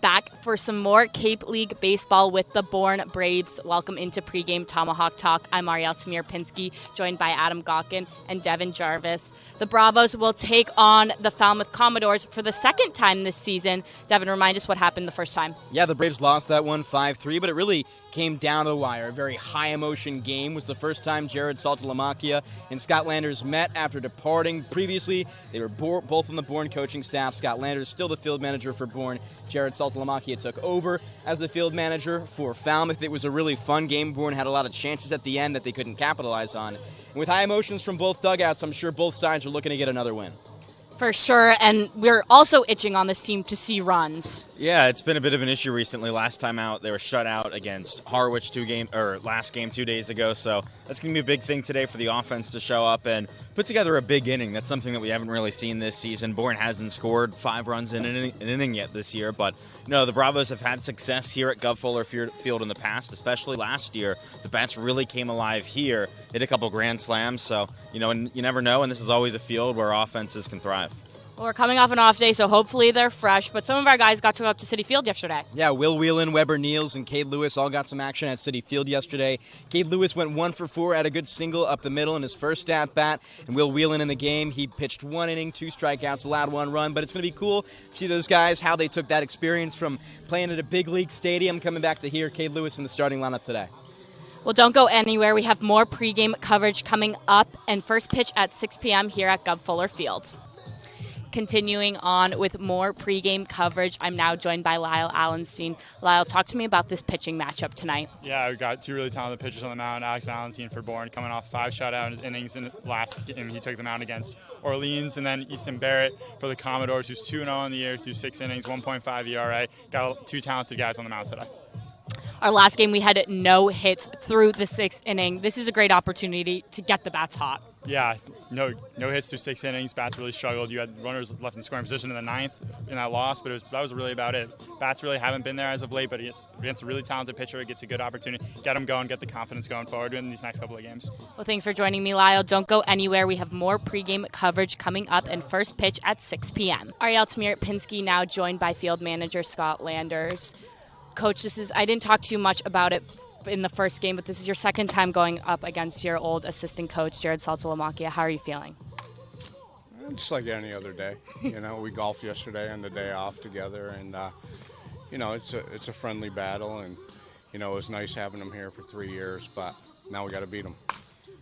back for some more Cape League baseball with the Bourne Braves. Welcome into pregame Tomahawk Talk. I'm Ariel Tamir-Pinsky, joined by Adam Gotkin and Devon Jarvis. The Bravos will take on the Falmouth Commodores for the second time this season. Devon, remind us what happened the first time. Yeah, the Braves lost that one 5-3, but it really came down to the wire. A very high-emotion game. It was the first time Jared Saltalamacchia and Scott Landers met after departing. Previously, they were both on the Bourne coaching staff. Scott Landers still the field manager for Bourne. Jared Saltalamacchia took over as the field manager for Falmouth. It was a really fun game. Bourne had a lot of chances at the end that they couldn't capitalize on. And with high emotions from both dugouts, I'm sure both sides are looking to get another win. For sure, and we're also itching on this team to see runs. Yeah, it's been a bit of an issue recently. Last time out, they were shut out against Harwich last game 2 days ago. So that's going to be a big thing today for the offense to show up and put together a big inning. That's something that we haven't really seen this season. Bourne hasn't scored 5 runs in an inning yet this year, but no, the Bravos have had success here at Fuller Field in the past, especially last year. The bats really came alive here, hit a couple grand slams. So and you never know, and this is always a field where offenses can thrive. Well, we're coming off an off day, so hopefully they're fresh. But some of our guys got to go up to Citi Field yesterday. Yeah, Will Whelan, Weber Niels, and Cade Lewis all got some action at Citi Field yesterday. Cade Lewis went 1 for 4, had a good single up the middle in his first at-bat. And Will Whelan in the game, he pitched 1 inning, 2 strikeouts, allowed 1 run. But it's going to be cool to see those guys, how they took that experience from playing at a big league stadium, coming back to hear Cade Lewis in the starting lineup today. Well, don't go anywhere. We have more pregame coverage coming up, and first pitch at 6 p.m. here at Fuller Field. Continuing on with more pregame coverage, I'm now joined by Lyle Alenstein. Lyle, talk to me about this pitching matchup tonight. Yeah, we've got 2 really talented pitchers on the mound. Alex Alenstein for Bourne, coming off 5 shutout innings in the last game. He took the mound against Orleans, and then Easton Barrett for the Commodores, who's 2-0 in the year through 6 innings, 1.5 ERA. Got 2 talented guys on the mound today. Our last game, we had no hits through the 6th inning. This is a great opportunity to get the bats hot. Yeah, no hits through 6 innings. Bats really struggled. You had runners left in scoring position in the 9th in that loss, but that was really about it. Bats really haven't been there as of late, but against a really talented pitcher, it gets a good opportunity. Get them going, get the confidence going forward in these next couple of games. Well, thanks for joining me, Lyle. Don't go anywhere. We have more pregame coverage coming up, and first pitch at 6 p.m. Ariel Tamir-Pinsky now joined by field manager Scott Landers. Coach, I didn't talk too much about it in the first game, but this is your second time going up against your old assistant coach, Jared Saltalamacchia. How are you feeling? Just like any other day. We golfed yesterday and the day off together, and it's a friendly battle, and it was nice having them here for 3 years, but now we got to beat them.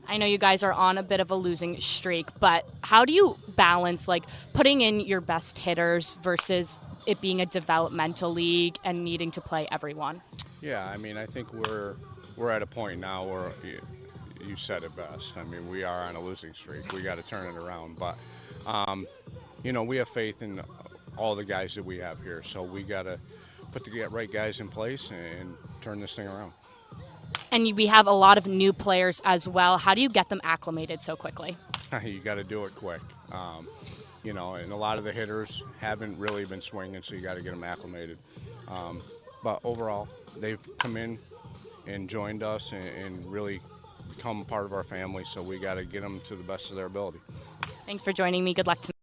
I know you guys are on a bit of a losing streak, but how do you balance putting in your best hitters versus it being a developmental league and needing to play everyone? Yeah, I think we're at a point now where you said it best. We are on a losing streak. We got to turn it around, but we have faith in all the guys that we have here, so we got to put the right guys in place and turn this thing around. And we have a lot of new players as well. How do you get them acclimated so quickly? You got to do it quick. And a lot of the hitters haven't really been swinging, so you got to get them acclimated. But overall, they've come in and joined us and really become part of our family, so we got to get them to the best of their ability. Thanks for joining me. Good luck tonight.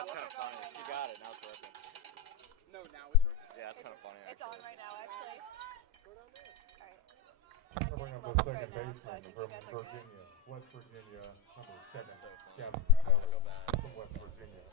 That's kind of funny. You got it. Now it's working. No, now it's working. Yeah, that's kind of funny. It's on right now, actually. Covering up the second baseman from Virginia, West Virginia, number 7, Gavin Kelly from West Virginia.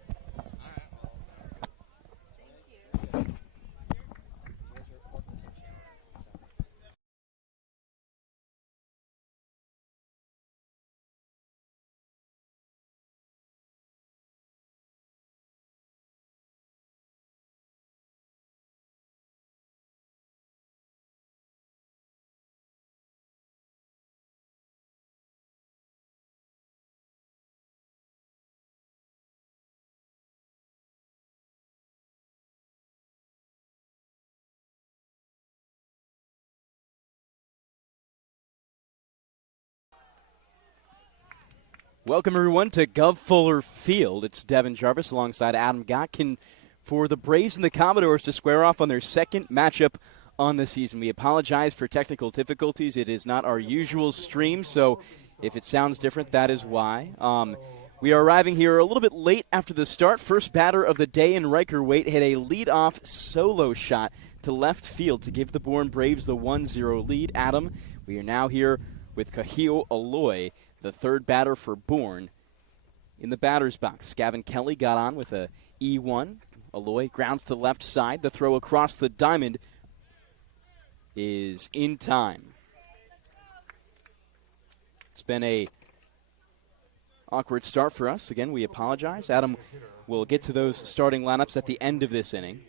Welcome, everyone, to Gov Fuller Field. It's Devon Jarvis alongside Adam Gotkin for the Braves and the Commodores to square off on their second matchup on the season. We apologize for technical difficulties. It is not our usual stream, so if it sounds different, that is why. We are arriving here a little bit late after the start. First batter of the day in Riker Waite hit a leadoff solo shot to left field to give the Bourne Braves the 1-0 lead. Adam, we are now here with Kahio Aloy, the third batter for Bourne. In the batter's box, Gavin Kelly got on with a E1. Aloy grounds to the left side. The throw across the diamond is in time. It's been a awkward start for us. Again, we apologize. Adam will get to those starting lineups at the end of this inning.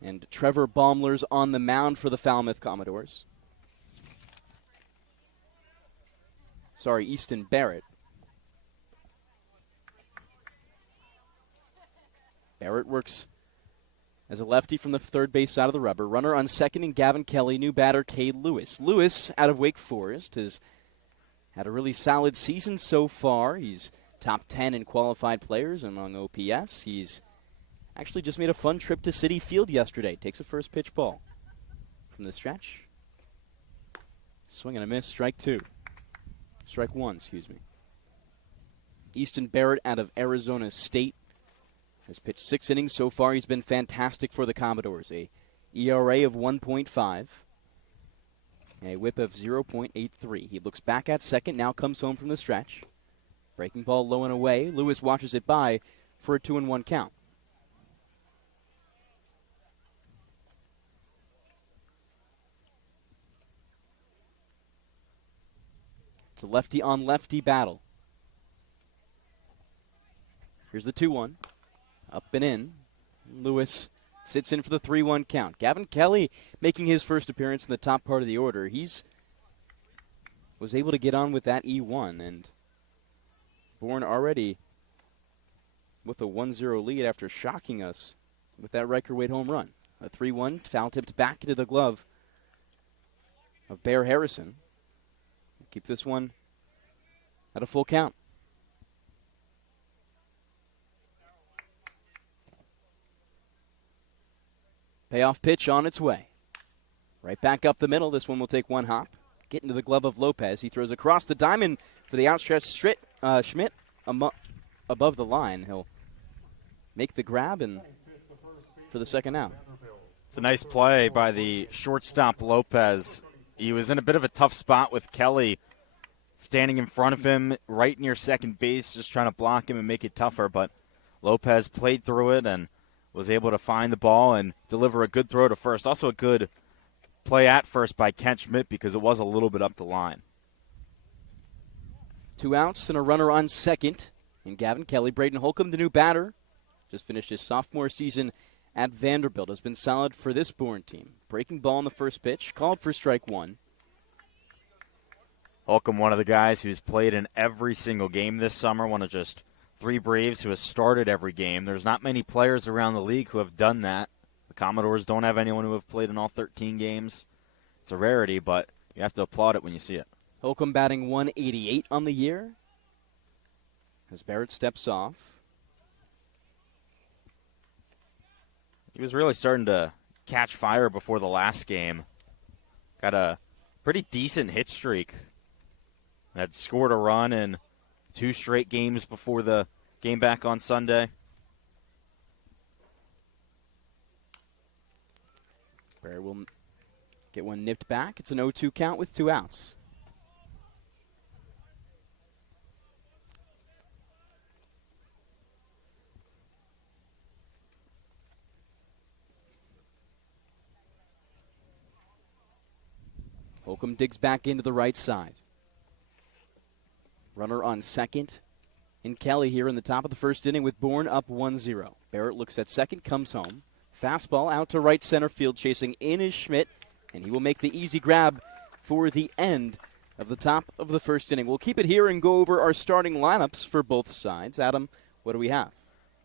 And Trevor Baumler's on the mound for the Falmouth Commodores. Sorry, Easton Barrett. Barrett works as a lefty from the third base side of the rubber. Runner on second and Gavin Kelly, new batter Cade Lewis. Lewis, out of Wake Forest, has had a really solid season so far. He's top 10 in qualified players among OPS. He's actually just made a fun trip to Citi Field yesterday. Takes a first pitch ball from the stretch. Swing and a miss, strike two. Strike one, excuse me. Easton Barrett out of Arizona State has pitched 6 innings so far. He's been fantastic for the Commodores. A ERA of 1.5. And a whip of 0.83. He looks back at second, now comes home from the stretch. Breaking ball low and away. Lewis watches it by for a 2-1 count. It's a lefty-on-lefty battle. Here's the 2-1. Up and in. Lewis sits in for the 3-1 count. Gavin Kelly making his first appearance in the top part of the order. He's was able to get on with that E1, and Bourne already with a 1-0 lead after shocking us with that Riker Waite home run. A 3-1, foul tipped back into the glove of Bear Harrison. Keep this one at a full count. Payoff pitch on its way. Right back up the middle. This one will take one hop. Get into the glove of Lopez. He throws across the diamond for the outstretched Schmidt above the line. He'll make the grab and for the second out. It's a nice play by the shortstop Lopez. He was in a bit of a tough spot with Kelly standing in front of him right near second base, just trying to block him and make it tougher. But Lopez played through it and was able to find the ball and deliver a good throw to first. Also a good play at first by Kent Schmidt because it was a little bit up the line. 2 outs and a runner on second. And Gavin Kelly, Braden Holcomb, the new batter, just finished his sophomore season at Vanderbilt, has been solid for this Bourne team. Breaking ball on the first pitch, called for strike one. Holcomb, one of the guys who's played in every single game this summer, one of just 3 Braves who has started every game. There's not many players around the league who have done that. The Commodores don't have anyone who have played in all 13 games. It's a rarity, but you have to applaud it when you see it. Holcomb batting 188 on the year as Barrett steps off. He was really starting to catch fire before the last game. Got a pretty decent hit streak. Had scored a run in 2 straight games before the game back on Sunday. Barrett will get one nipped back. It's an 0-2 count with 2 outs. Holcomb digs back into the right side. Runner on second. And Kelly here in the top of the first inning with Bourne up 1-0. Barrett looks at second, comes home. Fastball out to right center field, chasing in is Schmidt, and he will make the easy grab for the end of the top of the first inning. We'll keep it here and go over our starting lineups for both sides. Adam, what do we have?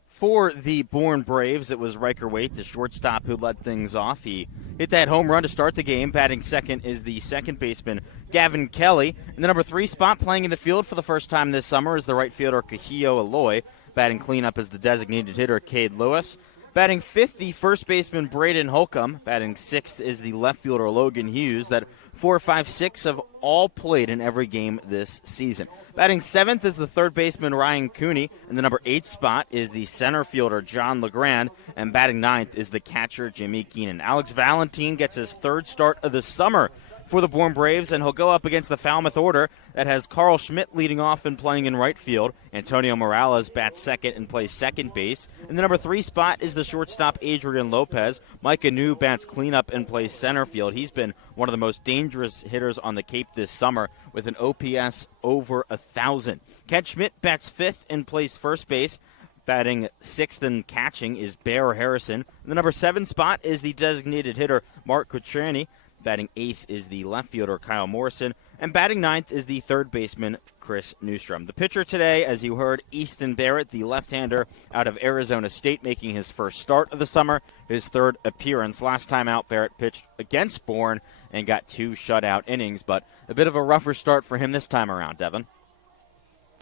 For the Bourne Braves, it was Riker Waite, the shortstop, who led things off. He hit that home run to start the game. Batting second is the second baseman, Gavin Kelly. In the number 3 spot, playing in the field for the first time this summer, is the right fielder, Kahio Aloy. Batting cleanup is the designated hitter, Cade Lewis. Batting 5th, the first baseman, Braden Holcomb. Batting 6th is the left fielder, Logan Hughes. That 4, 5, 6 have all played in every game this season. Batting 7th is the third baseman, Ryan Cooney. In the number 8 spot is the center fielder, John LeGrand. And batting 9th is the catcher, Jimmy Keenan. Alex Valentin gets his 3rd start of the summer for the Bourne Braves, and he'll go up against the Falmouth order that has Carl Schmidt leading off and playing in right field. Antonio Morales bats second and plays second base. In the number 3 spot is the shortstop, Adrian Lopez. Mike Anu bats cleanup and plays center field. He's been one of the most dangerous hitters on the Cape this summer with an OPS over 1,000. Ken Schmidt bats 5th and plays first base. Batting 6th and catching is Bear Harrison. In the number 7 spot is the designated hitter, Mark Cucciani. Batting 8th is the left fielder, Kyle Morrison. And batting 9th is the third baseman, Chris Newstrom. The pitcher today, as you heard, Easton Barrett, the left-hander out of Arizona State, making his first start of the summer, his 3rd appearance. Last time out, Barrett pitched against Bourne and got 2 shutout innings, but a bit of a rougher start for him this time around, Devon.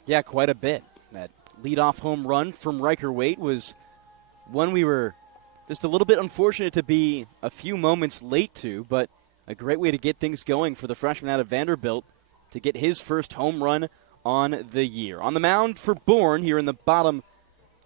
Yeah, quite a bit. That leadoff home run from Riker Waite was one we were just a little bit unfortunate to be a few moments late to, but a great way to get things going for the freshman out of Vanderbilt to get his first home run on the year. On the mound for Bourne here in the bottom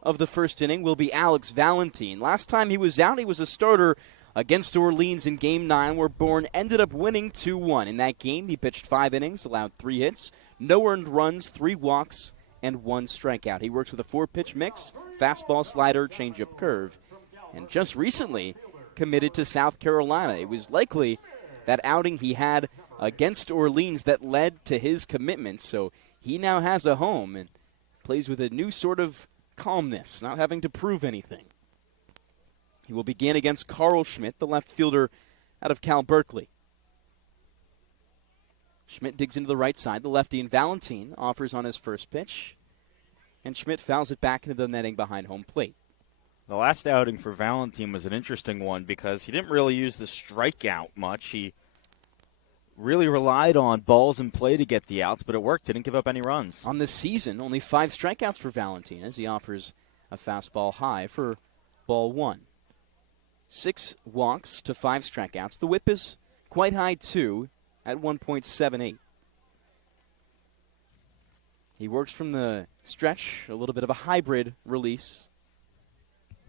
of the first inning will be Alex Valentin. Last time he was out, he was a starter against Orleans in Game 9, where Bourne ended up winning 2-1. In that game, he pitched 5 innings, allowed 3 hits, no earned runs, 3 walks, and 1 strikeout. He works with a 4-pitch mix, fastball, slider, changeup, curve, and just recently committed to South Carolina. It was likely that outing he had against Orleans that led to his commitment. So he now has a home and plays with a new sort of calmness, not having to prove anything. He will begin against Carl Schmidt, the left fielder out of Cal Berkeley. Schmidt digs into the right side. The lefty and Valentin offers on his first pitch. And Schmidt fouls it back into the netting behind home plate. The last outing for Valentin was an interesting one because he didn't really use the strikeout much. He really relied on balls in play to get the outs, but it worked. Didn't give up any runs. On the season, only 5 strikeouts for Valentin as he offers a fastball high for ball 1. 6 walks to 5 strikeouts. The whip is quite high, too, at 1.78. He works from the stretch, a little bit of a hybrid release.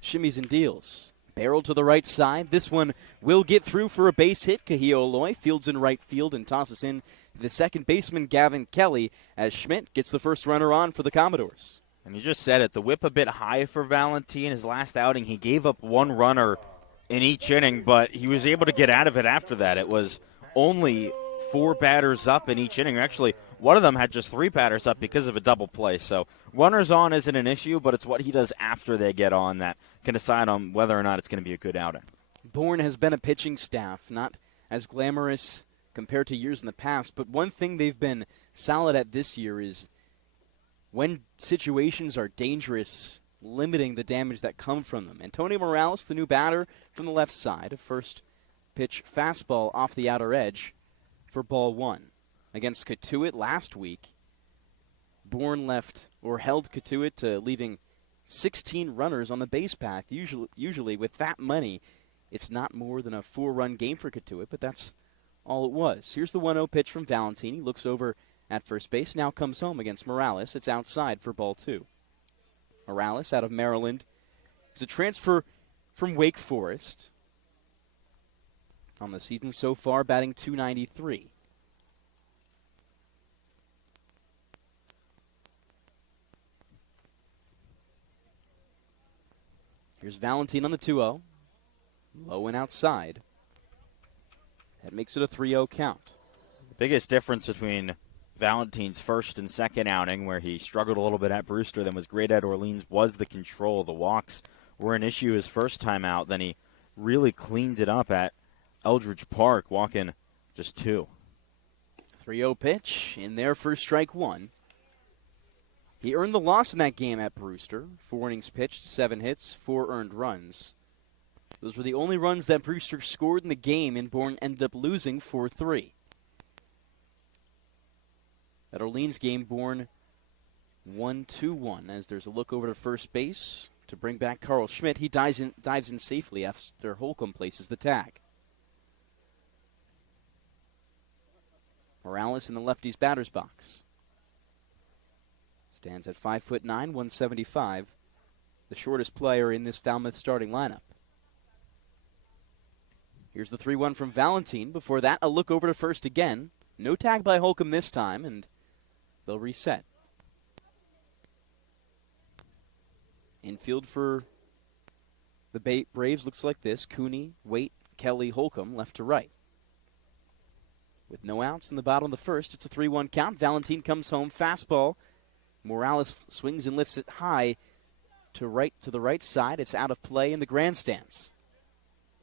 Shimmies and deals. Barrel to the right side. This one will get through for a base hit. Kahio Aloy fields in right field and tosses in the second baseman, Gavin Kelly, as Schmidt gets the first runner on for the Commodores. And you just said it, the whip a bit high for Valentin. His last outing, he gave up 1 runner in each inning, but he was able to get out of it after that. It was only 4 batters up in each inning. Actually, one of them had just 3 batters up because of a double play. So runners on isn't an issue, but it's what he does after they get on that can decide on whether or not it's going to be a good outing. Bourne has been a pitching staff, not as glamorous compared to years in the past, but one thing they've been solid at this year is when situations are dangerous, limiting the damage that come from them. Antonio Morales, the new batter from the left side, a first pitch fastball off the outer edge for ball 1. Against Katuitt last week, Bourne held Katuitt to leaving 16 runners on the base path. Usually with that money, it's not more than a 4-run game for Katuitt, but that's all it was. Here's the 1-0 pitch from Valentin. He looks over at first base. Now comes home against Morales. It's outside for ball 2. Morales out of Maryland. It's a transfer from Wake Forest. On the season so far, batting .293. Here's Valentin on the 2-0. Low and outside. That makes it a 3-0 count. The biggest difference between Valentin's first and second outing, where he struggled a little bit at Brewster, then was great at Orleans, was the control. The walks were an issue his first time out. Then he really cleaned it up at Eldridge Park, walking just 2. 3-0 pitch in there for strike 1. He earned the loss in that game at Brewster. 4 innings pitched, 7 hits, 4 earned runs. Those were the only runs that Brewster scored in the game, and Bourne ended up losing 4-3. That Orleans game, Bourne 1-2-1, as there's a look over to first base to bring back Carl Schmidt. He dives in safely after Holcomb places the tag. Morales in the lefty's batter's box. Stands at 5'9", 175, the shortest player in this Falmouth starting lineup. Here's the 3-1 from Valentin. Before that, a look over to first again. No tag by Holcomb this time, and they'll reset. Infield for the Braves looks like this. Cooney, Waite, Kelly, Holcomb, left to right. With no outs in the bottom of the first, it's a 3-1 count. Valentin comes home, fastball. Morales swings and lifts it high to the right side. It's out of play in the grandstands.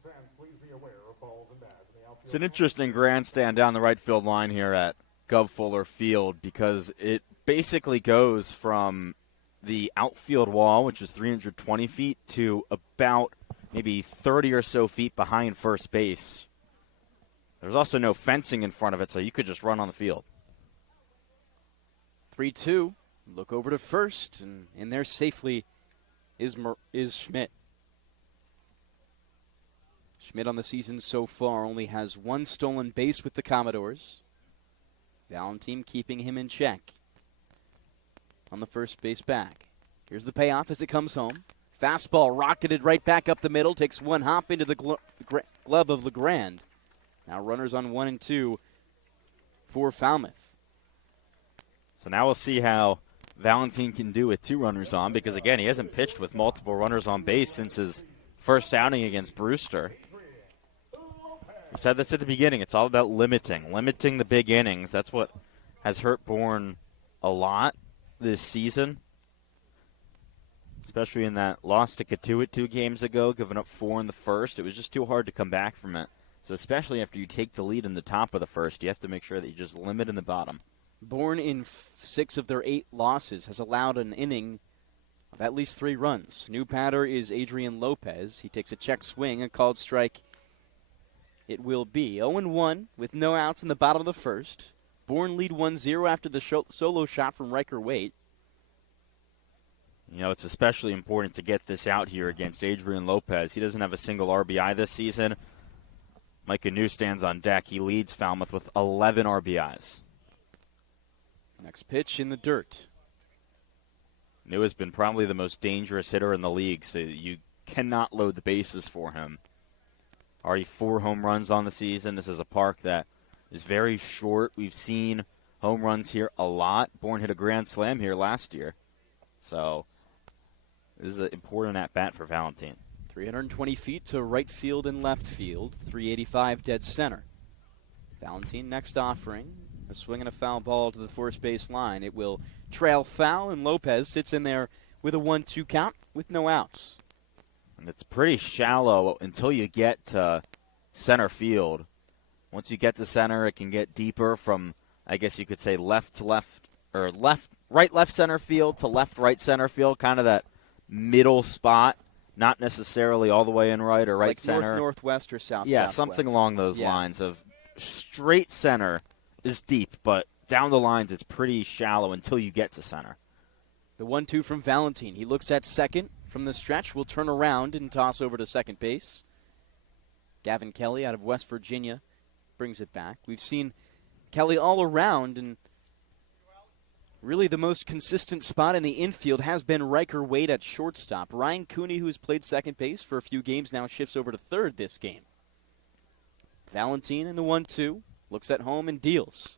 Fans, please be aware of balls and bats in the outfield. It's an interesting grandstand down the right field line here at Gov Fuller Field, because it basically goes from the outfield wall, which is 320 feet, to about maybe 30 or so feet behind first base. There's also no fencing in front of it, so you could just run on the field. 3-2. Look over to first, and in there safely is Schmidt. Schmidt on the season so far only has 1 stolen base with the Commodores. Valentin keeping him in check on the first base back. Here's the payoff as it comes home. Fastball rocketed right back up the middle, takes 1 hop into the glove of Legrand. Now runners on 1 and 2 for Falmouth. So now we'll see how Valentin can do with 2 runners on, because, again, he hasn't pitched with multiple runners on base since his first outing against Brewster. We said this at the beginning. It's all about limiting the big innings. That's what has hurt Bourne a lot this season, especially in that loss to Katuitt 2 games ago, giving up 4 in the first. It was just too hard to come back from it. So especially after you take the lead in the top of the first, you have to make sure that you just limit in the bottom. Bourne in 6 of their 8 losses has allowed an inning of at least 3 runs. New batter is Adrian Lopez. He takes a check swing, a called strike. It will be 0-1 with no outs in the bottom of the first. Bourne lead 1-0 after the solo shot from Riker Waite. You know, it's especially important to get this out here against Adrian Lopez. He doesn't have a single RBI this season. Micah New stands on deck. He leads Falmouth with 11 RBIs. Next pitch in the dirt. New has been probably the most dangerous hitter in the league, so you cannot load the bases for him. Already 4 home runs on the season. This is a park that is very short. We've seen home runs here a lot. Bourne hit a grand slam here last year. So this is an important at-bat for Valentin. 320 feet to right field and left field. 385 dead center. Valentin next offering. A swing and a foul ball to the first base line. It will trail foul, and Lopez sits in there with a 1-2 count with no outs. And it's pretty shallow until you get to center field. Once you get to center, it can get deeper from, I guess you could say, left to left, or right center field to left right center field, kind of that middle spot, not necessarily all the way in right or right like center. Northwest or south. Yeah, southwest. something along those lines of straight center is deep, but down the lines it's pretty shallow until you get to center. The 1-2 from Valentin. He looks at second from the stretch. Will turn around and toss over to second base. Gavin Kelly out of West Virginia brings it back. We've seen Kelly all around, and Really, the most consistent spot in the infield has been Riker Wade at shortstop. Ryan Cooney, who has played second base for a few games now, shifts over to third this game. Valentin in the 1-2. Looks at home and deals.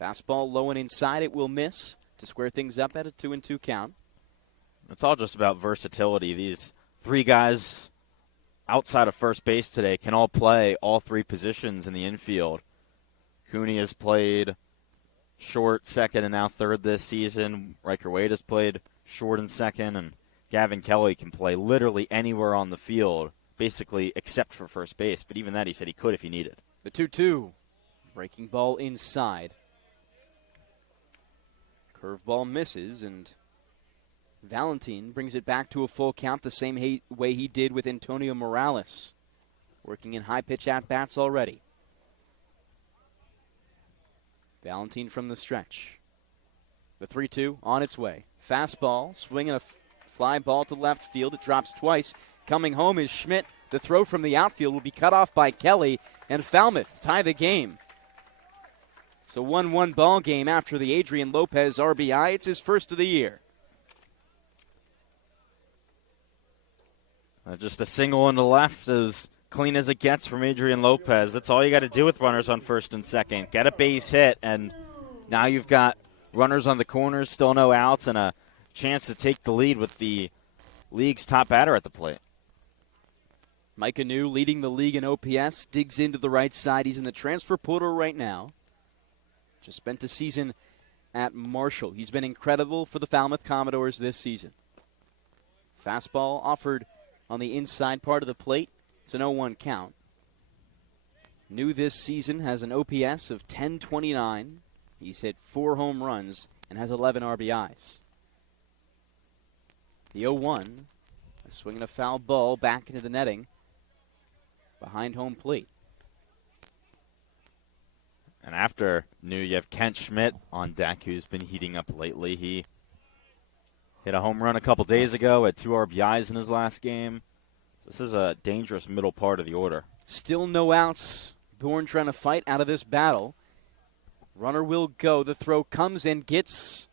Fastball low and inside. It will miss to square things up at a 2-2 count. It's all just about versatility. These three guys outside of first base today can all play all three positions in the infield. Cooney has played short, second, and now third this season. Riker Wade has played short and second, and Gavin Kelly can play literally anywhere on the field, basically except for first base. But even that, he said he could if he needed. The 2-2. Breaking ball inside. Curveball misses, and Valentin brings it back to a full count the same way he did with Antonio Morales. Working in high-pitch at-bats already. Valentin from the stretch. The 3-2 on its way. Fastball, swinging a fly ball to left field. It drops twice. Coming home is Schmidt. The throw from the outfield will be cut off by Kelly, and Falmouth tie the game. It's a 1-1 ball game after the Adrian Lopez RBI. It's his first of the year. Just a single into left, as clean as it gets from Adrian Lopez. That's all you got to do with runners on first and second. Get a base hit, and now you've got runners on the corners, still no outs, and a chance to take the lead with the league's top batter at the plate. Mike Anu leading the league in OPS, digs into the right side. He's in the transfer portal right now. Just spent a season at Marshall. He's been incredible for the Falmouth Commodores this season. Fastball offered on the inside part of the plate. It's an 0-1 count. New this season has an OPS of 1029. He's hit 4 home runs and has 11 RBIs. The 0-1, swinging a foul ball back into the netting behind home plate. And after New, you have Kent Schmidt on deck, who's been heating up lately. He hit a home run a couple days ago, had 2 RBIs in his last game. This is a dangerous middle part of the order. Still no outs. Bourne trying to fight out of this battle. Runner will go. The throw comes and gets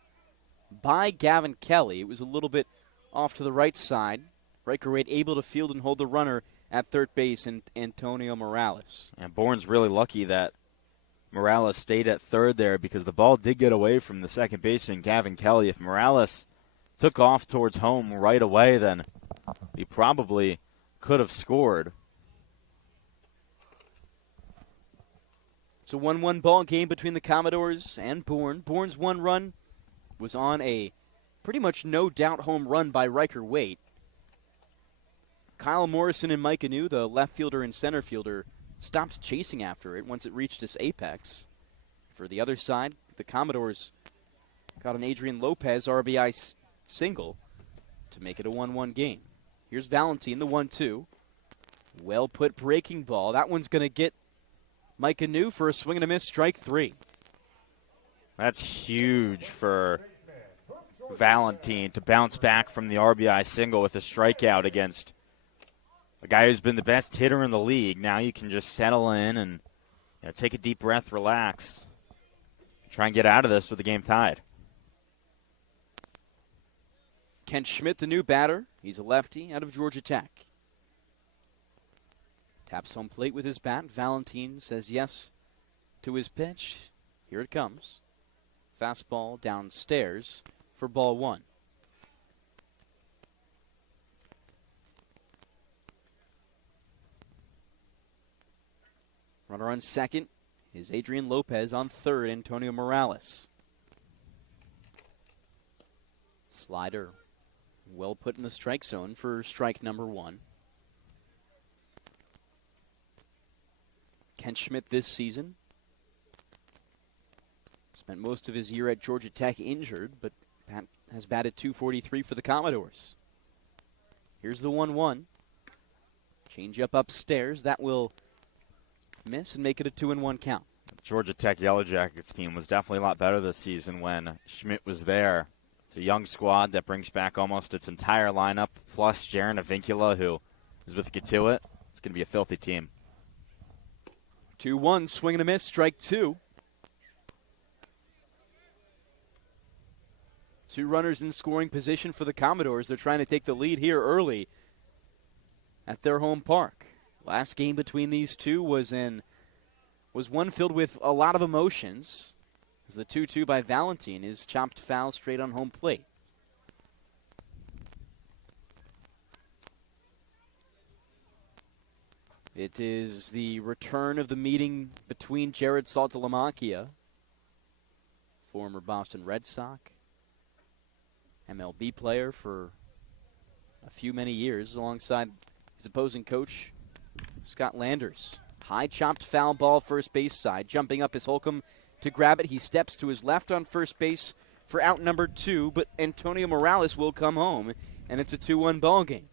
by Gavin Kelly. It was a little bit off to the right side. Riker Wade able to field and hold the runner at third base, and Antonio Morales. And Bourne's really lucky that Morales stayed at third there, because the ball did get away from the second baseman, Gavin Kelly. If Morales took off towards home right away, then he probably could have scored. It's a 1-1 ball game between the Commodores and Bourne. Bourne's one run was on a pretty much no-doubt home run by Riker Wade. Kyle Morrison and Mike Anu, the left fielder and center fielder, stopped chasing after it once it reached its apex. For the other side, the Commodores got an Adrian Lopez RBI single to make it a 1-1 game. Here's Valentin, the 1-2. Well put breaking ball. That one's going to get Mike Anu for a swing and a miss, strike 3. That's huge for Valentin to bounce back from the RBI single with a strikeout against a guy who's been the best hitter in the league. Now you can just settle in and take a deep breath, relax, try and get out of this with the game tied. Kent Schmidt, the new batter. He's a lefty out of Georgia Tech. Taps home plate with his bat. Valentin says yes to his pitch. Here it comes. Fastball downstairs for ball 1. Runner on second is Adrian Lopez. On third, Antonio Morales. Slider well put in the strike zone for strike number 1. Kent Schmidt this season spent most of his year at Georgia Tech injured, but has batted .243 for the Commodores. Here's the 1-1. Change up upstairs. That will miss and make it a 2-1 count. Georgia Tech Yellow Jackets team was definitely a lot better this season when Schmidt was there. It's a young squad that brings back almost its entire lineup, plus Jaron Avincula, who is with Gatuit. It's going to be a filthy team. 2-1, swing and a miss, strike 2. 2 runners in scoring position for the Commodores. They're trying to take the lead here early at their home park. Last game between these two was one filled with a lot of emotions, as the 2-2 by Valentine is chopped foul straight on home plate. It is the return of the meeting between Jared Saltalamacchia, former Boston Red Sox, MLB player for a few many years, alongside his opposing coach, Scott Landers. High chopped foul ball first base side. Jumping up is Holcomb to grab it. He steps to his left on first base for out number 2, but Antonio Morales will come home, and it's a 2-1 ball game.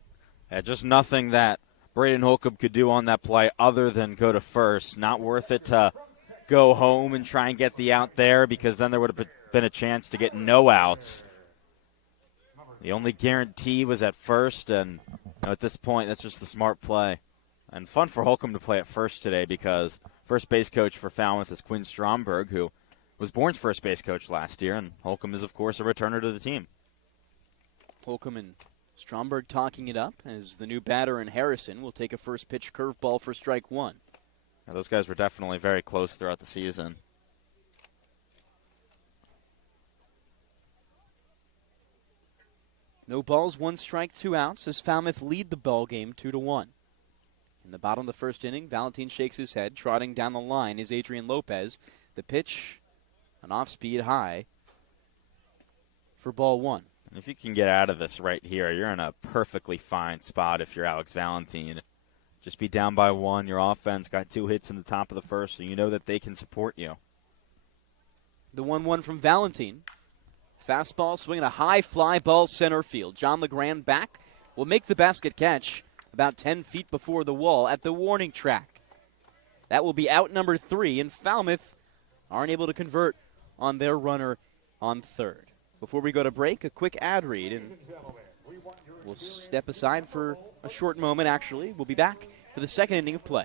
Yeah, just nothing that Braden Holcomb could do on that play other than go to first. Not worth it to go home and try and get the out there, because then there would have been a chance to get no outs. The only guarantee was at first, and at this point, that's just the smart play. And fun for Holcomb to play at first today, because first base coach for Falmouth is Quinn Stromberg, who was Bourne's first base coach last year, and Holcomb is, of course, a returner to the team. Holcomb and Stromberg talking it up as the new batter in Harrison will take a first pitch curveball for strike 1. Yeah, those guys were definitely very close throughout the season. No balls, 1 strike, 2 outs as Falmouth lead the ball game 2-1. In the bottom of the first inning, Valentine shakes his head. Trotting down the line is Adrian Lopez. The pitch, an off-speed high for ball 1. And if you can get out of this right here, you're in a perfectly fine spot if you're Alex Valentine. Just be down by 1. Your offense got 2 hits in the top of the first, so you know that they can support you. The 1-1 from Valentine. Fastball swinging a high fly ball center field. John LeGrand back will make the basket catch about 10 feet before the wall at the warning track. That will be out number 3, and Falmouth aren't able to convert on their runner on third. Before we go to break, a quick ad read, and we'll step aside for a short moment, actually. We'll be back for the second inning of play.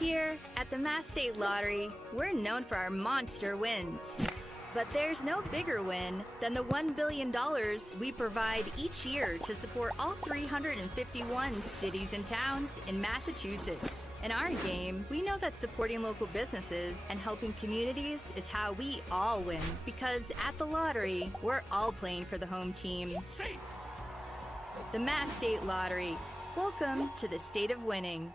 Here at the Mass State Lottery, we're known for our monster wins. But there's no bigger win than the $1 billion we provide each year to support all 351 cities and towns in Massachusetts. In our game, we know that supporting local businesses and helping communities is how we all win. Because at the lottery, we're all playing for the home team. The Mass State Lottery. Welcome to the state of winning.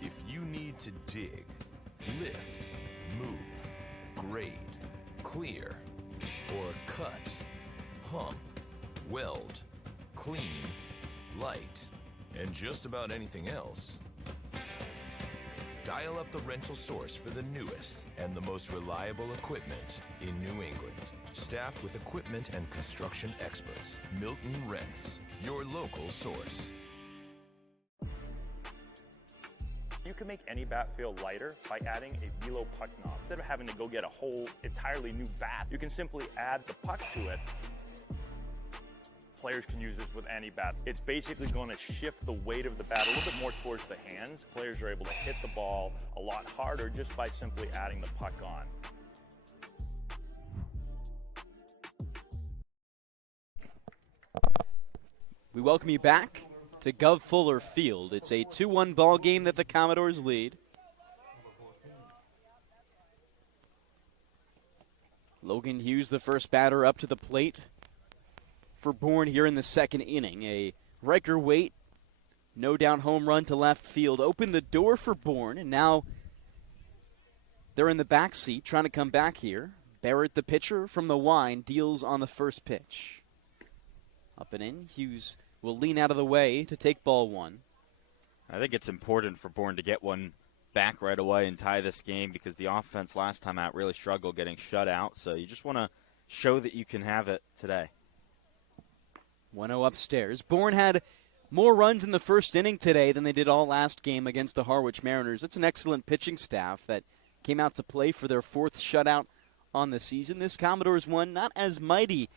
If you need to dig, lift, move, grade, clear, or cut, pump, weld, clean, light, and just about anything else, dial up the rental source for the newest and the most reliable equipment in New England. Staffed with equipment and construction experts, Milton Rents, your local source. You can make any bat feel lighter by adding a velo puck knob. Instead of having to go get a whole entirely new bat, you can simply add the puck to it. Players can use this with any bat. It's basically going to shift the weight of the bat a little bit more towards the hands. Players are able to hit the ball a lot harder just by simply adding the puck on. We welcome you back to Gov Fuller Field. It's a 2-1 ball game that the Commodores lead. Logan Hughes, the first batter, up to the plate for Bourne here in the second inning. A Riker Waite, no down home run to left field, opened the door for Bourne, and now they're in the back seat trying to come back here. Barrett, the pitcher from the Wine, deals on the first pitch. Up and in, Hughes will lean out of the way to take ball 1. I think it's important for Bourne to get one back right away and tie this game, because the offense last time out really struggled getting shut out. So you just want to show that you can have it today. 1-0 upstairs. Bourne had more runs in the first inning today than they did all last game against the Harwich Mariners. It's an excellent pitching staff that came out to play for their 4th shutout on the season. This Commodores one not as mighty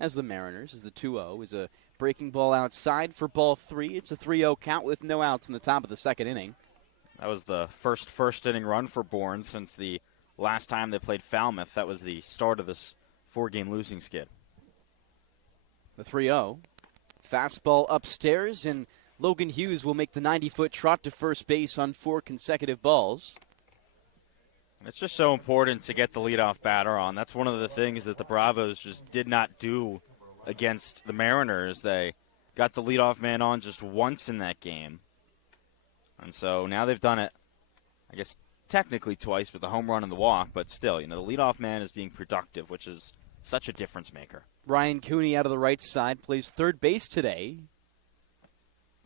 as the Mariners, as the 2-0 is a breaking ball outside for ball 3. It's a 3-0 count with no outs in the top of the second inning. That was the first inning run for Bourne since the last time they played Falmouth. That was the start of this 4-game losing skid. The 3-0. Fastball upstairs, and Logan Hughes will make the 90-foot trot to first base on 4 consecutive balls. It's just so important to get the leadoff batter on. That's one of the things that the Bravos just did not do against the Mariners. They got the leadoff man on just once in that game. And so now they've done it, I guess, technically twice with the home run and the walk, but still, the leadoff man is being productive, which is such a difference maker. Ryan Cooney out of the right side plays third base today.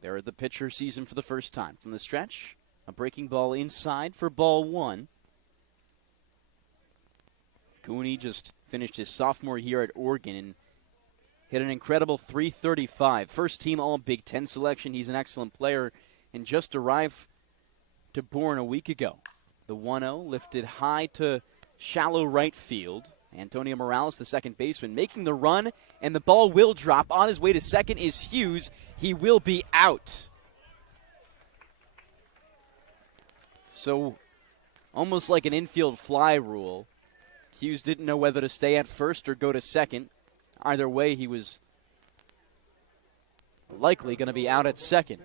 They're at the pitcher season for the first time. From the stretch, a breaking ball inside for ball 1. Cooney just finished his sophomore year at Oregon and hit an incredible .335. First team All Big Ten selection. He's an excellent player and just arrived to Bourne a week ago. The 1-0 lifted high to shallow right field. Antonio Morales, the second baseman, making the run, and the ball will drop. On his way to second is Hughes. He will be out. So, almost like an infield fly rule. Hughes didn't know whether to stay at first or go to second. Either way, he was likely going to be out at second.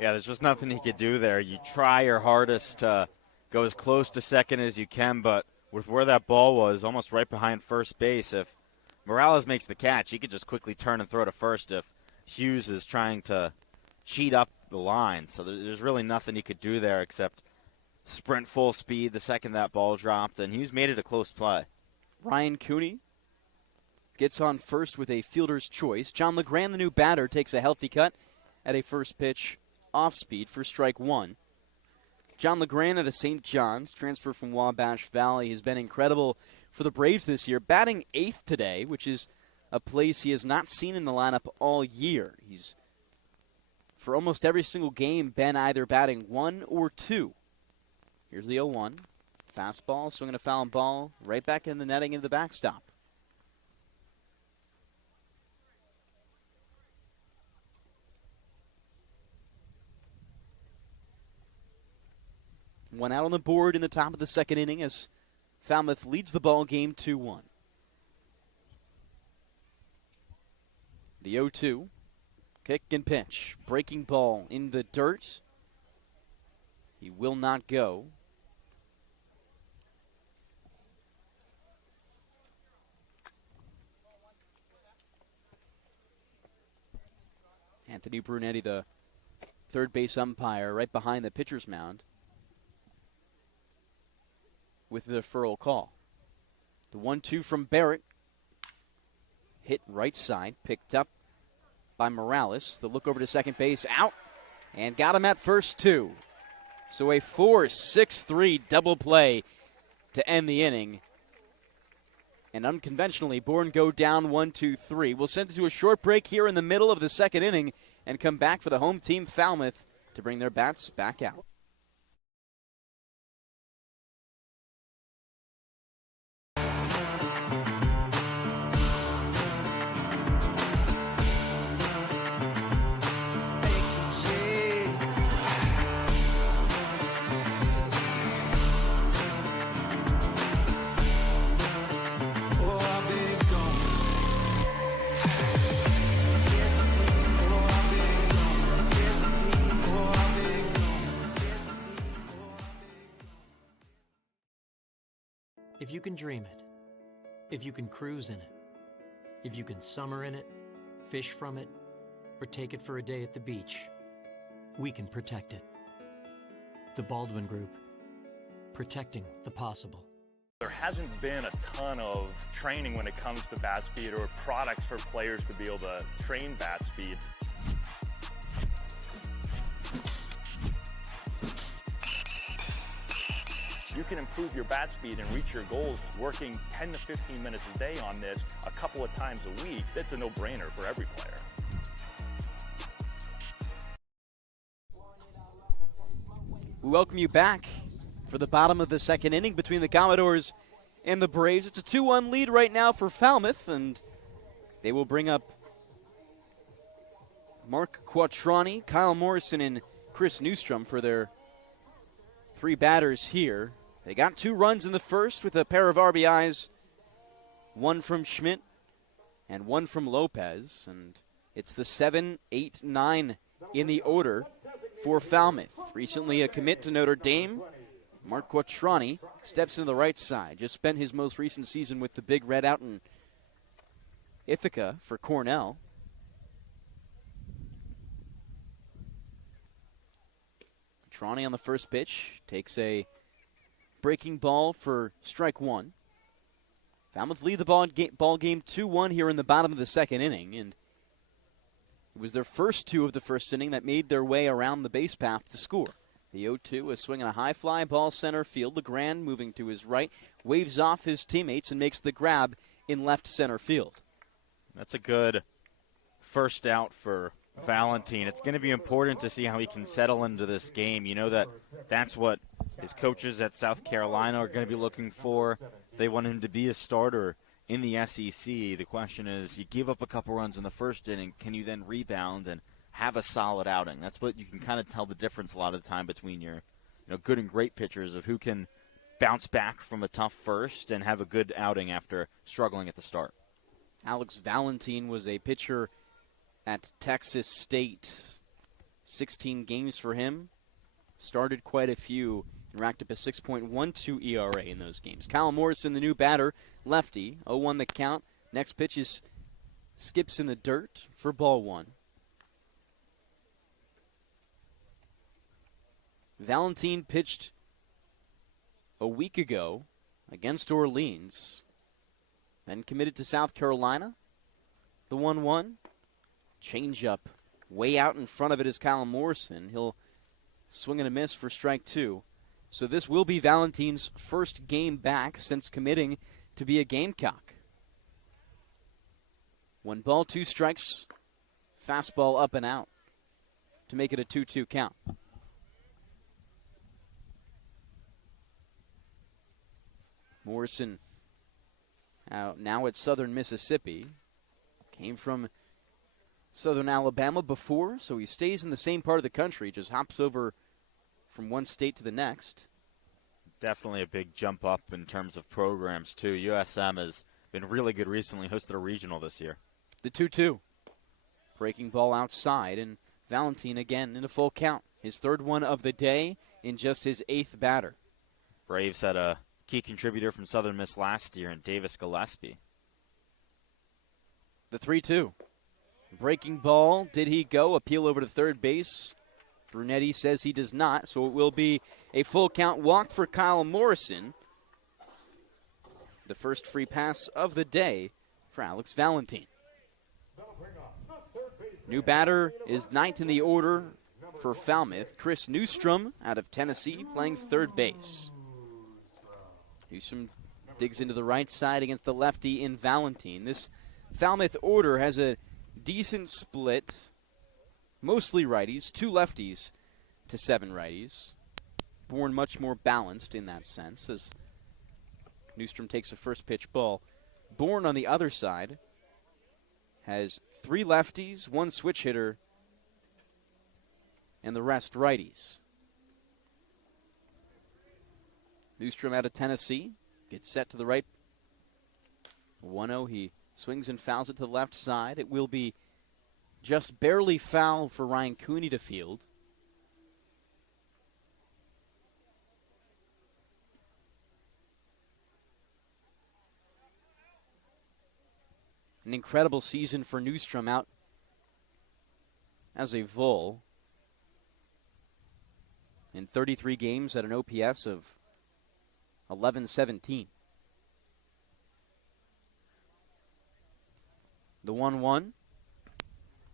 Yeah, there's just nothing he could do there. You try your hardest to go as close to second as you can, but with where that ball was, almost right behind first base, if Morales makes the catch, he could just quickly turn and throw to first if Hughes is trying to cheat up the line. So there's really nothing he could do there except sprint full speed the second that ball dropped, and Hughes made it a close play. Ryan Cooney gets on first with a fielder's choice. John LeGrand, the new batter, takes a healthy cut at a first pitch off speed for strike 1. John LeGrand out of St. John's, transfer from Wabash Valley, has been incredible for the Braves this year, batting 8th today, which is a place he has not seen in the lineup all year. He's, for almost every single game, been either batting 1 or 2. Here's the 0-1. Fastball, swinging a foul ball, right back in the netting into the backstop. One out on the board in the top of the second inning as Falmouth leads the ball game 2-1. The 0-2. Kick and pitch. Breaking ball in the dirt. He will not go. Anthony Brunetti, the third base umpire, right behind the pitcher's mound, with the deferral call. The 1-2 from Barrett. Hit right side, picked up by Morales. The look over to second base, out, and got him at first too. So a 4-6-3 double play to end the inning. And unconventionally, Bourne go down 1-2-3. We'll send it to a short break here in the middle of the second inning and come back for the home team, Falmouth, to bring their bats back out. If you can dream it, if you can cruise in it, if you can summer in it, fish from it, or take it for a day at the beach, we can protect it. The Baldwin Group, protecting the possible. There hasn't been a ton of training when it comes to bat speed or products for players to be able to train bat speed. You can improve your bat speed and reach your goals working 10 to 15 minutes a day on this a couple of times a week. That's a no-brainer for every player. We welcome you back for the bottom of the second inning between the Commodores and the Braves. It's a 2-1 lead right now for Falmouth, and They will bring up Mark Quattroni, Kyle Morrison, and Chris Newstrom for their 3 batters here. They got 2 runs in the first with a pair of RBIs, 1 from Schmidt and 1 from Lopez. And it's the 7, 8, 9 in the order for Falmouth. Recently a commit to Notre Dame, Mark Quattroni steps into the right side. Just spent his most recent season with the Big Red out in Ithaca for Cornell. Quattroni on the first pitch takes a breaking ball for strike 1. Falmouth lead the ball game 2-1 here in the bottom of the second inning, and it was their first 2 of the first inning that made their way around the base path to score. The 0-2 is swinging a high fly ball center field. LeGrand moving to his right, waves off his teammates and makes the grab in left center field. That's a good first out for Valentine. It's going to be important to see how he can settle into this game. You know that's what his coaches at South Carolina are going to be looking for. They want him to be a starter in the SEC. The question is, you give up a couple runs in the first inning, can you then rebound and have a solid outing? That's what you can kind of tell the difference a lot of the time between your good and great pitchers, of who can bounce back from a tough first and have a good outing after struggling at the start. Alex Valentine was a pitcher at Texas State. 16 games for him. Started quite a few and racked up a 6.12 ERA in those games. Kyle Morrison, the new batter, lefty. 0-1 the count. Next pitch is skips in the dirt for ball 1. Valentine pitched a week ago against Orleans, then committed to South Carolina. The 1-1. Changeup way out in front of it is Kyle Morrison. He'll swing and a miss for strike 2. So this will be Valentine's first game back since committing to be a Gamecock. 1 ball, 2 strikes, fastball up and out to make it a 2-2 count. Morrison now at Southern Mississippi. Came from Southern Alabama before, so he stays in the same part of the country, just hops over from one state to the next. Definitely a big jump up in terms of programs, too. USM has been really good recently, hosted a regional this year. The 2-2. Breaking ball outside, and Valentine again in a full count. His 3rd one of the day in just his 8th batter. Braves had a key contributor from Southern Miss last year in Davis Gillespie. The 3-2. Breaking ball. Did he go? Appeal over to third base. Brunetti says he does not, so it will be a full count walk for Kyle Morrison. The first free pass of the day for Alex Valentine. New batter is 9th in the order for Falmouth. Chris Newstrom out of Tennessee playing third base. Newstrom digs into the right side against the lefty in Valentine. This Falmouth order has a decent split. Mostly righties, 2 lefties to 7 righties. Bourne much more balanced in that sense as Newstrom takes a first pitch ball. Bourne on the other side has 3 lefties, 1 switch hitter, and the rest righties. Newstrom out of Tennessee gets set to the right. 1-0, he swings and fouls it to the left side. It will be just barely foul for Ryan Cooney to field. An incredible season for Newstrom out as a Vol. In 33 games at an OPS of 11-17. The 1-1.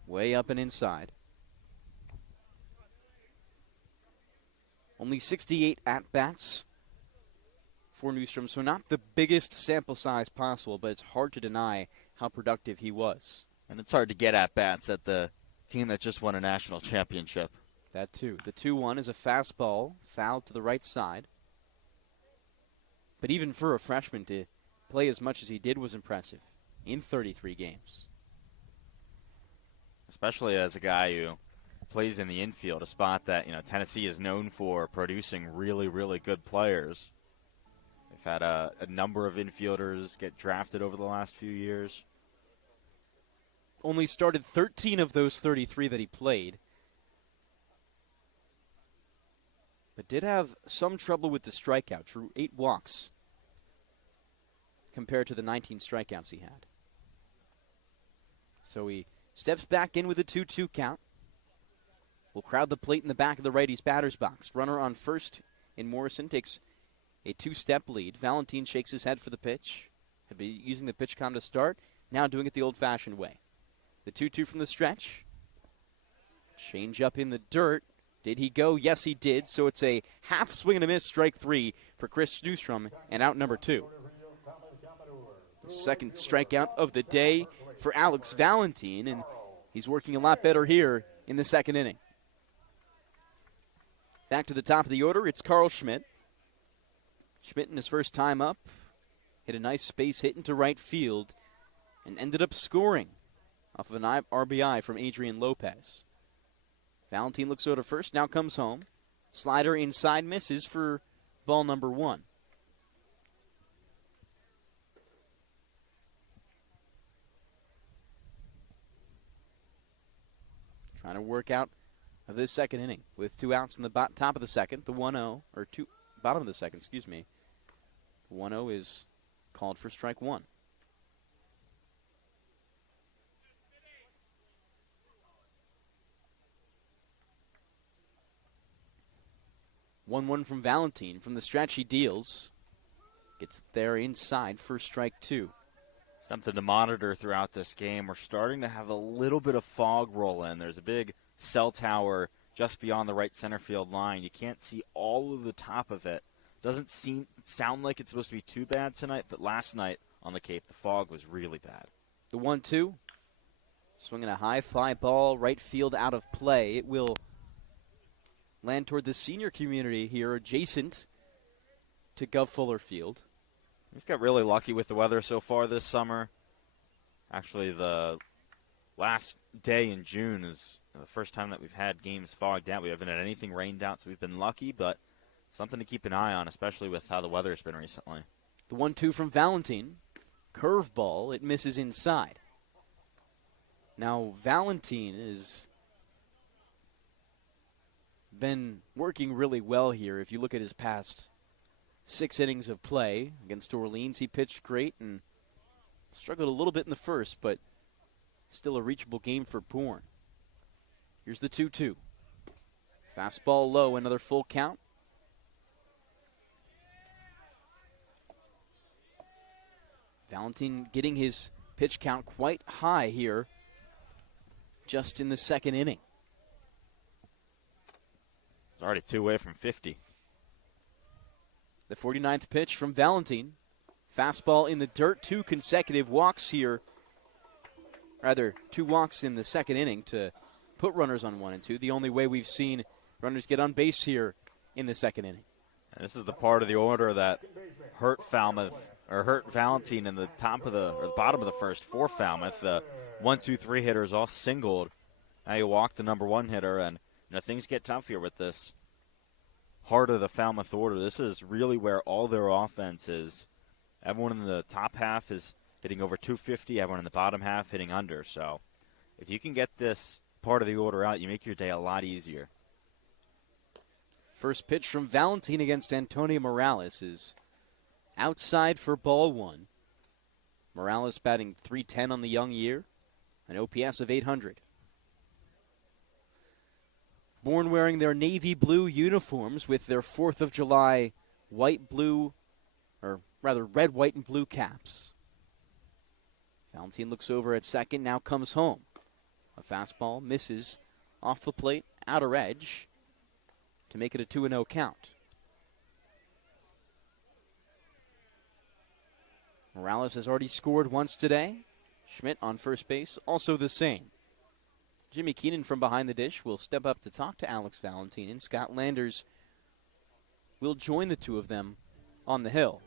Way up and inside. Only 68 at-bats for Newstrom, so not the biggest sample size possible, but it's hard to deny how productive he was. And it's hard to get at-bats at the team that just won a national championship. That too. The 2-1 is a fastball, fouled to the right side. But even for a freshman to play as much as he did was impressive in 33 games. especially as a guy who plays in the infield, a spot that, Tennessee is known for producing really, really good players. They've had a number of infielders get drafted over the last few years. Only started 13 of those 33 that he played. But did have some trouble with the strikeout. Drew 8 walks compared to the 19 strikeouts he had. So he steps back in with a 2-2 count. Will crowd the plate in the back of the righty's batter's box. Runner on first in Morrison takes a 2-step lead. Valentin shakes his head for the pitch. Had been using the pitch count to start. Now doing it the old-fashioned way. The 2-2 from the stretch. Change up in the dirt. Did he go? Yes, he did. So it's a half swing and a miss, strike 3 for Chris Newstrom, and out number 2. The second strikeout of the day for Alex Valentin, and he's working a lot better here in the second inning. Back to the top of the order, it's Carl Schmidt. Schmidt in his first time up hit a nice space hit into right field and ended up scoring off of an RBI from Adrian Lopez. Valentin looks over to first, now comes home. Slider inside, misses for ball number 1. Trying to work out of this second inning with 2 outs in the top of the second. The 1-0, or bottom of the second, excuse me. The 1-0 is called for strike 1. One from Valentin. From the stretch he deals. Gets it there inside for strike 2. Something to monitor throughout this game. We're starting to have a little bit of fog roll in. There's a big cell tower just beyond the right center field line. You can't see all of the top of it. Doesn't sound like it's supposed to be too bad tonight, but last night on the Cape, the fog was really bad. The 1-2. Swinging a high fly ball, right field out of play. It will land toward the senior community here, adjacent to Gov Fuller Field. We've got really lucky with the weather so far this summer. Actually, the last day in June is the first time that we've had games fogged out. We haven't had anything rained out, so we've been lucky, but something to keep an eye on, especially with how the weather's been recently. The 1-2 from Valentin. Curveball, it misses inside. Now, Valentin has been working really well here. If you look at his past 6 innings of play against Orleans, he pitched great and struggled a little bit in the first, but still a reachable game for Bourne. Here's the 2-2. Fastball low, another full count. Valentin getting his pitch count quite high here just in the second inning. It's already 2 away from 50. The 49th pitch from Valentin. Fastball in the dirt, 2 consecutive walks here. Rather, 2 walks in the second inning to put runners on 1 and 2. The only way we've seen runners get on base here in the second inning. And this is the part of the order that hurt Falmouth, or hurt Valentin in the top of the bottom of the first for Falmouth. The 1-2-3 hitters all singled. Now you walk the number 1 hitter, and things get tough here with this heart of the Falmouth order. This is really where all their offense is. Everyone in the top half is hitting over 250. Everyone in the bottom half hitting under. So if you can get this part of the order out, you make your day a lot easier. First pitch from Valentin against Antonio Morales is outside for ball 1. Morales batting .310 on the young year, an OPS of 800. Bourne wearing their navy blue uniforms with their 4th of July red, white, and blue caps. Valentin looks over at second, now comes home. A fastball misses off the plate, outer edge, to make it a 2-0 count. Morales has already scored once today. Schmidt on first base, also the same. Jimmy Keenan from behind the dish will step up to talk to Alex Valentin, and Scott Landers will join the two of them on the hill.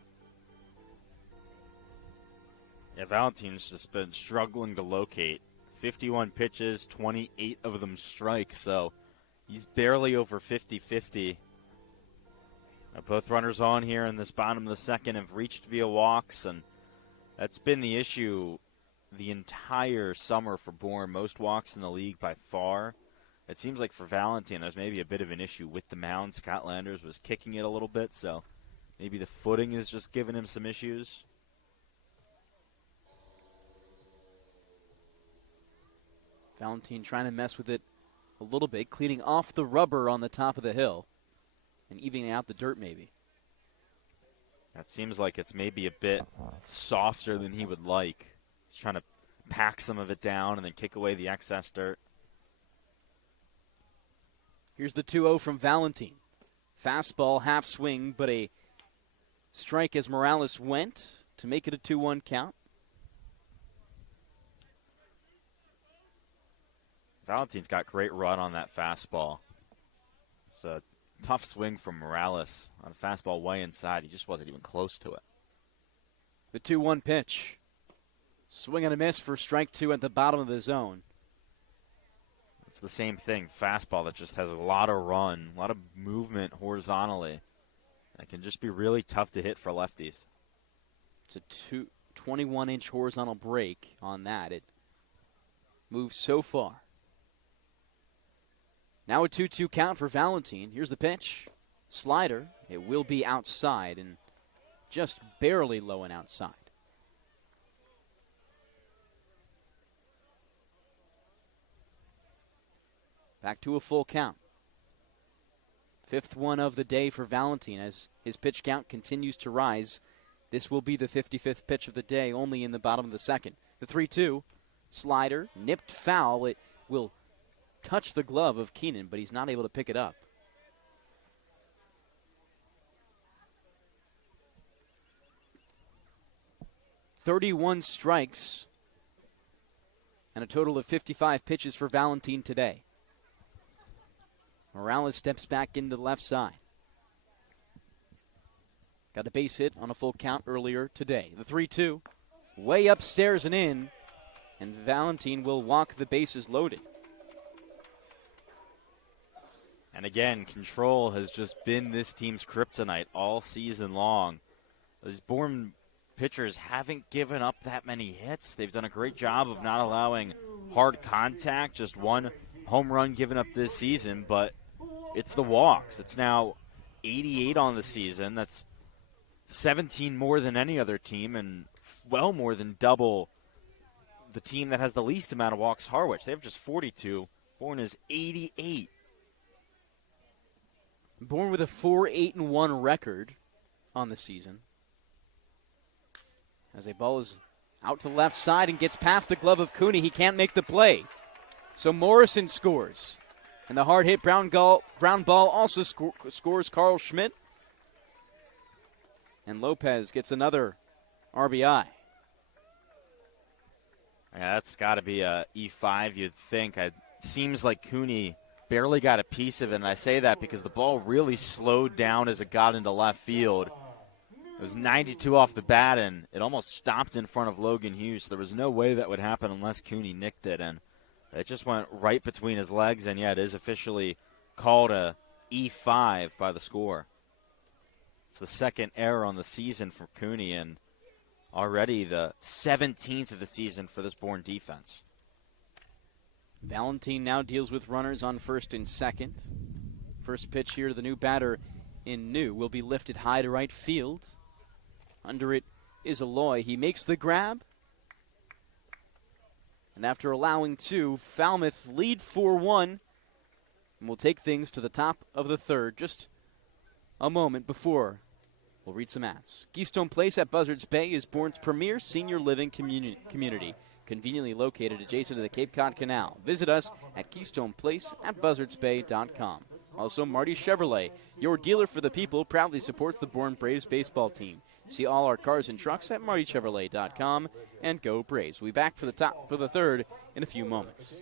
Yeah, Valentin's just been struggling to locate 51 pitches, 28 of them strike, so he's barely over 50-50. Both runners on here in this bottom of the second have reached via walks, and that's been the issue the entire summer for Bourne. Most walks in the league by far. It seems like for Valentine, there's maybe a bit of an issue with the mound. Scott Landers was kicking it a little bit, so maybe the footing is just giving him some issues. Valentine trying to mess with it a little bit, cleaning off the rubber on the top of the hill and evening out the dirt maybe. That seems like it's maybe a bit softer than he would like. He's trying to pack some of it down and then kick away the excess dirt. Here's the 2-0 from Valentine. Fastball, half swing, but a strike as Morales went to make it a 2-1 count. Valentine's got great run on that fastball. It's a tough swing from Morales on a fastball way inside. He just wasn't even close to it. The 2-1 pitch. Swing and a miss for strike 2 at the bottom of the zone. It's the same thing. Fastball that just has a lot of run, a lot of movement horizontally. That can just be really tough to hit for lefties. It's a 21-inch horizontal break on that. It moves so far. Now a 2-2 count for Valentine. Here's the pitch. Slider. It will be outside and just barely low and outside. Back to a full count. Fifth one of the day for Valentine as his pitch count continues to rise. This will be the 55th pitch of the day, only in the bottom of the second. The 3-2. Slider. Nipped foul. It will touch the glove of Keenan, but he's not able to pick it up. "31 strikes and a total of 55 pitches for Valentine today. Morales steps back into the left side. Got a base hit on a full count earlier today. The 3-2, way upstairs and in, and Valentine will walk the bases loaded. And again, control has just been this team's kryptonite all season long. These Bourne pitchers haven't given up that many hits. They've done a great job of not allowing hard contact, just one home run given up this season, but it's the walks. It's now 88 on the season. That's 17 more than any other team and well more than double the team that has the least amount of walks, Harwich. They have just 42. Bourne is 88. Bourne with a 4-8-1 record on the season. As a ball is out to the left side and gets past the glove of Cooney, he can't make the play. So Morrison scores. And the hard hit ground ball also scores Carl Schmidt. And Lopez gets another RBI. Yeah, that's got to be a E5, you'd think. It seems like Cooney barely got a piece of it, and I say that because the ball really slowed down as it got into left field. It was 92 off the bat, and it almost stopped in front of Logan Hughes. There was no way that would happen unless Cooney nicked it, and it just went right between his legs, and yeah, it is officially called a E5 by the score. It's the second error on the season for Cooney, and already the 17th of the season for this Bourne defense. Valentine now deals with runners on first and second. First pitch here to the new batter in new will be lifted high to right field. Under it is Aloy. He makes the grab. And after allowing two, Falmouth lead 4-1. And will take things to the top of the third. Just a moment before we'll read some ads. Keystone Place at Buzzards Bay is Bourne's premier senior living community. Conveniently located adjacent to the Cape Cod Canal. Visit us at Keystone Place at buzzardsbay.com. Also, Marty Chevrolet, your dealer for the people, proudly supports the Bourne Braves baseball team. See all our cars and trucks at martychevrolet.com and go Braves. We'll be back for the third in a few moments.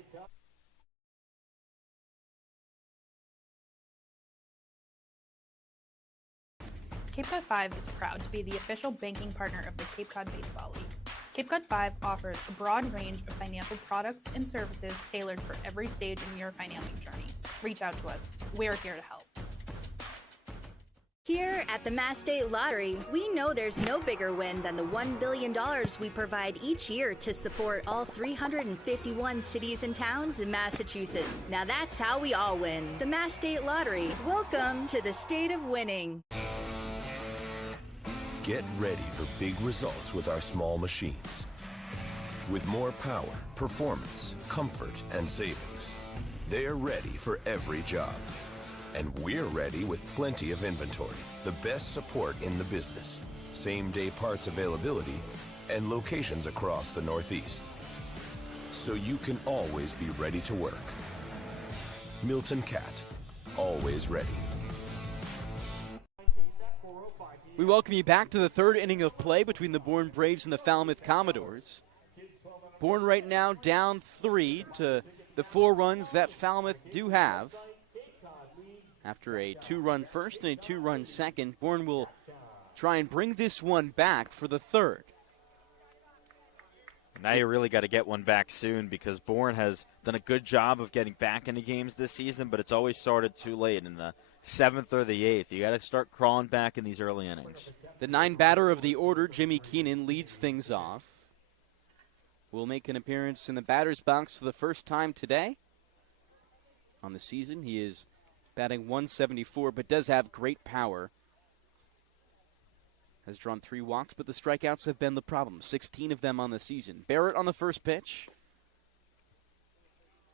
Cape Cod 5 is proud to be the official banking partner of the Cape Cod Baseball League. Cape Cod 5 offers a broad range of financial products and services tailored for every stage in your financing journey. Reach out to us. We're here to help. Here at the Mass State Lottery, we know there's no bigger win than the $1 billion we provide each year to support all 351 cities and towns in Massachusetts. Now that's how we all win. The Mass State Lottery. Welcome to the state of winning. Get ready for big results with our small machines. With more power, performance, comfort, and savings. They're ready for every job. And we're ready with plenty of inventory, the best support in the business, same-day parts availability, and locations across the Northeast. So you can always be ready to work. Milton Cat, always ready. We welcome you back to the third inning of play between the Bourne Braves and the Falmouth Commodores. Bourne right now down 3 to the 4 runs that Falmouth do have. After a 2-run first and a 2-run second, Bourne will try and bring this one back for the third. Now you really got to get one back soon because Bourne has done a good job of getting back into games this season, but it's always started too late in the 7th or the 8th. You got to start crawling back in these early innings. The 9-batter of the order, Jimmy Keenan, leads things off. Will make an appearance in the batter's box for the first time today. On the season, he is batting .174, but does have great power. Has drawn 3 walks, but the strikeouts have been the problem. 16 of them on the season. Barrett on the first pitch.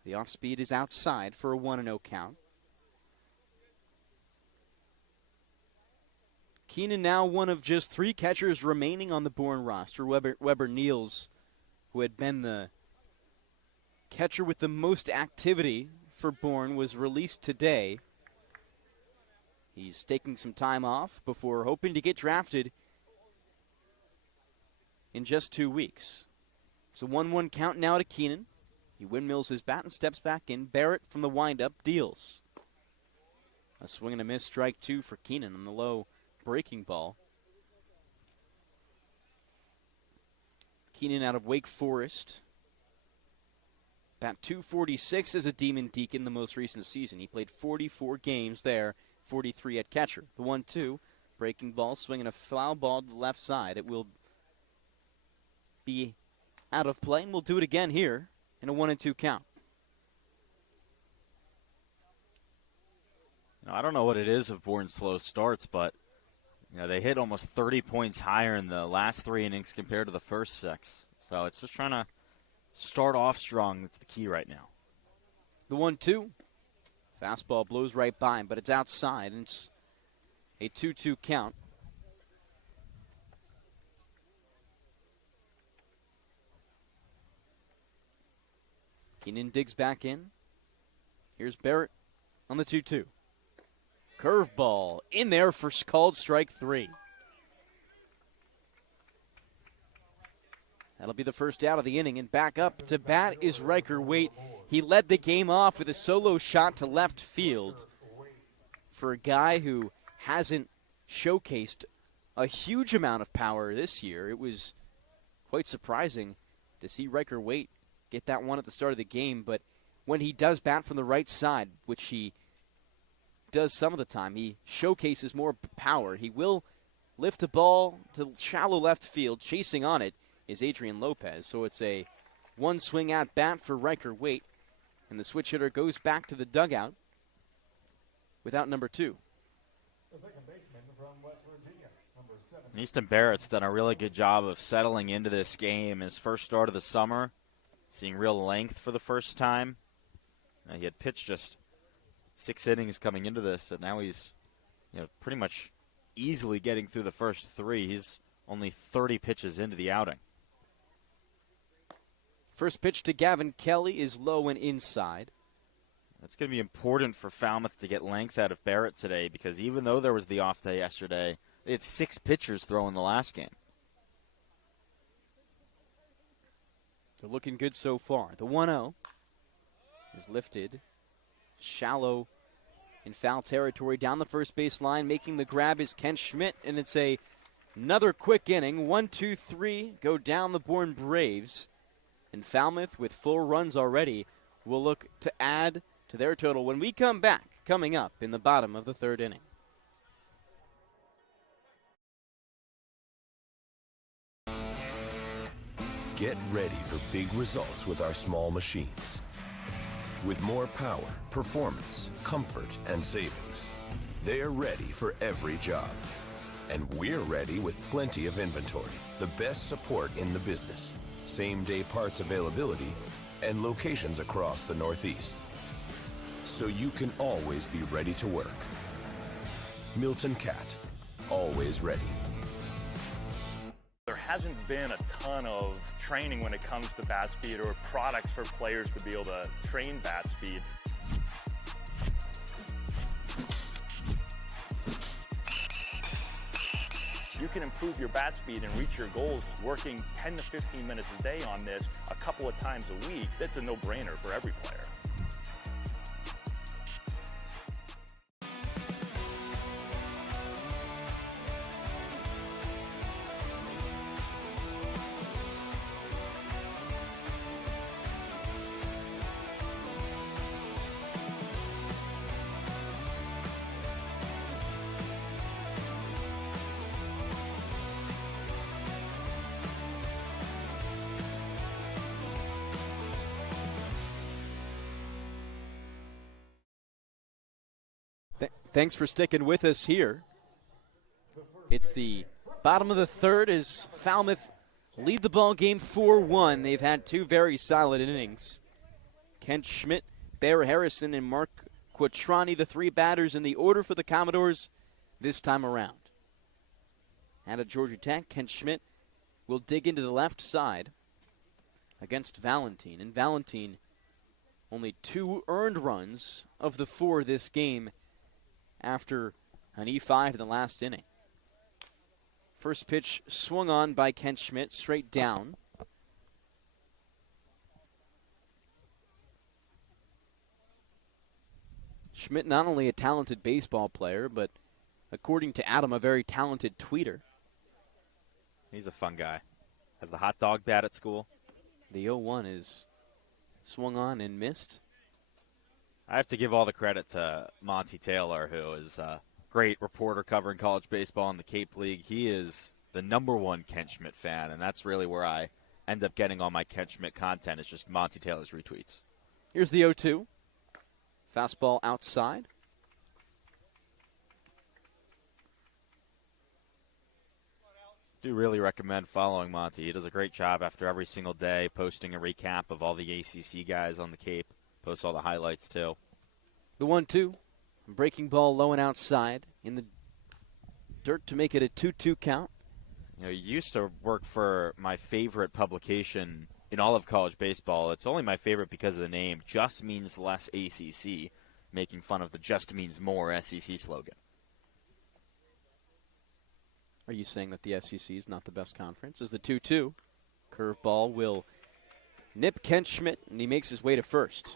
The off-speed is outside for a 1-0 count. Keenan now one of just 3 catchers remaining on the Bourne roster. Weber Niels, who had been the catcher with the most activity for Bourne, was released today. He's taking some time off before hoping to get drafted in just 2 weeks. It's a 1-1 count now to Keenan. He windmills his bat and steps back in. Barrett from the windup deals. A swing and a miss, strike 2 for Keenan on the low breaking ball. Keenan out of Wake Forest. Bat .246 as a Demon Deacon the most recent season. He played 44 games there, 43 at catcher. The 1-2, breaking ball, swinging a foul ball to the left side. It will be out of play, and we'll do it again here in a 1-2 count. I don't know what it is of Bourne's slow starts, but they hit almost 30 points higher in the last 3 innings compared to the first 6. So it's just trying to start off strong. That's the key right now. The 1-2. Fastball blows right by him, but it's outside, and it's a 2-2 count. Keenan digs back in. Here's Barrett on the 2-2. Curveball in there for called strike 3. That'll be the first out of the inning, and back up to bat is Riker Waite. He led the game off with a solo shot to left field. For a guy who hasn't showcased a huge amount of power this year, it was quite surprising to see Riker Waite get that one at the start of the game. But when he does bat from the right side, which he does some of the time, he showcases more power. He will lift a ball to shallow left field. Chasing on it is Adrian Lopez. So it's a one swing at bat for Riker Waite. And the switch hitter goes back to the dugout without number 2. The second baseman from West Virginia, number 7. Easton Barrett's done a really good job of settling into this game. His first start of the summer, seeing real length for the first time. He had pitched just 6 innings coming into this, and now he's pretty much easily getting through the first 3. He's only 30 pitches into the outing. First pitch to Gavin Kelly is low and inside. That's going to be important for Falmouth to get length out of Barrett today, because even though there was the off day yesterday, they had 6 pitchers throwing the last game. They're looking good so far. The 1-0 is lifted shallow in foul territory down the first base line. Making the grab is Ken Schmidt, and it's a Another quick inning. 1, 2, 3 go down the Bourne Braves. And Falmouth, with 4 runs already, will look to add to their total when we come back, coming up in the bottom of the 3rd inning. Get ready for big results with our small machines. With more power, performance, comfort, and savings, they're ready for every job. And we're ready with plenty of inventory, the best support in the business, same-day parts availability, and locations across the Northeast. So you can always be ready to work. Milton Cat, always ready. There hasn't been a ton of training when it comes to bat speed or products for players to be able to train bat speed. You can improve your bat speed and reach your goals working 10 to 15 minutes a day on this a couple of times a week. That's a no-brainer for every player. Thanks for sticking with us here. It's the bottom of the 3rd as Falmouth lead the ball game 4-1. They've had 2 very solid innings. Kent Schmidt, Bear Harrison, and Mark Quattrani, the 3 batters in the order for the Commodores this time around. Out of Georgia Tech, Kent Schmidt will dig into the left side against Valentine. And Valentine, only 2 earned runs of the 4 this game after an E5 in the last inning. First pitch swung on by Kent Schmidt, straight down. Schmidt, not only a talented baseball player, but according to Adam, a very talented tweeter. He's a fun guy. Has the hot dog bat at school. The 0-1 is swung on and missed. I have to give all the credit to Monty Taylor, who is a great reporter covering college baseball in the Cape League. He is the #1 Kent Schmidt fan, and that's really where I end up getting all my Kent Schmidt content. It's just Monty Taylor's retweets. Here's the 0-2. Fastball outside. Do really recommend following Monty. He does a great job after every single day, posting a recap of all the ACC guys on the Cape. Posts all the highlights, too. The 1-2. Breaking ball low and outside in the dirt to make it a 2-2 count. You know, he used to work for my favorite publication in all of college baseball. It's only my favorite because of the name. Just Means Less ACC, making fun of the Just Means More SEC slogan. Are you saying that the SEC is not the best conference? As the 2-2. Curveball will nip Kent Schmidt, and he makes his way to first.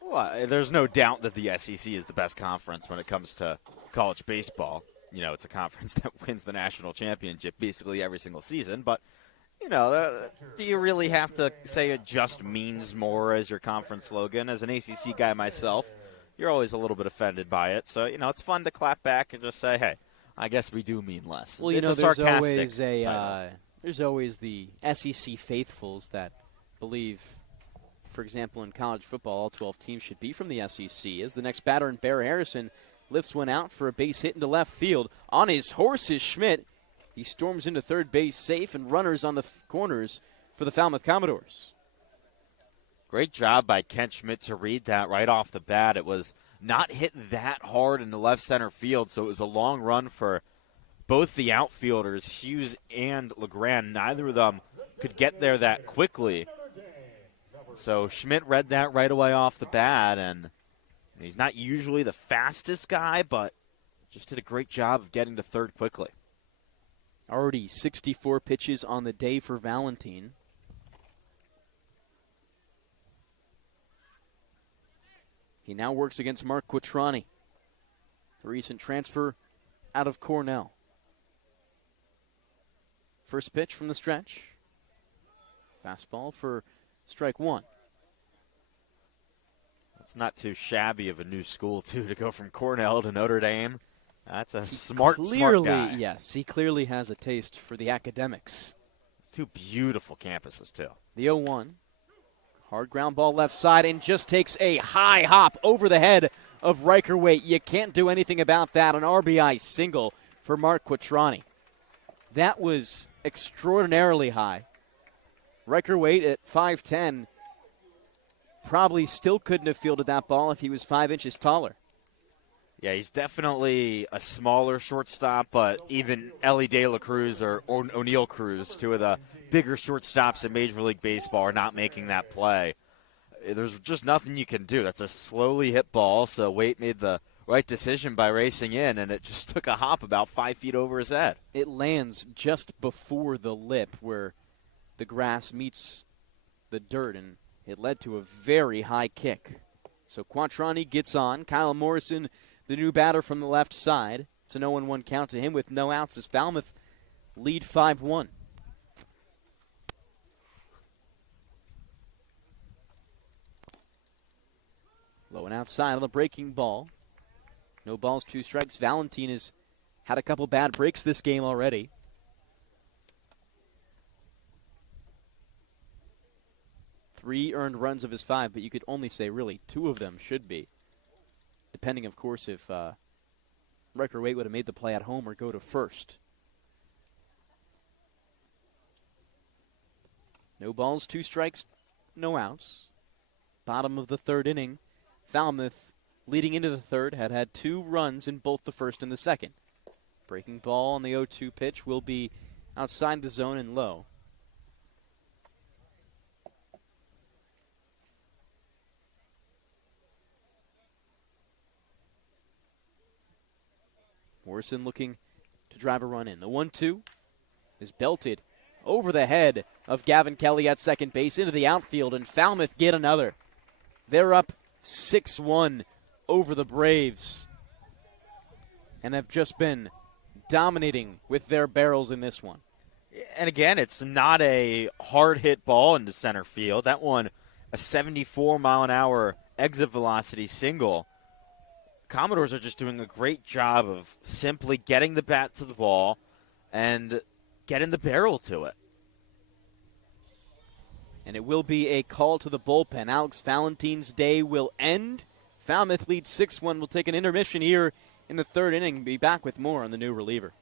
Well, there's no doubt that the SEC is the best conference when it comes to college baseball. You know, it's a conference that wins the national championship basically every single season. But, you know, do you really have to say it just means more as your conference slogan? As an ACC guy myself, you're always a little bit offended by it. So, you know, it's fun to clap back and just say, hey, I guess we do mean less. Well, you it's know, a sarcastic there's always the SEC faithfuls that believe, for example, in college football, all 12 teams should be from the SEC. As the next batter in Bear Harrison lifts one out for a base hit into left field. On his horse is Schmidt. He storms into third base safe, and runners on the corners for the Falmouth Commodores. Great job by Kent Schmidt to read that right off the bat. It was not hit that hard in the left center field, so it was a long run for both the outfielders, Hughes and LeGrand. Neither of them could get there that quickly. So Schmidt read that right away off the bat, and he's not usually the fastest guy, but just did a great job of getting to third quickly. Already 64 pitches on the day for Valentine. He now works against Mark Quattrani, the recent transfer out of Cornell. First pitch from the stretch. Fastball for strike one. It's not too shabby of a new school, too, to go from Cornell to Notre Dame. That's a smart guy. Yes, he clearly has a taste for the academics. It's two beautiful campuses, too. The 0-1. Hard ground ball left side and just takes a high hop over the head of Riker Waite. You can't do anything about that. An RBI single for Mark Quattrani. That was extraordinarily high. Riker Waite at 5'10" probably still couldn't have fielded that ball if he was 5 inches taller. Yeah, he's definitely a smaller shortstop, but even Ellie De La Cruz or O'Neal Cruz, two of the bigger shortstops in Major League Baseball, are not making that play. There's just nothing you can do. That's a slowly hit ball, so Waite made the right decision by racing in, and it just took a hop about 5 feet over his head. It lands just before the lip where the grass meets the dirt, and it led to a very high kick. So Quattrani gets on. Kyle Morrison, the new batter from the left side. It's an 0-1 count to him with no outs as Falmouth lead 5-1. Low and outside on the breaking ball. No balls, 2 strikes. Valentin has had a couple bad breaks this game already. Three earned runs of his 5, but you could only say really 2 of them should be. Depending, of course, if Riker Waite would have made the play at home or go to first. No balls, 2 strikes, no outs. Bottom of the third inning. Falmouth, leading into the third, had 2 runs in both the first and the second. Breaking ball on the 0-2 pitch will be outside the zone and low. Morrison looking to drive a run in. The 1-2 is belted over the head of Gavin Kelly at second base into the outfield, and Falmouth get another. They're up 6-1 over the Braves and have just been dominating with their barrels in this one. And again, it's not a hard hit ball into center field. That one, a 74-mile-an-hour exit velocity single. Commodores are just doing a great job of simply getting the bat to the ball and getting the barrel to it. And it will be a call to the bullpen. Alex Valentin's day will end. Falmouth leads 6-1. We'll take an intermission here in the third inning. Be back with more on the new reliever.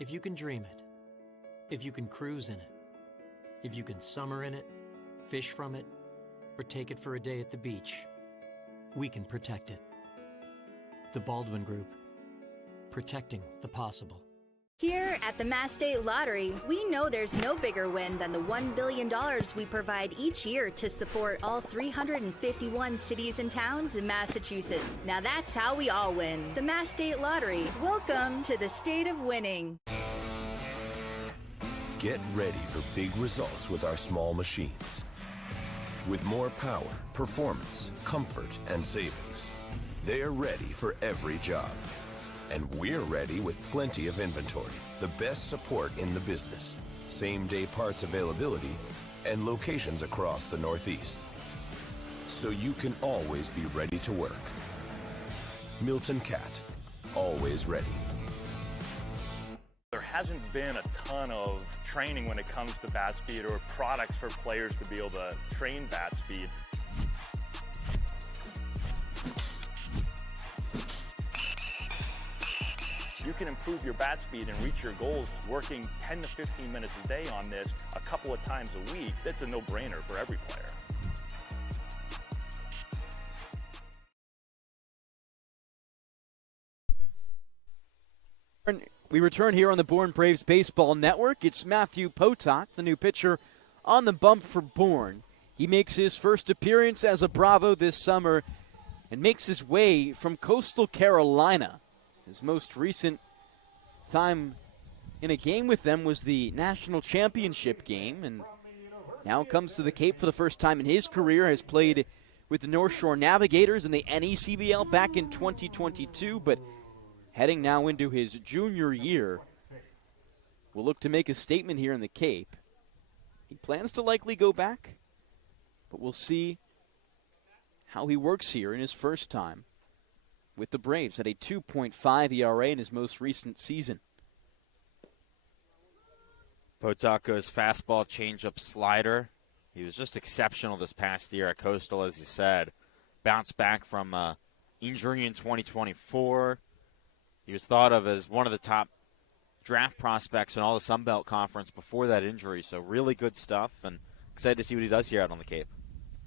If you can dream it, if you can cruise in it, if you can summer in it, fish from it, or take it for a day at the beach, we can protect it. The Baldwin Group, protecting the possible. Here at the Mass State Lottery, we know there's no bigger win than the $1 billion we provide each year to support all 351 cities and towns in Massachusetts. Now that's how we all win. The Mass State Lottery. Welcome to the state of winning. Get ready for big results with our small machines. With more power, performance, comfort, and savings. They're ready for every job. And we're ready with plenty of inventory, the best support in the business, same-day parts availability, and locations across the Northeast. So you can always be ready to work. Milton Cat, always ready. There hasn't been a ton of training when it comes to bat speed or products for players to be able to train bat speed. You can improve your bat speed and reach your goals working 10 to 15 minutes a day on this a couple of times a week. That's a no-brainer for every player. We return here on the Bourne Braves Baseball Network. It's Matthew Potok, the new pitcher, on the bump for Bourne. He makes his first appearance as a Bravo this summer and makes his way from Coastal Carolina. His most recent time in a game with them was the national championship game, and now comes to the Cape for the first time in his career. Has played with the North Shore Navigators in the NECBL back in 2022, but heading now into his junior year, will look to make a statement here in the Cape. He plans to likely go back, but we'll see how he works here in his first time with the Braves at a 2.5 ERA in his most recent season. Potako's fastball, changeup, slider. He was just exceptional this past year at Coastal, as he said. Bounced back from injury in 2024. He was thought of as one of the top draft prospects in all the Sun Belt Conference before that injury, so really good stuff, and excited to see what he does here out on the Cape.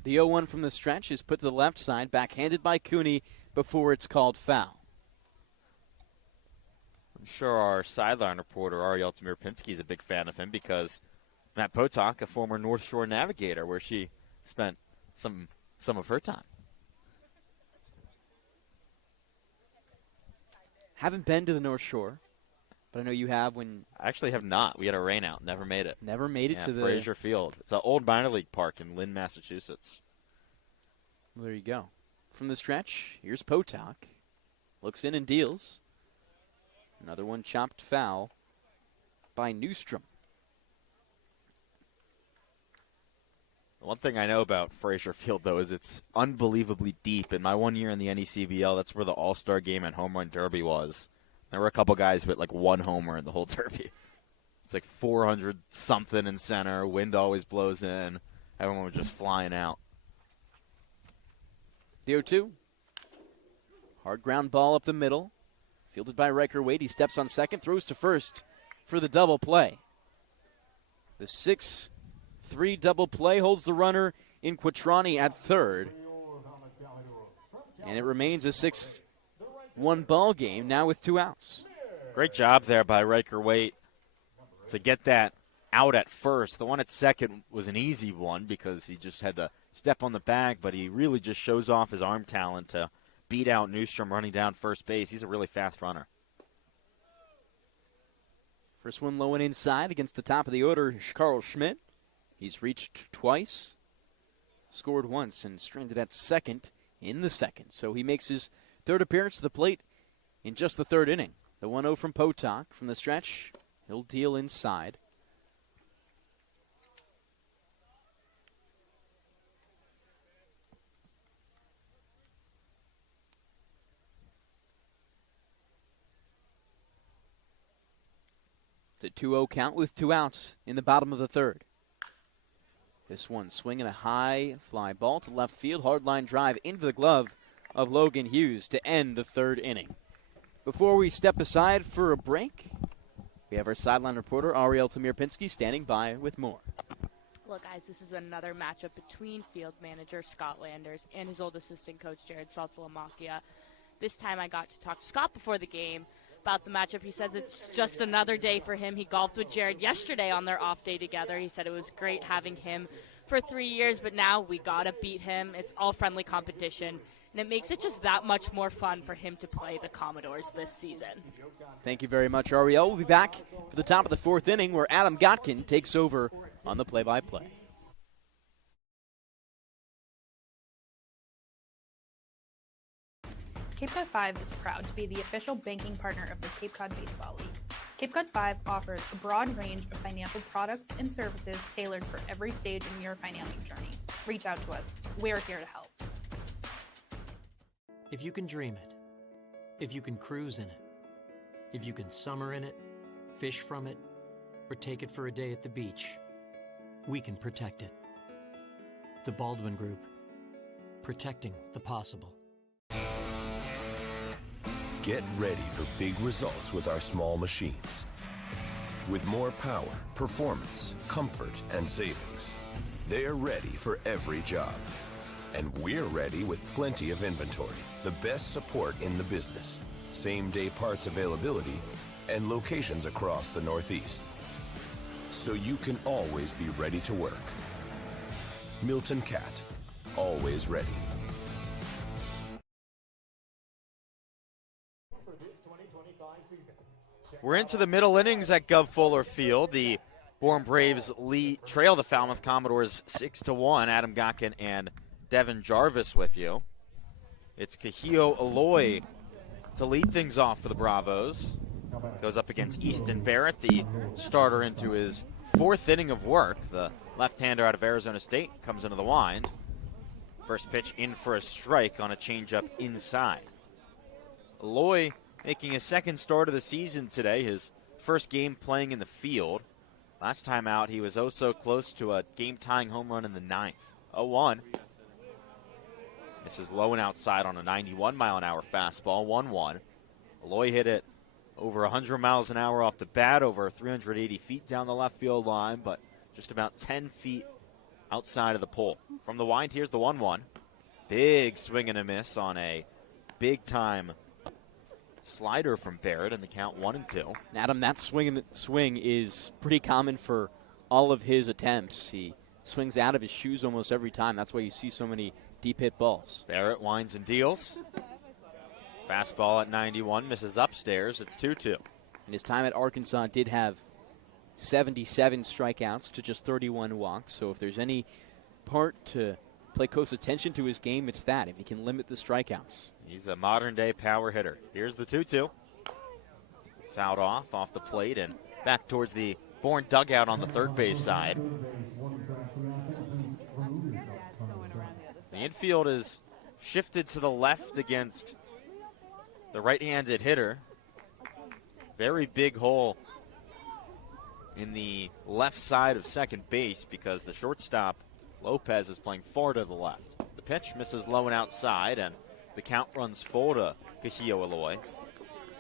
The 0-1 from the stretch is put to the left side, backhanded by Cooney before it's called foul. I'm sure our sideline reporter, Ariel Tamir-Pinsky, is a big fan of him because Matt Potok, a former North Shore Navigator, where she spent some of her time. Haven't been to the North Shore, but I know you have. When I actually have not. We had a rain out. Never made it. Never made it to the Fraser Field. It's an old minor league park in Lynn, Massachusetts. Well, there you go. From the stretch, here's Potok. Looks in and deals. Another one chopped foul by Newstrom. One thing I know about Fraser Field, though, is it's unbelievably deep. In my 1 year in the NECBL, that's where the All-Star Game and Home Run Derby was. There were a couple guys with like one homer in the whole derby. It's like 400-something in center. Wind always blows in. Everyone was just flying out. The 0-2. Hard ground ball up the middle. Fielded by Riker Wade. He steps on second, throws to first for the double play. The 6-3 double play holds the runner in Quattrani at third. And it remains a 6-1 ball game now with 2 outs. Great job there by Riker Wade to get that out at first. The one at second was an easy one because he just had to step on the bag, but he really just shows off his arm talent to beat out Newstrom running down first base. He's a really fast runner. First one low and inside against the top of the order, Carl Schmidt. He's reached twice, scored once, and stranded at second in the second. So he makes his third appearance to the plate in just the third inning. The 1-0 from Potok from the stretch. He'll deal inside. It's a 2-0 count with 2 outs in the bottom of the third. This one swinging a high fly ball to left field. Hard line drive into the glove of Logan Hughes to end the third inning. Before we step aside for a break, we have our sideline reporter, Ariel Tamir-Pinsky, standing by with more. Well, guys, this is another matchup between field manager Scott Landers and his old assistant coach, Jared Saltalamacchia. This time I got to talk to Scott before the game about the matchup. He says it's just another day for him. He golfed with Jared yesterday on their off day together. He said it was great having him for 3 years, but now we got to beat him. It's all friendly competition, and it makes it just that much more fun for him to play the Commodores this season. Thank you very much, Ariel. We'll be back for the top of the fourth inning where Adam Gotkin takes over on the play-by-play. Cape Cod 5 is proud to be the official banking partner of the Cape Cod Baseball League. Cape Cod 5 offers a broad range of financial products and services tailored for every stage in your financial journey. Reach out to us. We're here to help. If you can dream it, if you can cruise in it, if you can summer in it, fish from it, or take it for a day at the beach, we can protect it. The Baldwin Group, protecting the possible. Get ready for big results with our small machines. With more power, performance, comfort, and savings. They're ready for every job. And we're ready with plenty of inventory, the best support in the business, same-day parts availability, and locations across the Northeast, so you can always be ready to work. Milton Cat, always ready. We're into the middle innings at Gov Fuller Field. The Bourne Braves trail the Falmouth Commodores 6-1. Adam Gotkin and Devon Jarvis with you. It's Kahio Aloy to lead things off for the Bravos. Goes up against Easton Barrett, the starter into his 4th inning of work. The left-hander out of Arizona State comes into the wind. First pitch in for a strike on a changeup inside. Aloy making his 2nd start of the season today, his 1st game playing in the field. Last time out, he was oh so close to a game-tying home run in the 9th. 0-1. This is low and outside on a 91-mile-an-hour fastball, 1-1. Aloy hit it over 100 miles an hour off the bat, over 380 feet down the left field line, but just about 10 feet outside of the pole. From the wind, here's the 1-1. Big swing and a miss on a big-time slider from Barrett, and the count 1-2. Adam, that swing is pretty common for all of his attempts. He swings out of his shoes almost every time. That's why you see so many deep hit balls. Barrett winds and deals. Fastball at 91, misses upstairs. It's 2-2. And his time at Arkansas did have 77 strikeouts to just 31 walks. So if there's any part to play close attention to his game, it's that, if he can limit the strikeouts. He's a modern-day power hitter. Here's the 2-2. Fouled off the plate, and back towards the Bourne dugout on the third base side. The infield is shifted to the left against the right-handed hitter. Very big hole in the left side of second base because the shortstop, Lopez, is playing far to the left. The pitch misses low and outside, and the count runs full to Kahio Aloy.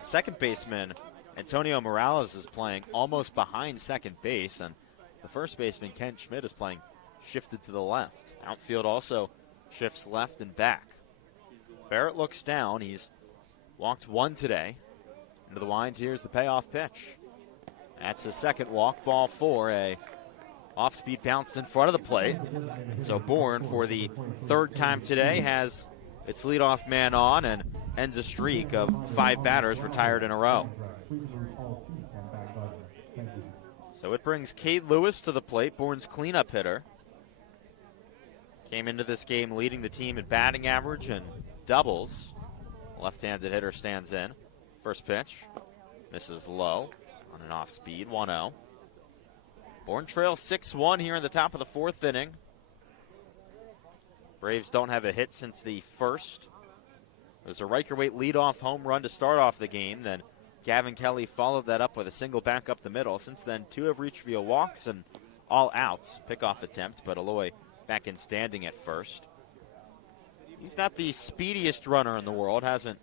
Second baseman, Antonio Morales, is playing almost behind second base, and the first baseman, Kent Schmidt, is playing shifted to the left. Outfield also shifts left and back. Barrett looks down. He's walked 1 today. Into the wind, here's the payoff pitch. That's his 2nd walk, ball 4, a off-speed bounce in front of the plate. So Bourne, for the 3rd time today, has its leadoff man on and ends a streak of 5 batters retired in a row. So it brings Cade Lewis to the plate, Bourne's cleanup hitter. Came into this game leading the team in batting average and doubles. Left-handed hitter stands in. First pitch, misses low on an off-speed, 1-0. Bourne trails 6-1 here in the top of the 4th inning. Braves don't have a hit since the 1st. It was a Riker-Waite leadoff home run to start off the game. Then Gavin Kelly followed that up with a single back up the middle. Since then, 2 have reached via walks and all outs. Pickoff attempt, but Aloy back in standing at first. He's not the speediest runner in the world. Hasn't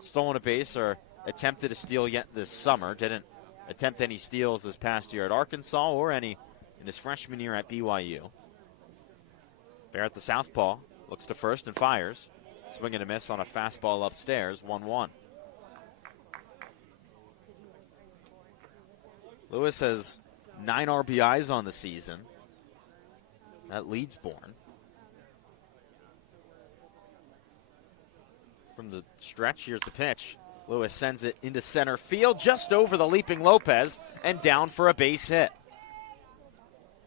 stolen a base or attempted a steal yet this summer. Didn't attempt any steals this past year at Arkansas or any in his freshman year at BYU. Barrett, the southpaw, looks to first and fires. Swing and a miss on a fastball upstairs, 1-1. Lewis has 9 RBIs on the season. That leads Bourne. From the stretch, here's the pitch. Lewis sends it into center field, just over the leaping Lopez, and down for a base hit.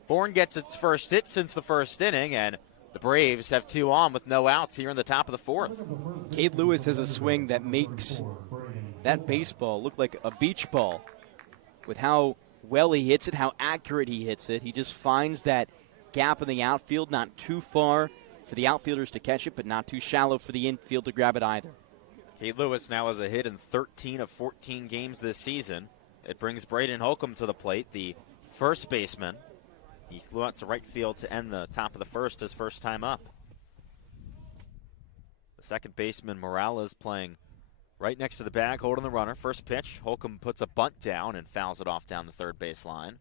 Bourne gets its first hit since the 1st inning, and the Braves have 2 on with no outs here in the top of the 4th. Cade Lewis has a swing that makes that baseball look like a beach ball with how well he hits it, how accurate he hits it. He just finds that gap in the outfield, not too far for the outfielders to catch it, but not too shallow for the infield to grab it either. Cade Lewis now has a hit in 13 of 14 games this season. It brings Braden Holcomb to the plate, the first baseman. He flew out to right field to end the top of the 1st, his first time up. The second baseman, Morales, playing right next to the bag, holding the runner. First pitch, Holcomb puts a bunt down and fouls it off down the third base line.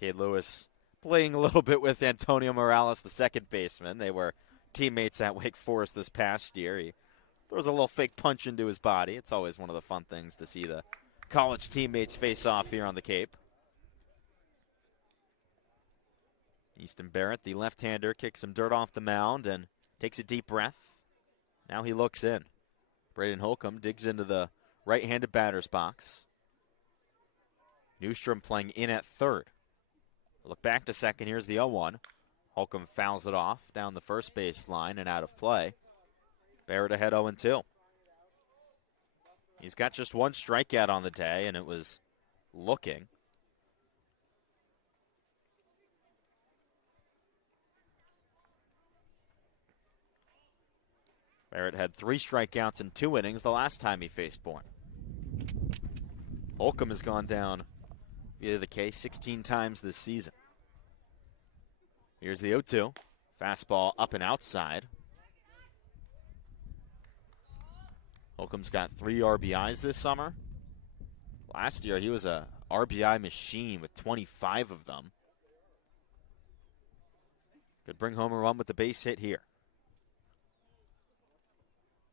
Cade Lewis playing a little bit with Antonio Morales, the second baseman. They were teammates at Wake Forest this past year. He throws a little fake punch into his body. It's always one of the fun things to see the college teammates face off here on the Cape. Easton Barrett, the left-hander, kicks some dirt off the mound and takes a deep breath. Now he looks in. Braden Holcomb digs into the right-handed batter's box. Newstrom playing in at third. Look back to second. Here's the 0-1. Holcomb fouls it off down the first base line and out of play. Barrett ahead 0-2. He's got just one strikeout on the day, and it was looking. Barrett had 3 strikeouts in 2 innings the last time he faced Bourne. Holcomb has gone down via the K 16 times this season. Here's the 0-2. Fastball up and outside. Holcomb's got 3 RBIs this summer. Last year, he was a RBI machine with 25 of them. Could bring home a run with the base hit here.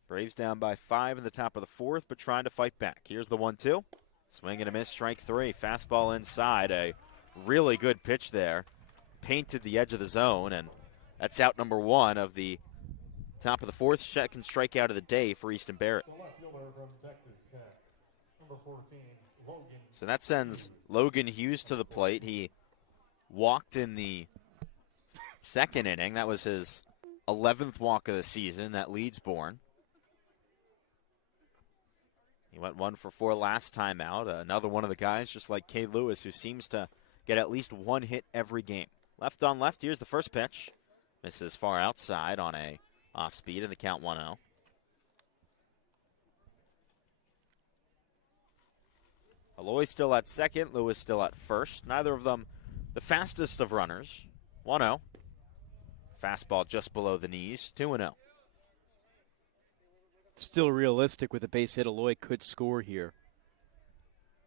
Braves down by 5 in the top of the 4th, but trying to fight back. Here's the 1-2. Swing and a miss, strike 3. Fastball inside. A really good pitch there. Painted the edge of the zone, and that's out number 1 of the top of the 4th. Second strikeout of the day for Easton Barrett. So that sends Logan Hughes to the plate. He walked in the second inning. That was his 11th walk of the season. That leads Bourne. He went 1 for 4 last time out. Another one of the guys, just like Cade Lewis, who seems to get at least 1 hit every game. Left on left, here's the first pitch. Misses far outside on a off speed, and the count 1-0. Aloy still at second, Lewis still at first. Neither of them the fastest of runners. 1-0. Fastball just below the knees, 2-0. Still realistic with a base hit. Aloy could score here.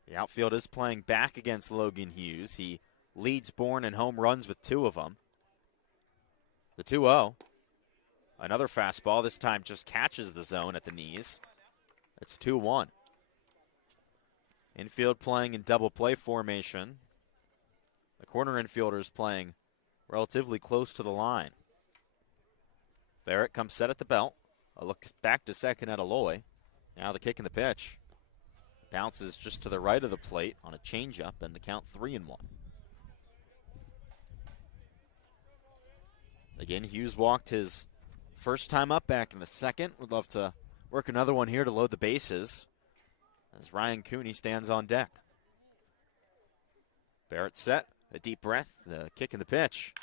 The outfield is playing back against Logan Hughes. He leads Bourne in home runs with 2 of them. The 2-0. Another fastball. This time just catches the zone at the knees. It's 2-1. Infield playing in double play formation. The corner infielders playing relatively close to the line. Barrett comes set at the belt. A look back to second at Aloy. Now the kick and the pitch. Bounces just to the right of the plate on a changeup, and the count 3-1. Again, Hughes walked his first time up back in the second. Would love to work another one here to load the bases as Ryan Cooney stands on deck. Barrett set, a deep breath, the kick and the pitch.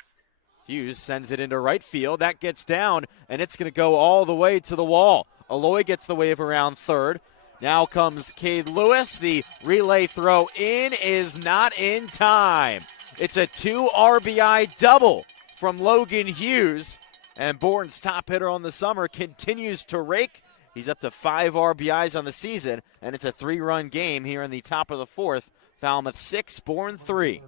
Hughes sends it into right field. That gets down, and it's going to go all the way to the wall. Aloy gets the wave around third. Now comes Cade Lewis. The relay throw in is not in time. It's a 2 RBI double from Logan Hughes, and Bourne's top hitter on the summer continues to rake. He's up to 5 RBIs on the season, and it's a 3-run game here in the top of the 4th. Falmouth 6, Bourne 3.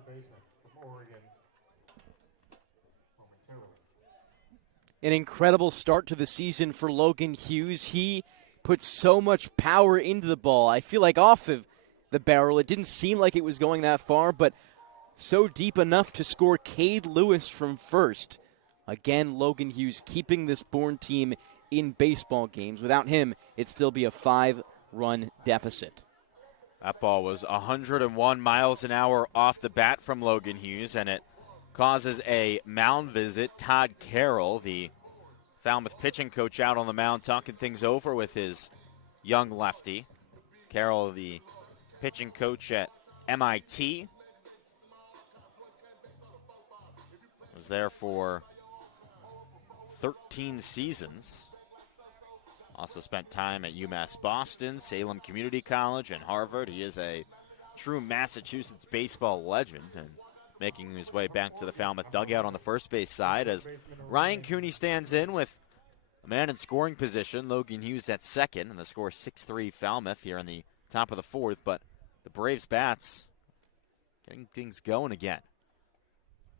An incredible start to the season for Logan Hughes. He put so much power into the ball. I feel like off of the barrel, it didn't seem like it was going that far, but so deep enough to score Cade Lewis from first. Again, Logan Hughes keeping this Bourne team in baseball games. Without him, it'd still be a 5-run deficit. That ball was 101 miles an hour off the bat from Logan Hughes, and it causes a mound visit. Todd Carroll, the Falmouth pitching coach, out on the mound talking things over with his young lefty. Carroll, the pitching coach at MIT, was there for 13 seasons. Also spent time at UMass Boston, Salem Community College, and Harvard. He is a true Massachusetts baseball legend, and making his way back to the Falmouth dugout on the first base side as Ryan Cooney stands in with a man in scoring position. Logan Hughes at second, and the score 6-3 Falmouth here in the top of the 4th. But the Braves bats getting things going again.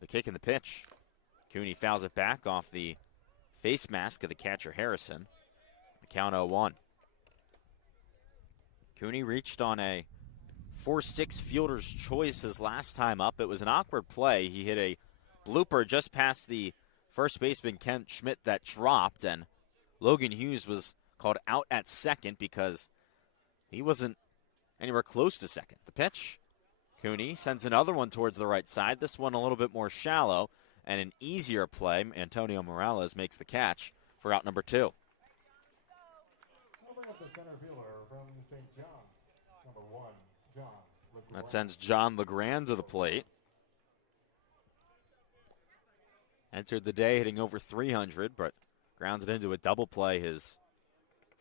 The kick and the pitch. Cooney fouls it back off the face mask of the catcher Harrison. The count 0-1. Cooney reached on a 4-6 fielder's choice his last time up. It was an awkward play. He hit a blooper just past the first baseman, Kent Schmidt, that dropped, and Logan Hughes was called out at second because he wasn't anywhere close to second. The pitch, Cooney sends another one towards the right side. This one a little bit more shallow and an easier play. Antonio Morales makes the catch for out number 2. That sends John LeGrand to the plate. Entered the day hitting over 300, but grounds it into a double play his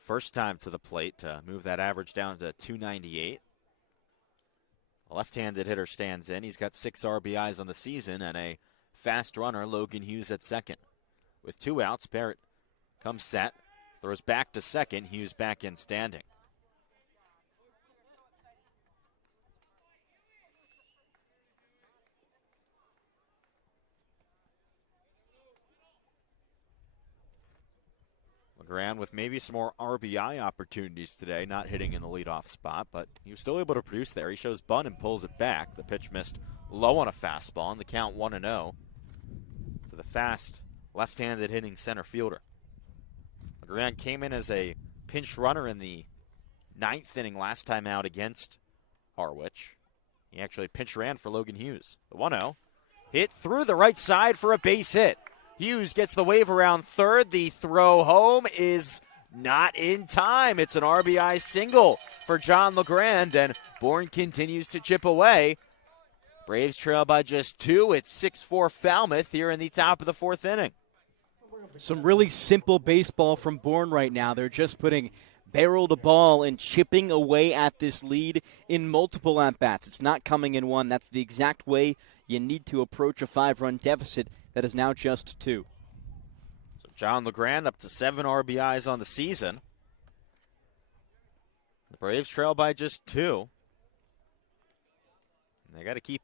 first time to the plate to move that average down to 298. A left-handed hitter stands in. He's got 6 RBIs on the season and a fast runner, Logan Hughes, at second. With 2 outs, Barrett comes set, throws back to second, Hughes back in standing. LeGrand with maybe some more RBI opportunities today, not hitting in the leadoff spot, but he was still able to produce there. He shows bunt and pulls it back. The pitch missed low on a fastball, and the count 1-0 to the fast left-handed hitting center fielder. LeGrand came in as a pinch runner in the 9th inning last time out against Harwich. He actually pinch ran for Logan Hughes. The 1-0 hit through the right side for a base hit. Hughes gets the wave around third. The throw home is not in time. It's an RBI single for John LeGrand, and Bourne continues to chip away. Braves trail by just 2. It's 6-4 Falmouth here in the top of the 4th inning. Some really simple baseball from Bourne right now. They're just putting barrel the ball and chipping away at this lead in multiple at-bats. It's not coming in one. That's the exact way you need to approach a 5-run deficit that is now just 2. So John LeGrand up to 7 RBIs on the season. The Braves trail by just 2. And they got to keep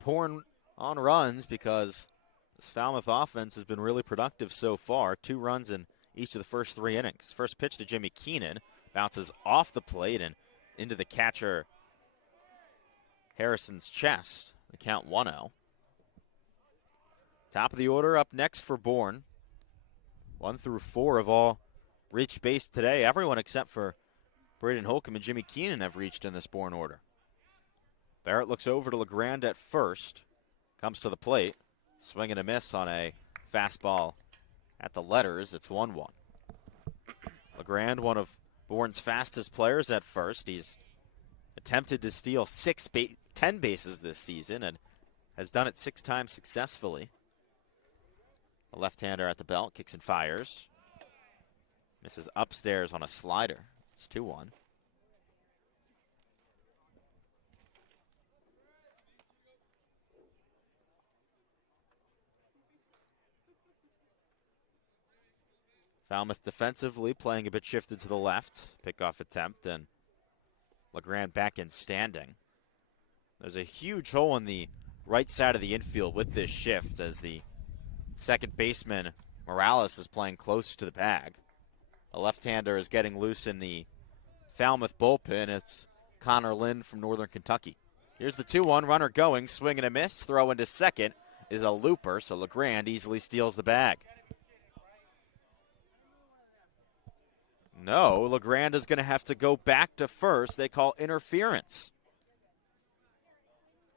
pouring on runs because this Falmouth offense has been really productive so far. 2 runs in each of the first 3 innings. First pitch to Jimmy Keenan. Bounces off the plate and into the catcher Harrison's chest. The count 1-0. Top of the order up next for Bourne. 1 through 4 have all reached base today. Everyone except for Braden Holcomb and Jimmy Keenan have reached in this Bourne order. Barrett looks over to LeGrand at first. Comes to the plate. Swing and a miss on a fastball at the letters. It's 1-1. LeGrand, one of Bourne's fastest players at first. He's attempted to steal 10 bases this season and has done it 6 times successfully. A left-hander at the belt, kicks and fires. Misses upstairs on a slider. It's 2-1. Falmouth defensively playing a bit shifted to the left. Pickoff attempt, and LeGrand back in standing. There's a huge hole in the right side of the infield with this shift as the second baseman, Morales, is playing close to the bag. A left-hander is getting loose in the Falmouth bullpen. It's Connor Lynn from Northern Kentucky. Here's the 2-1, runner going, swing and a miss. Throw into second is a looper, so LeGrand easily steals the bag. No, LeGrand is going to have to go back to first. They call interference.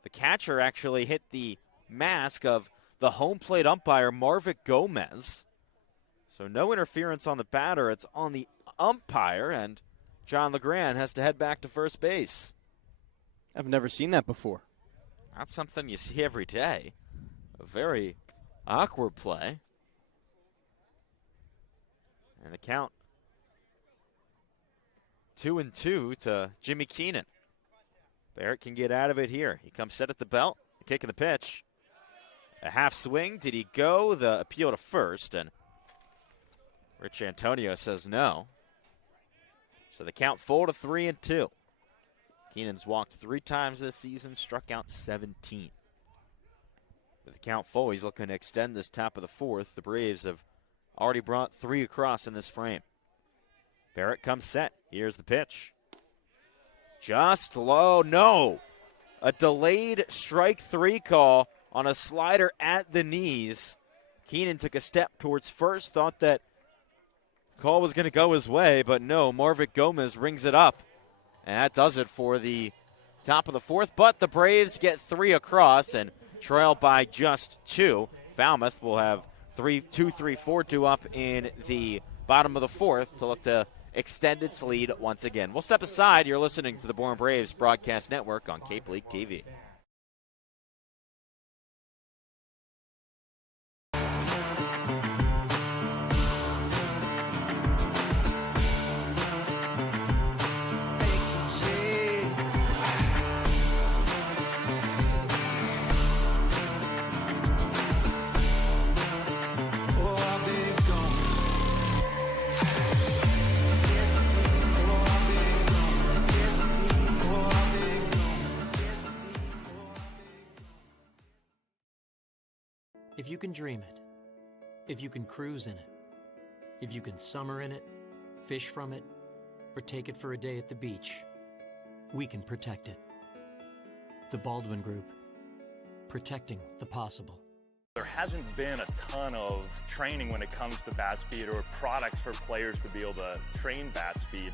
The catcher actually hit the mask of the home plate umpire, Marvick Gomez. So no interference on the batter. It's on the umpire, and John LeGrand has to head back to first base. I've never seen that before. Not something you see every day. A very awkward play. And the count 2-2 to Jimmy Keenan. Barrett can get out of it here. He comes set at the belt, kicking the pitch. A half swing. Did he go? The appeal to first, and Rich Antonio says no. So the count full to 3-2. Keenan's walked 3 times this season, struck out 17. With the count full, he's looking to extend this top of the 4th. The Braves have already brought 3 across in this frame. Barrett comes set. Here's the pitch. Just low. No. A delayed strike 3 call on a slider at the knees. Keenan took a step towards first, thought that call was going to go his way, but no, Marvick Gomez rings it up. And that does it for the top of the 4th, but the Braves get 3 across and trail by just 2. Falmouth will have 2-3-4 due up in the bottom of the 4th to look to extend its lead once again. We'll step aside. You're listening to the Bourne Braves Broadcast Network on Cape League TV. If you can dream it, if you can cruise in it, if you can summer in it, fish from it, or take it for a day at the beach, we can protect it. The Baldwin Group, protecting the possible. There hasn't been a ton of training when it comes to bat speed or products for players to be able to train bat speed.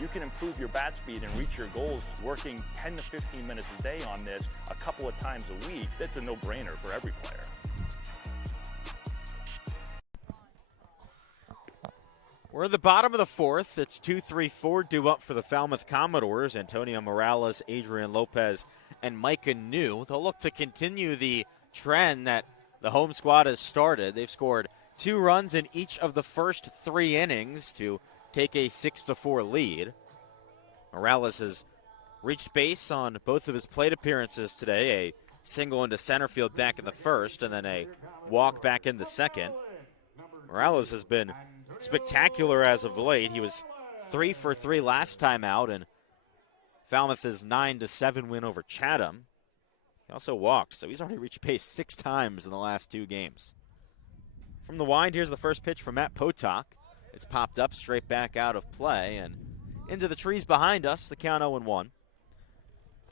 You can improve your bat speed and reach your goals working 10 to 15 minutes a day on this a couple of times a week. That's a no-brainer for every player. We're at the bottom of the 4th. It's 2-3-4 due up for the Falmouth Commodores. Antonio Morales, Adrian Lopez, and Micah New. They'll look to continue the trend that the home squad has started. They've scored 2 runs in each of the first 3 innings to take a 6-4 lead. Morales has reached base on both of his plate appearances today, a single into center field back in the 1st and then a walk back in the 2nd. Morales has been spectacular as of late. He was 3 for 3 last time out, and Falmouth's 9-7 win over Chatham. He also walked, so he's already reached base 6 times in the last 2 games. From the wind, here's the first pitch from Matt Potok. It's popped up straight back out of play and into the trees behind us, the count 0-1.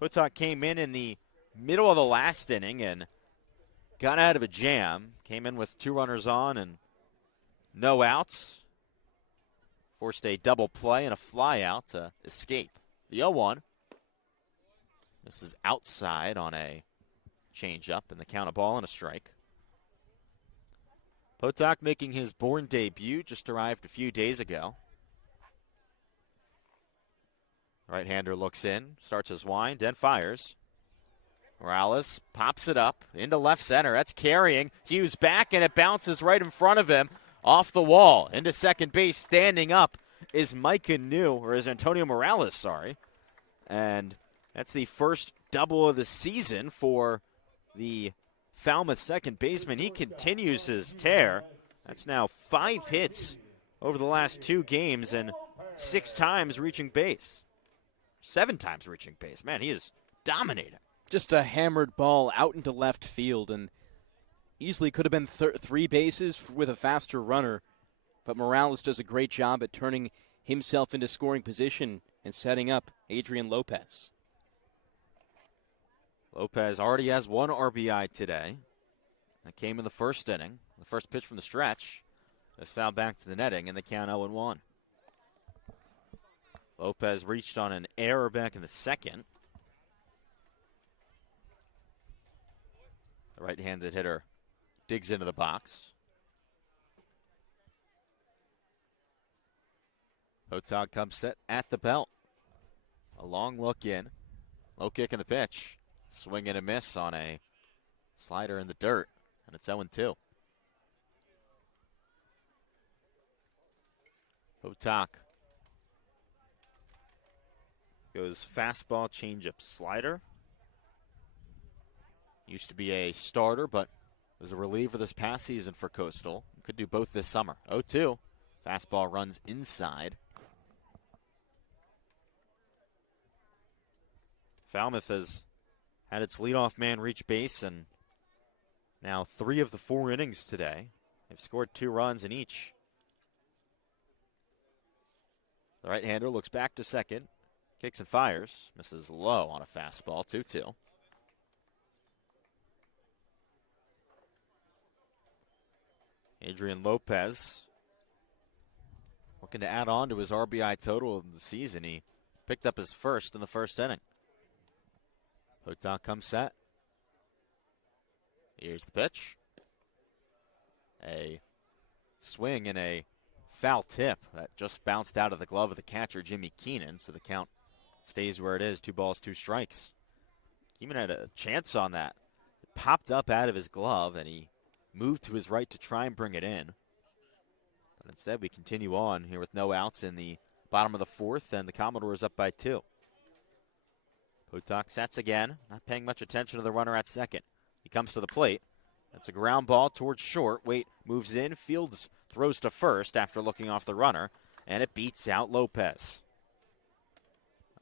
Potok came in the middle of the last inning and got out of a jam. Came in with 2 runners on and no outs. Forced a double play and a fly out to escape. The 0-1. This is outside on a changeup and the count a ball and a strike. Potok making his Bourne debut, just arrived a few days ago. Right-hander looks in, starts his wind, and fires. Morales pops it up into left center. That's carrying. Hughes back, and it bounces right in front of him off the wall. Into second base, standing up is Micah New, or is Antonio Morales, sorry. And that's the first double of the season for the Falmouth second baseman. He continues his tear. That's now 5 hits over the last 2 games and 6 times reaching base. 7 times reaching base. Man, he is dominating. Just a hammered ball out into left field, and easily could have been 3 bases with a faster runner. But Morales does a great job at turning himself into scoring position and setting up Adrian Lopez. Lopez already has 1 RBI today. That came in the 1st inning. The first pitch from the stretch is fouled back to the netting, and the count 0-1. Lopez reached on an error back in the 2nd. The right-handed hitter digs into the box. Potok comes set at the belt. A long look in. Low kick in the pitch. Swing and a miss on a slider in the dirt, and it's 0-2. Potok goes fastball, changeup, slider. Used to be a starter, but was a reliever this past season for Coastal. Could do both this summer. 0-2. Fastball runs inside. Falmouth has had its leadoff man reach base and Now 3 of the 4 innings today. They've scored 2 runs in each. The right-hander looks back to second. Kicks and fires. Misses low on a fastball, 2-2. Adrian Lopez looking to add on to his RBI total of the season. He picked up his first in the first inning. Potok comes set. Here's the pitch. A swing and a foul tip that just bounced out of the glove of the catcher, Jimmy Keenan, so the count stays where it is, 2 balls, 2 strikes. Keenan had a chance on that. It popped up out of his glove, and he moved to his right to try and bring it in. But instead, we continue on here with no outs in the bottom of the 4th, and the Commodores up by 2. Potok sets again, not paying much attention to the runner at second. He comes to the plate. That's a ground ball towards short. Waite moves in. Fields throws to first after looking off the runner, and it beats out Lopez.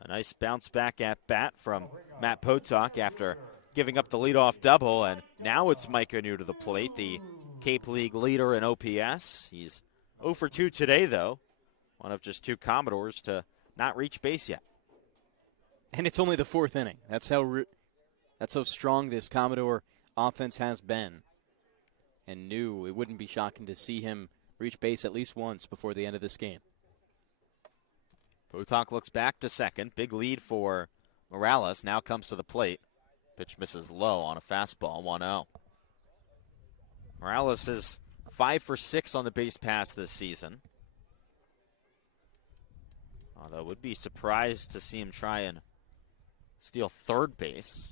A nice bounce back at bat from Matt Potok after giving up the leadoff double, and now it's Mike Anu to the plate, the Cape League leader in OPS. He's 0 for 2 today, though. One of just 2 Commodores to not reach base yet. And it's only the 4th inning. That's how strong this Commodore offense has been. And knew it wouldn't be shocking to see him reach base at least once before the end of this game. Potok looks back to second. Big lead for Morales. Now comes to the plate. Pitch misses low on a fastball, 1-0. Morales is 5 for 6 on the base pass this season. Although would be surprised to see him try and steal third base.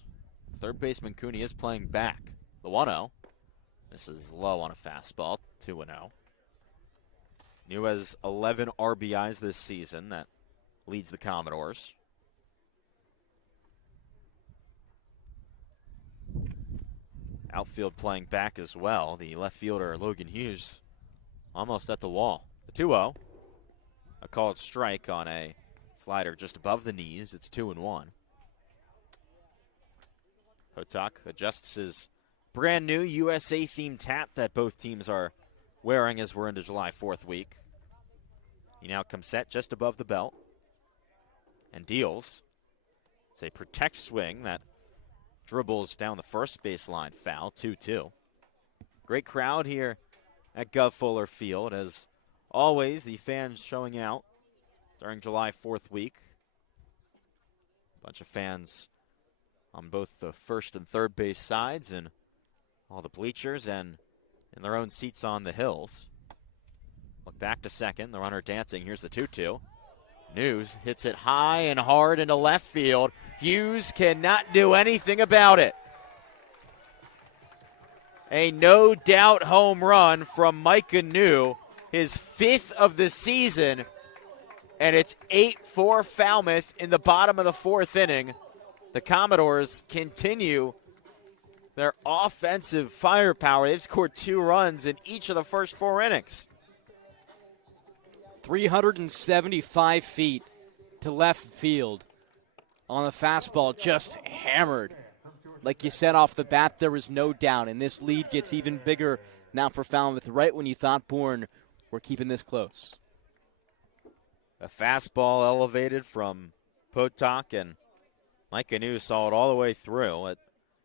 Third baseman Cooney is playing back. The 1-0. This is low on a fastball, 2-0. New has 11 RBIs this season. That leads the Commodores. Outfield playing back as well. The left fielder, Logan Hughes, almost at the wall. The 2-0. A called strike on a slider just above the knees. It's 2-1. Potok adjusts his brand new USA-themed hat that both teams are wearing as we're into July 4th week. He now comes set just above the belt and deals. It's a protect swing that dribbles down the first baseline foul, 2-2. Great crowd here at Gov Fuller Field. As always, the fans showing out during July 4th week. A bunch of fans on both the first and third base sides and all the bleachers and in their own seats on the hills. Look back to second, the runner dancing. Here's the 2-2. News hits it high and hard into left field. Hughes cannot do anything about it. A no-doubt home run from Mike Anu, his 5th of the season, and it's 8-4 Falmouth in the bottom of the 4th inning. The Commodores continue their offensive firepower. They've scored 2 runs in each of the first 4 innings. 375 feet to left field on the fastball, just hammered. Like you said off the bat, there was no doubt, and this lead gets even bigger now for Falmouth right when you thought Bourne were keeping this close. A fastball elevated from Potok, and Mike Anu saw it all the way through. It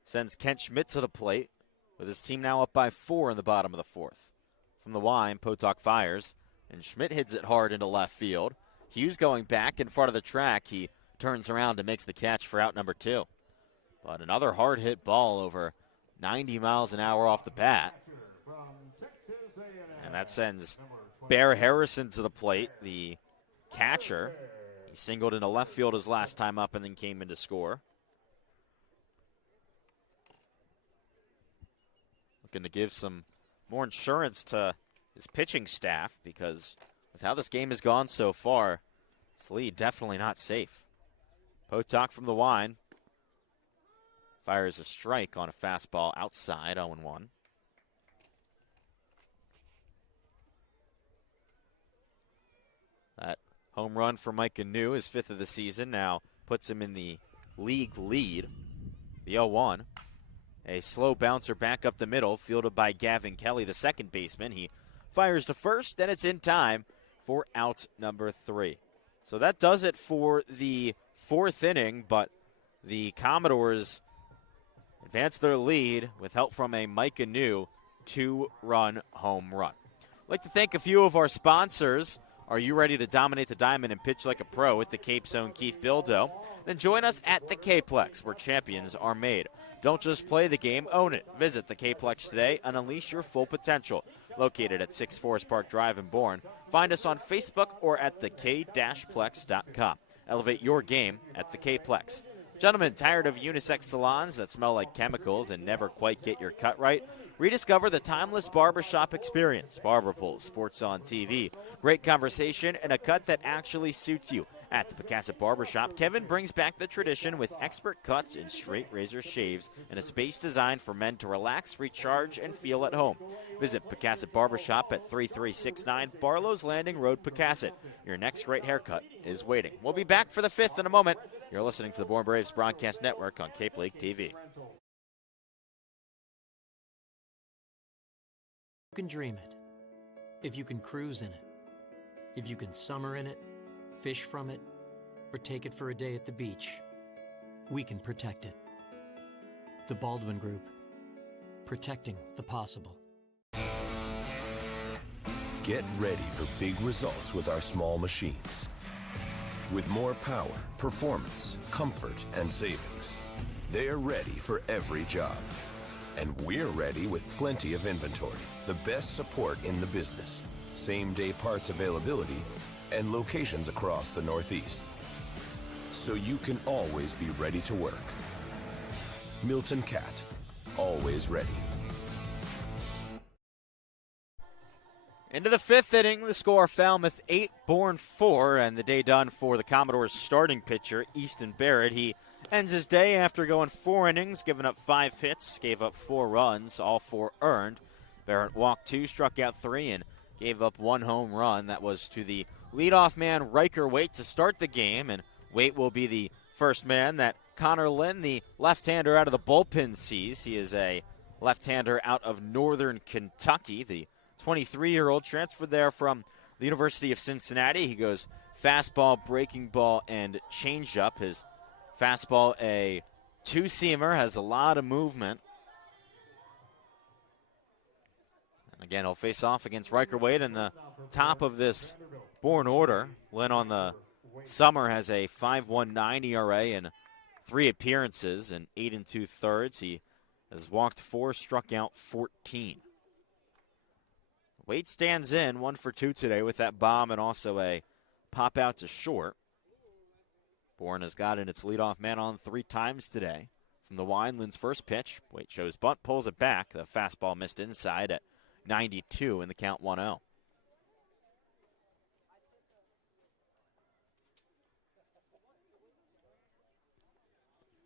sends Kent Schmidt to the plate, with his team now up by 4 in the bottom of the 4th. From the line, Potok fires, and Schmidt hits it hard into left field. Hughes going back in front of the track. He turns around and makes the catch for out number 2. But another hard hit ball over 90 miles an hour off the bat. And that sends Bear Harrison to the plate, the catcher. He singled into left field his last time up and then came in to score. Looking to give some more insurance to his pitching staff, because with how this game has gone so far, this lead definitely not safe. Potok from the line fires a strike on a fastball outside, 0-1. That home run for Mike Anu, his 5th of the season, now puts him in the league lead, the 0-1. A slow bouncer back up the middle, fielded by Gavin Kelly, the second baseman. He fires to first, and it's in time for out number 3. So that does it for the 4th inning, but the Commodores advance their lead with help from a Mike Anu 2-run home run. I'd like to thank a few of our sponsors. Are you ready to dominate the diamond and pitch like a pro at the Cape Zone Keith Bildo? Then join us at the K-Plex, where champions are made. Don't just play the game, own it. Visit the K-Plex today and unleash your full potential. Located at 6 Forest Park Drive in Bourne. Find us on Facebook or at thek-plex.com. Elevate your game at the K-Plex. Gentlemen, tired of unisex salons that smell like chemicals and never quite get your cut right? Rediscover the timeless barbershop experience. Barber pools, sports on TV, great conversation, and a cut that actually suits you. At the Picasset Barbershop, Kevin brings back the tradition with expert cuts and straight razor shaves and a space designed for men to relax, recharge, and feel at home. Visit Picasset Barbershop at 3369 Barlow's Landing Road, Picasset. Your next great haircut is waiting. We'll be back for the 5th in a moment. You're listening to the Bourne Braves Broadcast Network on Cape League TV. You can dream it, if you can cruise in it, if you can summer in it, fish from it, or take it for a day at the beach, we can protect it. The Baldwin Group, protecting the possible. Get ready for big results with our small machines. With more power, performance, comfort, and savings, they're ready for every job. And we're ready with plenty of inventory, the best support in the business, same-day parts availability, and locations across the Northeast. So you can always be ready to work. Milton Cat, always ready. Into the 5th inning, the score Falmouth 8, Bourne 4, and the day done for the Commodores starting pitcher, Easton Barrett. He ends his day after going 4 innings, giving up 5 hits, gave up 4 runs, all 4 earned. Barrett walked 2, struck out 3, and gave up 1 home run. That was to the leadoff man, Riker Waite, to start the game, and Waite will be the first man that Connor Lynn, the left-hander out of the bullpen, sees. He is a left-hander out of Northern Kentucky. The 23-year-old transferred there from the University of Cincinnati. He goes fastball, breaking ball, and changeup. His fastball, a two-seamer, has a lot of movement. And again, he'll face off against Riker Waite in the top of this Bourne order. Lynn on the summer has a 5.19 ERA and 3 appearances and 8 2/3. He has walked 4, struck out 14. Waite stands in 1 for 2 today with that bomb and also a pop out to short. Bourne has gotten its leadoff man on 3 times today. From the Winelands' first pitch, Waite shows bunt, pulls it back. The fastball missed inside at 92 in the count 1-0.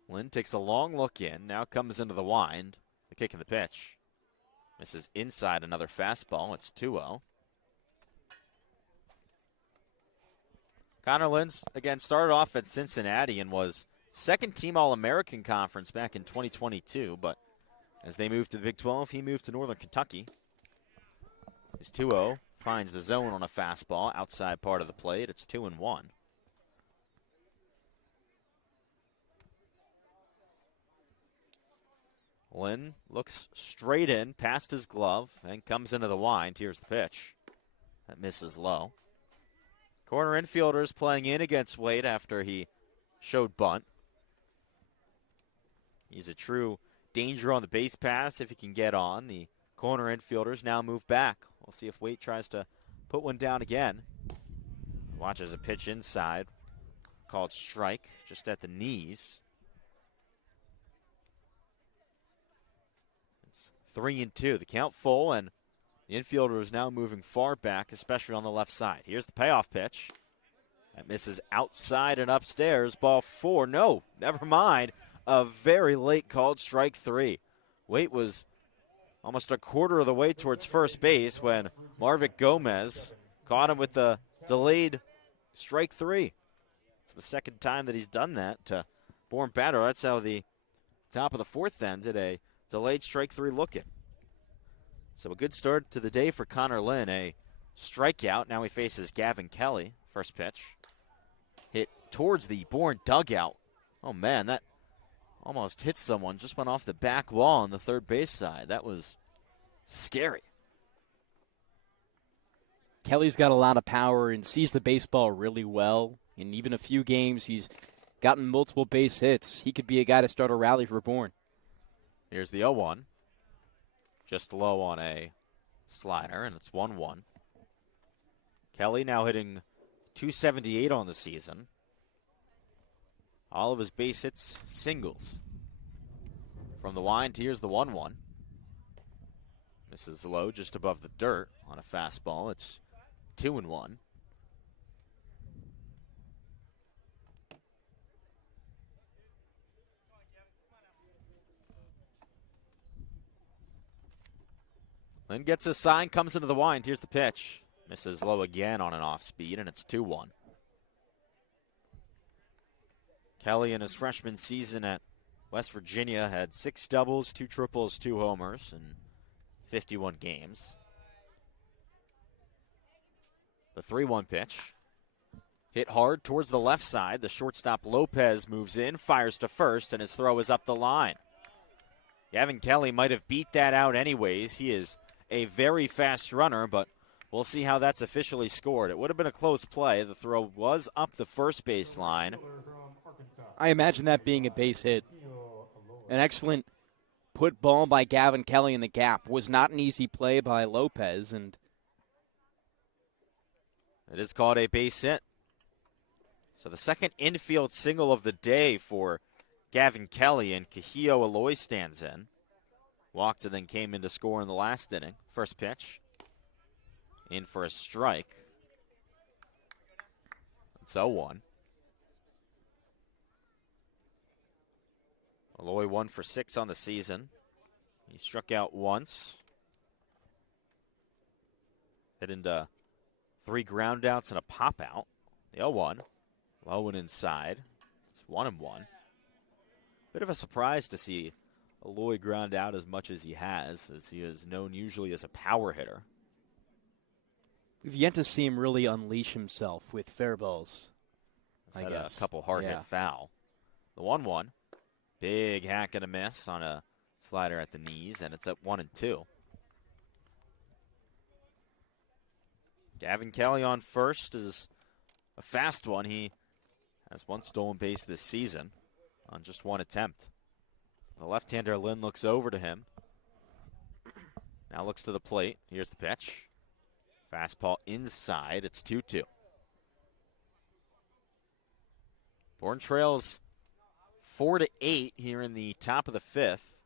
Lynn takes a long look in, now comes into the wind. The kick and the pitch. Misses inside another fastball. It's 2-0. Connor Lynn, again, started off at Cincinnati and was second-team All-American Conference back in 2022, but as they moved to the Big 12, he moved to Northern Kentucky. His 2-0 finds the zone on a fastball outside part of the plate. It's 2-1. Lynn looks straight in, past his glove, and comes into the wind. Here's the pitch. That misses low. Corner infielders playing in against Waite after he showed bunt. He's a true danger on the base pass if he can get on. The corner infielders now move back. We'll see if Waite tries to put one down again. Watches a pitch inside, called strike, just at the knees. It's 3-2. The count full, and the infielder is now moving far back, especially on the left side. Here's the payoff pitch. That misses outside and upstairs. Ball 4. No, never mind. A very late called strike 3. Waite was almost a quarter of the way towards first base when Marvick Gomez caught him with the delayed strike 3. It's the second time that he's done that to Bourne batter. That's how the top of the 4th ended. A delayed strike 3 looking. So a good start to the day for Connor Lynn. A strikeout. Now he faces Gavin Kelly. First pitch. Hit towards the Bourne dugout. Oh, man, that almost hit someone. Just went off the back wall on the third base side. That was scary. Kelly's got a lot of power and sees the baseball really well. In even a few games, he's gotten multiple base hits. He could be a guy to start a rally for Bourne. Here's the 0-1. Just low on a slider, and it's 1-1. Kelly now hitting .278 on the season. All of his base hits singles. From the wind, here's the 1-1. Misses low just above the dirt on a fastball. It's 2-1. Lynn gets a sign, comes into the wind. Here's the pitch. Misses low again on an off speed, and it's 2-1. Kelly in his freshman season at West Virginia had 6 doubles, 2 triples, 2 homers in 51 games. The 3-1 pitch. Hit hard towards the left side. The shortstop Lopez moves in, fires to first, and his throw is up the line. Gavin Kelly might have beat that out anyways. He is a very fast runner, but we'll see how that's officially scored. It would have been a close play. The throw was up the first base line. I imagine that being a base hit. An excellent put ball by Gavin Kelly in the gap. Was not an easy play by Lopez, and it is called a base hit. So the second infield single of the day for Gavin Kelly, and Kahio Aloy stands in. Walked and then came in to score in the last inning. First pitch. In for a strike. It's 0-1. Aloy 1 for 6 on the season. He struck out once. Hit into 3 ground outs and a pop out. The 0-1. Low and inside. It's 1-1. Bit of a surprise to see Aloy ground out as much as he is known usually as a power hitter. We've yet to see him really unleash himself with fair balls. I guess A couple hard hit foul. The 1-1. Big hack and a miss on a slider at the knees, and it's at 1-2. Gavin Kelly on first is a fast one. He has 1 stolen base this season on just 1 attempt. The left-hander Lynn looks over to him. Now looks to the plate. Here's the pitch. Fastball inside. It's 2-2. Bourne trails 4-8 here in the top of the 5th.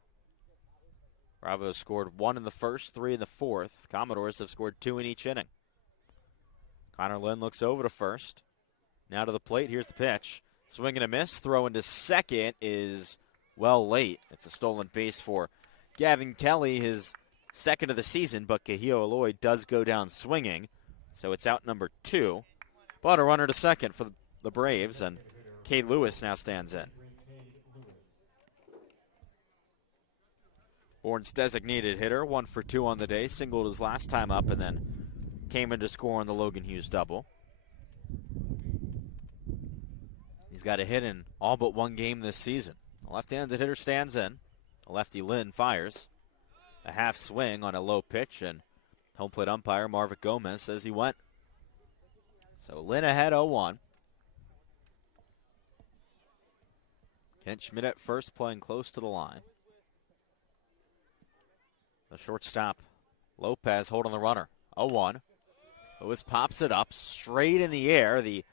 Bravo scored 1 in the first, 3 in the fourth. Commodores have scored 2 in each inning. Connor Lynn looks over to first. Now to the plate. Here's the pitch. Swing and a miss. Throw into second is well late. It's a stolen base for Gavin Kelly, his second of the season, but Kahio Aloy does go down swinging, so it's out number 2. But a runner to second for the Braves, and Cade Lewis now stands in. Bourne's designated hitter, 1 for 2 on the day, singled his last time up and then came in to score on the Logan Hughes double. He's got a hit in all but 1 game this season. The left-handed hitter stands in. The lefty Lynn fires. A half swing on a low pitch, and home plate umpire Marvick Gomez says he went. So Lynn ahead 0-1. Kent Schmidt at first, playing close to the line. The shortstop Lopez holding the runner. 0-1. Lewis pops it up straight in the air. The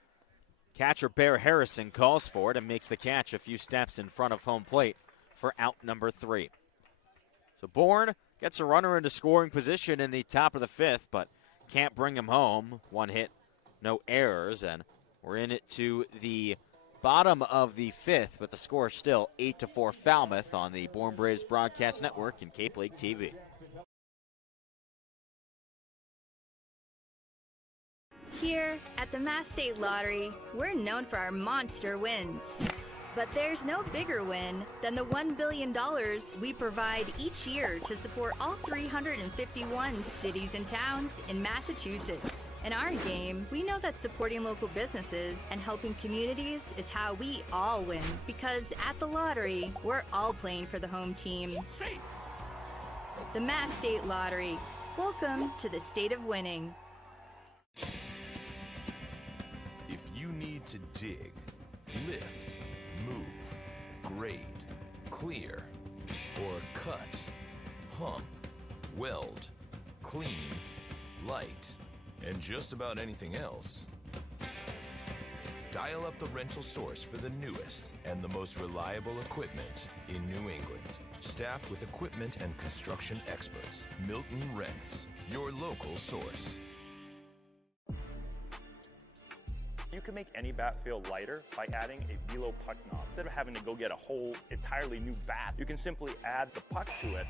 catcher Bear Harrison calls for it and makes the catch a few steps in front of home plate for out number 3. So Bourne gets a runner into scoring position in the top of the 5th, but can't bring him home. 1 hit, no errors, and we're in it to the bottom of the 5th, but the score still 8-4 Falmouth on the Bourne Braves Broadcast Network and Cape Lake TV. Here at the Mass State Lottery, we're known for our monster wins. But there's no bigger win than the $1 billion we provide each year to support all 351 cities and towns in Massachusetts. In our game, we know that supporting local businesses and helping communities is how we all win. Because at the lottery, we're all playing for the home team. The Mass State Lottery. Welcome to the state of winning. If you need to dig, lift, move, grade, clear, or cut, pump, weld, clean, light, and just about anything else, dial up the rental source for the newest and the most reliable equipment in New England. Staffed with equipment and construction experts, Milton Rents, your local source. You can make any bat feel lighter by adding a velo puck knob. Instead of having to go get a whole entirely new bat, you can simply add the puck to it.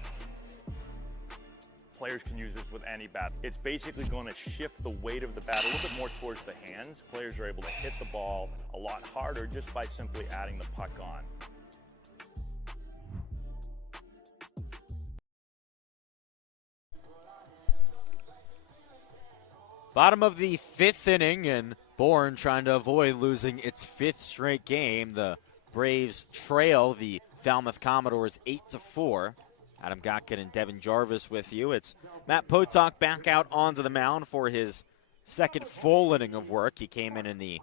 Players can use this with any bat. It's basically going to shift the weight of the bat a little bit more towards the hands. Players are able to hit the ball a lot harder just by simply adding the puck on. Bottom of the fifth inning, and Bourne trying to avoid losing its fifth straight game. The Braves trail the Falmouth Commodores 8-4. Adam Gotkin and Devon Jarvis with you. It's Matt Potok back out onto the mound for his second full inning of work. He came in the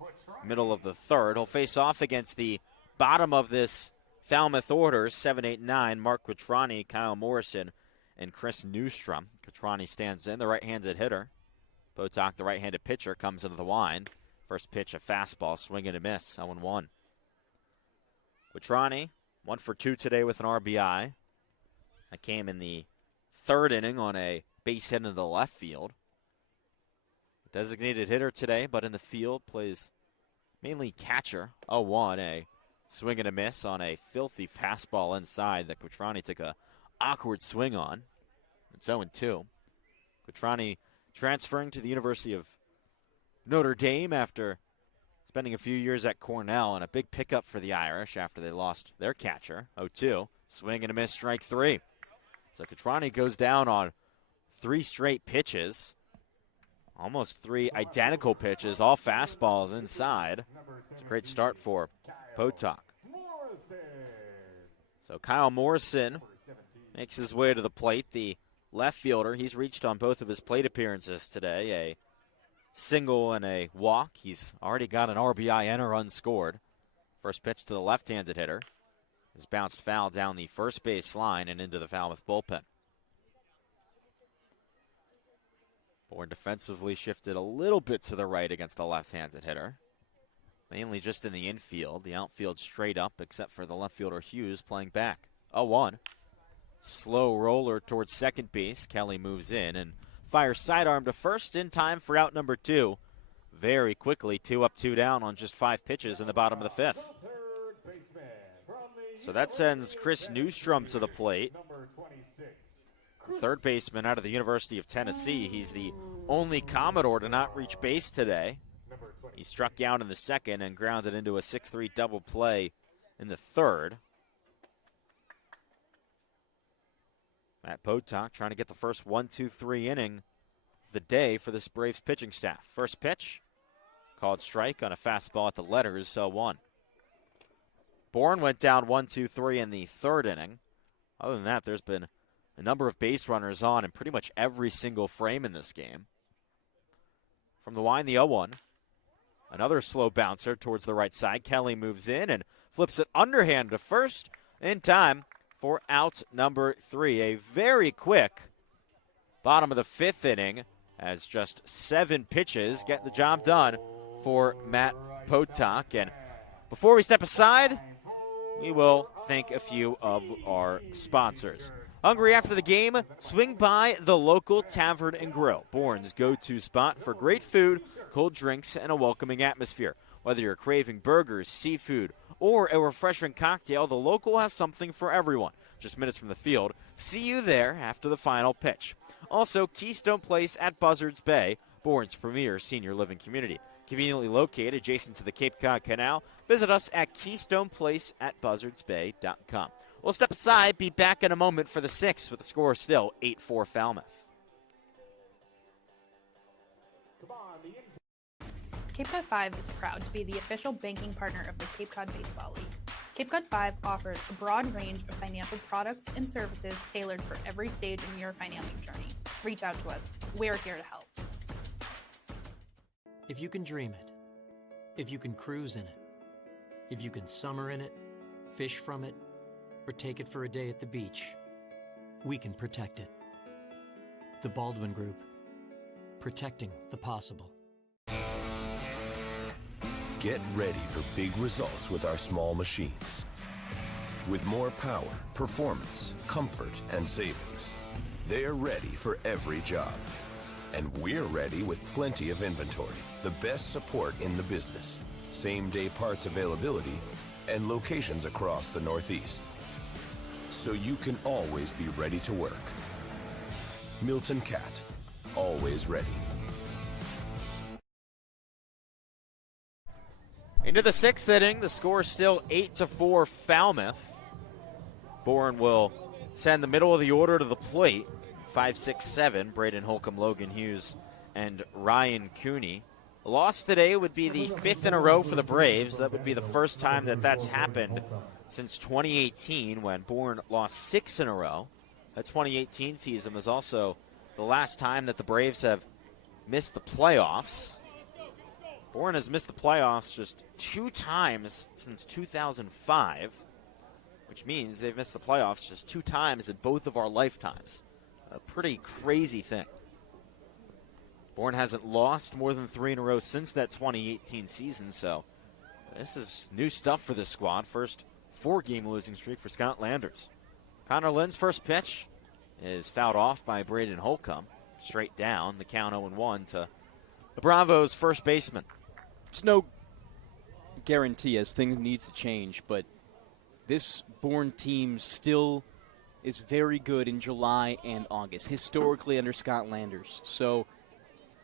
middle of the third. He'll face off against the bottom of this Falmouth order, 7, 8, 9, Mark Quattrani, Kyle Morrison, and Chris Newstrom. Quattrani stands in, the right-handed hitter. Potok, the right-handed pitcher, comes into the wind. First pitch, a fastball, swing and a miss, 0-1. Quattrani, 1 for 2 today with an RBI. That came in the third inning on a base hit into the left field. Designated hitter today, but in the field plays mainly catcher. 0-1, a swing and a miss on a filthy fastball inside that Quattrani took a awkward swing on. It's 0-2. Quattrani transferring to the University of Notre Dame after spending a few years at Cornell, and a big pickup for the Irish after they lost their catcher. 0-2, swing and a miss, strike 3. So Quattrani goes down on 3 straight pitches, almost 3 identical pitches, all fastballs inside. It's a great start for Potok. So Kyle Morrison makes his way to the plate, the left fielder. He's reached on both of his plate appearances today, a single and a walk. He's already got an RBI and a run scored. First pitch to the left-handed hitter is bounced foul down the first base line and into the Falmouth bullpen. Bourne defensively shifted a little bit to the right against the left-handed hitter, mainly just in the infield. The outfield straight up, except for the left fielder Hughes playing back. 0-1. Slow roller towards second base. Kelly moves in and fires sidearm to first in time for out number 2. Very quickly, 2 up, 2 down on just 5 pitches in the bottom of the fifth. So that sends Chris Newstrom to the plate. Third baseman out of the University of Tennessee. He's the only Commodore to not reach base today. He struck out in the second and grounded into a 6-3 double play in the third. Matt Potok trying to get the first 1-2-3 inning of the day for this Braves pitching staff. First pitch, called strike on a fastball at the letters, 0-1. Bourne went down 1-2-3 in the third inning. Other than that, there's been a number of base runners on in pretty much every single frame in this game. From the wind, the 0-1. Another slow bouncer towards the right side. Kelly moves in and flips it underhand to first in time for out number 3. A very quick bottom of the fifth inning as just 7 pitches get the job done for Matt Potok. And before we step aside, we will thank a few of our sponsors. Hungry after the game? Swing by the local Tavern and Grill, Bourne's go-to spot for great food, cold drinks, and a welcoming atmosphere. Whether you're craving burgers, seafood, or a refreshing cocktail, the local has something for everyone. Just minutes from the field. See you there after the final pitch. Also, Keystone Place at Buzzards Bay, Bourne's premier senior living community. conveniently located adjacent to the Cape Cod Canal. Visit us at KeystonePlace@buzzardsbay.com. We'll step aside, be back in a moment for the 6th with the score still 8-4 Falmouth. Cape Cod 5 is proud to be the official banking partner of the Cape Cod Baseball League. Cape Cod 5 offers a broad range of financial products and services tailored for every stage in your financial journey. Reach out to us. We're here to help. If you can dream it, if you can cruise in it, if you can summer in it, fish from it, or take it for a day at the beach, we can protect it. The Baldwin Group, protecting the possible. Get ready for big results with our small machines. With more power, performance, comfort, and savings, they're ready for every job. And we're ready with plenty of inventory, the best support in the business, same-day parts availability, and locations across the Northeast. So you can always be ready to work. Milton Cat, always ready. Into the 6th inning, the score is still 8-4 Falmouth. Bourne will send the middle of the order to the plate. 5, 6, 7, Braden Holcomb, Logan Hughes, and Ryan Cooney. A loss today would be the 5th in a row for the Braves. That would be the first time that that's happened since 2018 when Bourne lost 6 in a row. That 2018 season was also the last time that the Braves have missed the playoffs. Bourne has missed the playoffs just 2 times since 2005, which means they've missed the playoffs just 2 times in both of our lifetimes. A pretty crazy thing. Bourne hasn't lost more than 3 in a row since that 2018 season, so this is new stuff for this squad. First 4-game losing streak for Scott Landers. Connor Lynn's first pitch is fouled off by Braden Holcomb. Straight down, the count 0-1 to the Bravos' first baseman. It's no guarantee as things need to change, but this Bourne team still is very good in July and August, historically under Scott Landers. So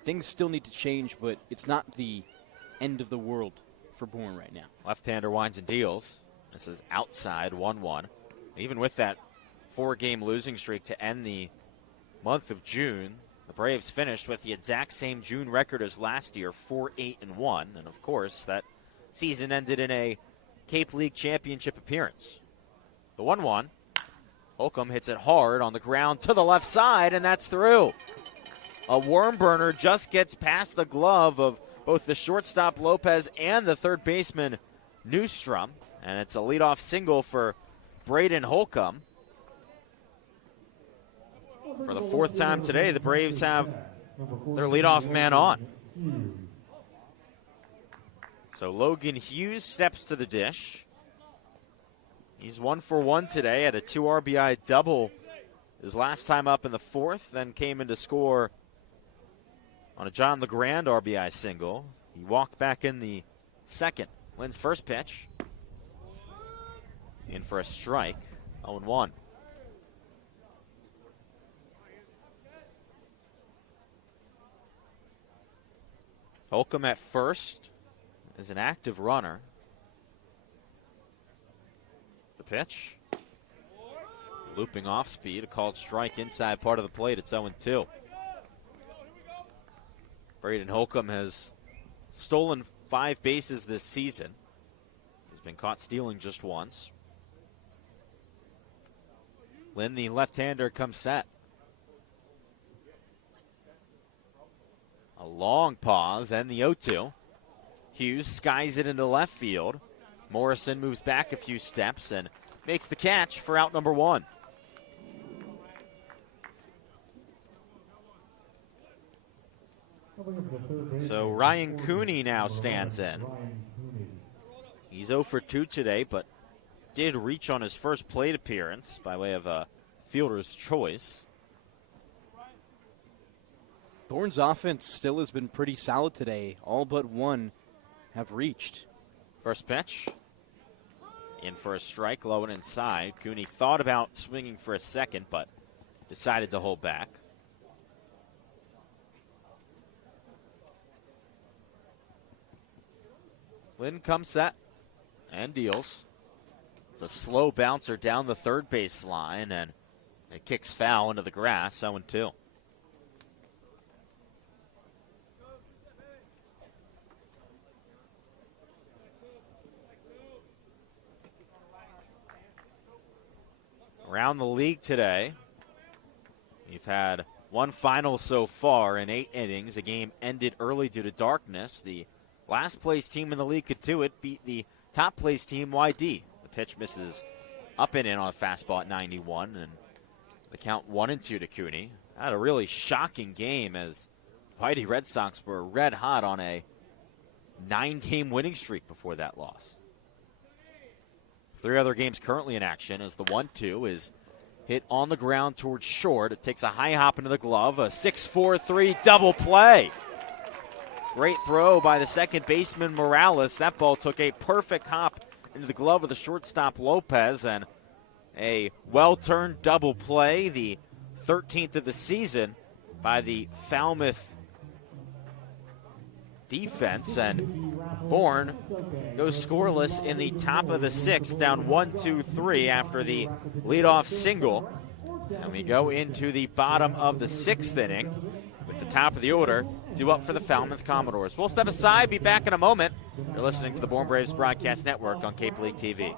things still need to change, but it's not the end of the world for Bourne right now. Left-hander winds and deals. This is outside, 1-1. Even with that 4-game losing streak to end the month of June, the Braves finished with the exact same June record as last year, 4-8-1. And, of course, that season ended in a Cape League championship appearance. The 1-1. Holcomb hits it hard on the ground to the left side, and that's through. A worm burner just gets past the glove of both the shortstop Lopez and the third baseman Newstrom. And it's a leadoff single for Braden Holcomb. For the 4th time today, the Braves have their leadoff man on. So Logan Hughes steps to the dish. He's 1 for 1 today at a 2 RBI double his last time up in the 4th, then came in to score on a John LeGrand RBI single. He walked back in the 2nd. Lynn's first pitch. In for a strike, 0-1. Holcomb at first is an active runner. The pitch. Looping off speed, a called strike inside part of the plate. It's 0-2. Braden Holcomb has stolen 5 bases this season. He's been caught stealing just once. Lynn, the left-hander, comes set. A long pause and the 0-2. Hughes skies it into left field. Morrison moves back a few steps and makes the catch for out number 1. So Ryan Cooney now stands in. He's 0 for 2 today, but did reach on his first plate appearance by way of a fielder's choice. Bourne's offense still has been pretty solid today. All but one have reached. First pitch. In for a strike, low and inside. Cooney thought about swinging for a second, but decided to hold back. Lynn comes set and deals. It's a slow bouncer down the third base line, and it kicks foul into the grass, 0-2. Around the league today, we've had one final so far in 8 innings. The game ended early due to darkness. The last place team in the league could do it, beat the top place team, YD. The pitch misses up and in on a fastball at 91, and the count 1-2 to Cooney. Had a really shocking game as Whitey Red Sox were red hot on a 9-game winning streak before that loss. 3 other games currently in action as the 1-2 is hit on the ground towards short. It takes a high hop into the glove, a 6-4-3 double play. Great throw by the second baseman Morales. That ball took a perfect hop into the glove of the shortstop Lopez, and a well-turned double play, the 13th of the season by the Falmouth defense, and Bourne goes scoreless in the top of the 6th, down 1-2-3 after the leadoff single. And we go into the bottom of the 6th inning with the top of the order due up for the Falmouth Commodores. We'll step aside, be back in a moment. You're listening to the Bourne Braves Broadcast Network on Cape League TV.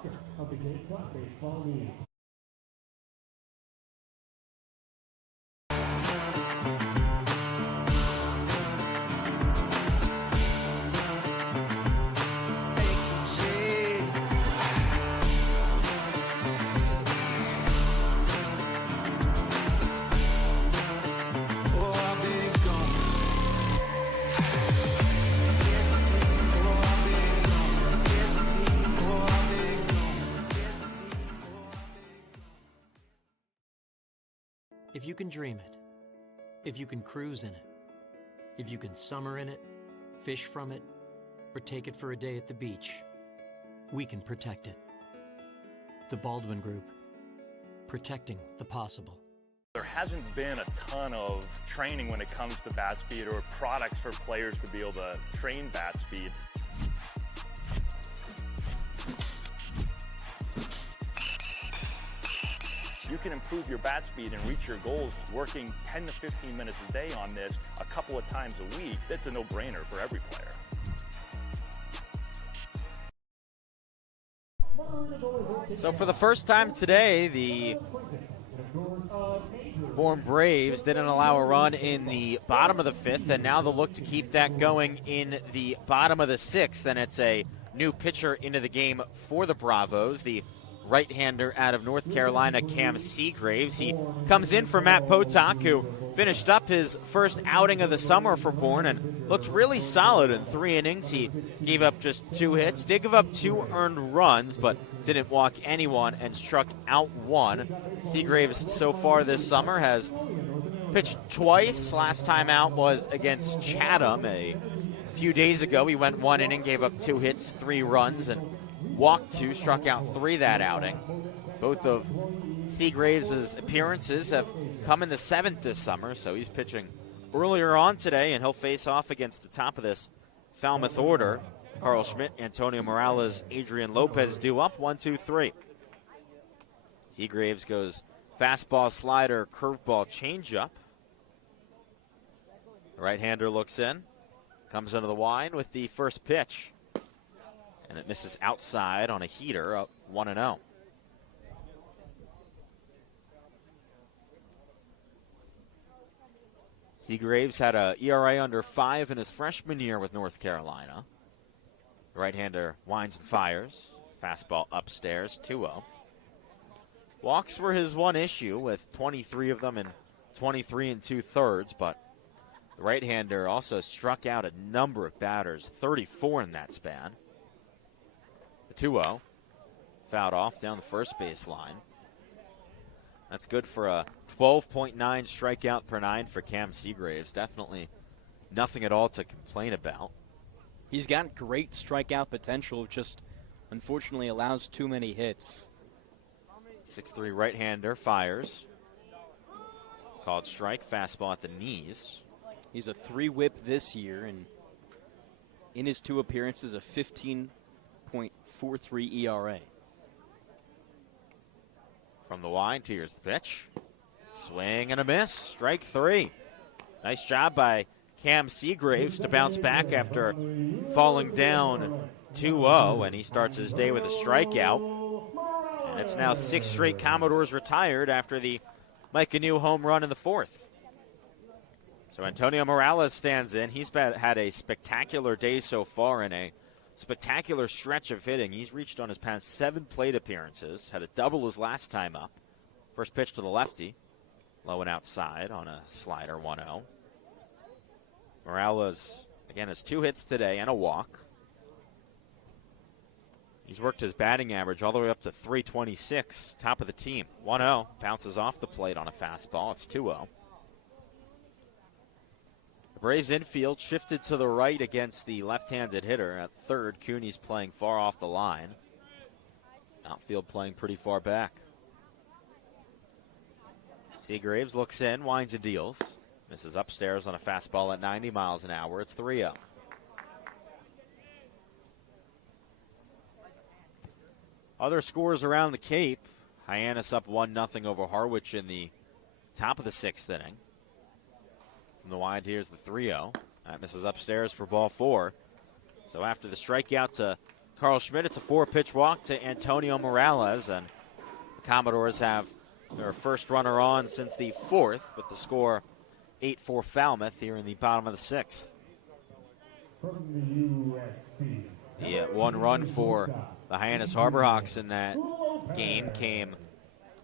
If you can dream it, if you can cruise in it, if you can summer in it, fish from it, or take it for a day at the beach, we can protect it. The Baldwin Group, protecting the possible. There hasn't been a ton of training when it comes to bat speed or products for players to be able to train bat speed. You can improve your bat speed and reach your goals working 10 to 15 minutes a day on this a couple of times a week. That's a no-brainer for every player. So for the first time today, the Bourne Braves didn't allow a run in the bottom of the 5th, and now they'll look to keep that going in the bottom of the 6th, and it's a new pitcher into the game for the Bravos, the right-hander out of North Carolina, Cam Seagraves. He comes in for Matt Potok, who finished up his first outing of the summer for Bourne and looked really solid in 3 innings. He gave up just 2 hits, did give up 2 earned runs, but didn't walk anyone and struck out 1. Seagraves so far this summer has pitched twice. Last time out was against Chatham a few days ago. He went 1 inning, gave up 2 hits, 3 runs, and walked 2, struck out 3 that outing. Both of Seagraves' appearances have come in the 7th this summer, so he's pitching earlier on today, and he'll face off against the top of this Falmouth order. Carl Schmidt, Antonio Morales, Adrian Lopez due up 1-2-3. Seagraves goes fastball, slider, curveball, changeup. The right-hander looks in, comes into the line with the first pitch. And it misses outside on a heater, up 1-0. Seagraves had a ERA under 5 in his freshman year with North Carolina. The right-hander winds and fires. Fastball upstairs, 2-0. Walks were his one issue, with 23 of them in 23 2/3, but the right-hander also struck out a number of batters, 34 in that span. 2-0. Fouled off down the first base line. That's good for a 12.9 strikeout per 9 for Cam Seagraves. Definitely nothing at all to complain about. He's got great strikeout potential, just unfortunately allows too many hits. 6'3" right-hander fires. Called strike, fastball at the knees. He's a 3 whip this year, and in his 2 appearances, a 15 .43 ERA. From the wide, here's the pitch. Swing and a miss. Strike 3. Nice job by Cam Seagraves to bounce back after falling down 2-0, and he starts his day with a strikeout. And it's now 6 straight Commodores retired after the Mike Anu home run in the 4th. So Antonio Morales stands in. He's had a spectacular day so far and a spectacular stretch of hitting. He's reached on his past 7 plate appearances, had a double his last time up. First pitch to the lefty, low and outside on a slider, 1-0. Morales, again, has 2 hits today and a walk. He's worked his batting average all the way up to .326, top of the team. 1-0, bounces off the plate on a fastball. It's 2-0. The Braves infield shifted to the right against the left-handed hitter. At third, Cooney's playing far off the line. Outfield playing pretty far back. Seagraves looks in, winds and deals. Misses upstairs on a fastball at 90 miles an hour. It's 3-0. Other scores around the Cape. Hyannis up 1-0 over Harwich in the top of the 6th inning. From the wide, here's the 3-0. That misses upstairs for ball 4. So after the strikeout to Carl Schmidt, it's a 4-pitch walk to Antonio Morales, and the Commodores have their first runner on since the 4th with the score 8-4 Falmouth here in the bottom of the 6th. The 1 run for the Hyannis Harborhawks in that game came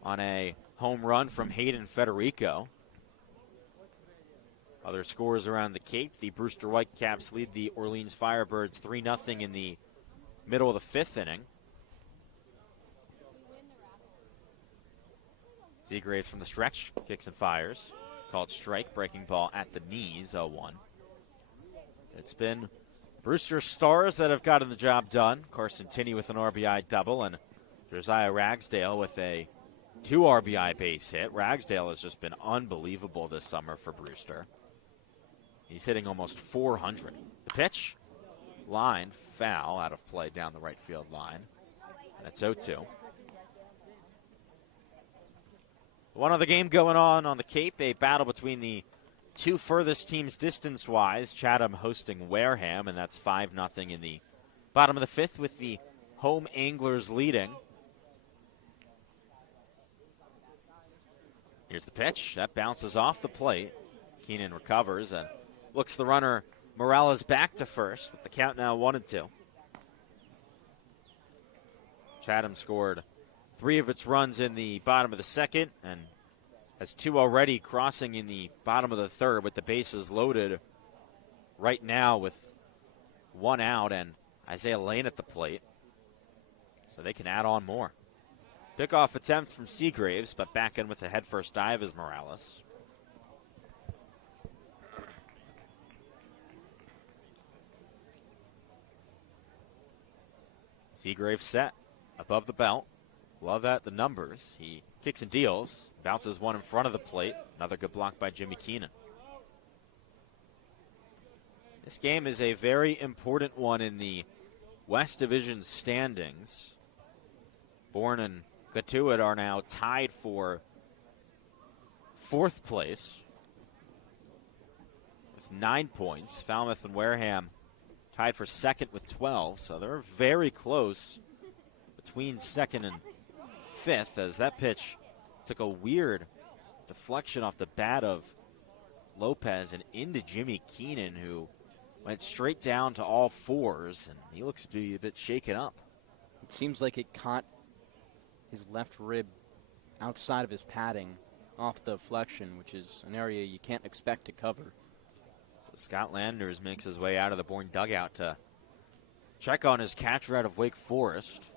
on a home run from Hayden Federico. Other scores around the Cape. The Brewster Whitecaps lead the Orleans Firebirds 3-0 in the middle of the 5th inning. Seagraves from the stretch, kicks and fires. Called strike, breaking ball at the knees, 0-1. It's been Brewster stars that have gotten the job done. Carson Tinney with an RBI double, and Josiah Ragsdale with a 2 RBI base hit. Ragsdale has just been unbelievable this summer for Brewster. He's hitting almost 400. The pitch, line, foul, out of play down the right field line. That's 0-2. One other game going on the Cape, a battle between the 2 furthest teams distance-wise. Chatham hosting Wareham, and that's 5-0 in the bottom of the 5th with the home Anglers leading. Here's the pitch. That bounces off the plate. Keenan recovers and looks the runner Morales back to first with the count now 1-2. Chatham scored 3 of its runs in the bottom of the 2nd and has 2 already crossing in the bottom of the 3rd with the bases loaded right now with 1 out and Isaiah Lane at the plate. So they can add on more. Pickoff attempt from Seagraves, but back in with a headfirst dive is Morales. Seagraves set above the belt. Love at the numbers. He kicks and deals, bounces one in front of the plate. Another good block by Jimmy Keenan. This game is a very important one in the West Division standings. Bourne and Gotkin are now tied for 4th place with 9 points. Falmouth and Wareham tied for 2nd with 12, so they're very close between 2nd and 5th, as that pitch took a weird deflection off the bat of Lopez and into Jimmy Keenan, who went straight down to all 4s, and he looks to be a bit shaken up. It seems like it caught his left rib outside of his padding off the deflection, which is an area you can't expect to cover. So Scott Landers makes his way out of the Bourne dugout to check on his catcher out of Wake Forest.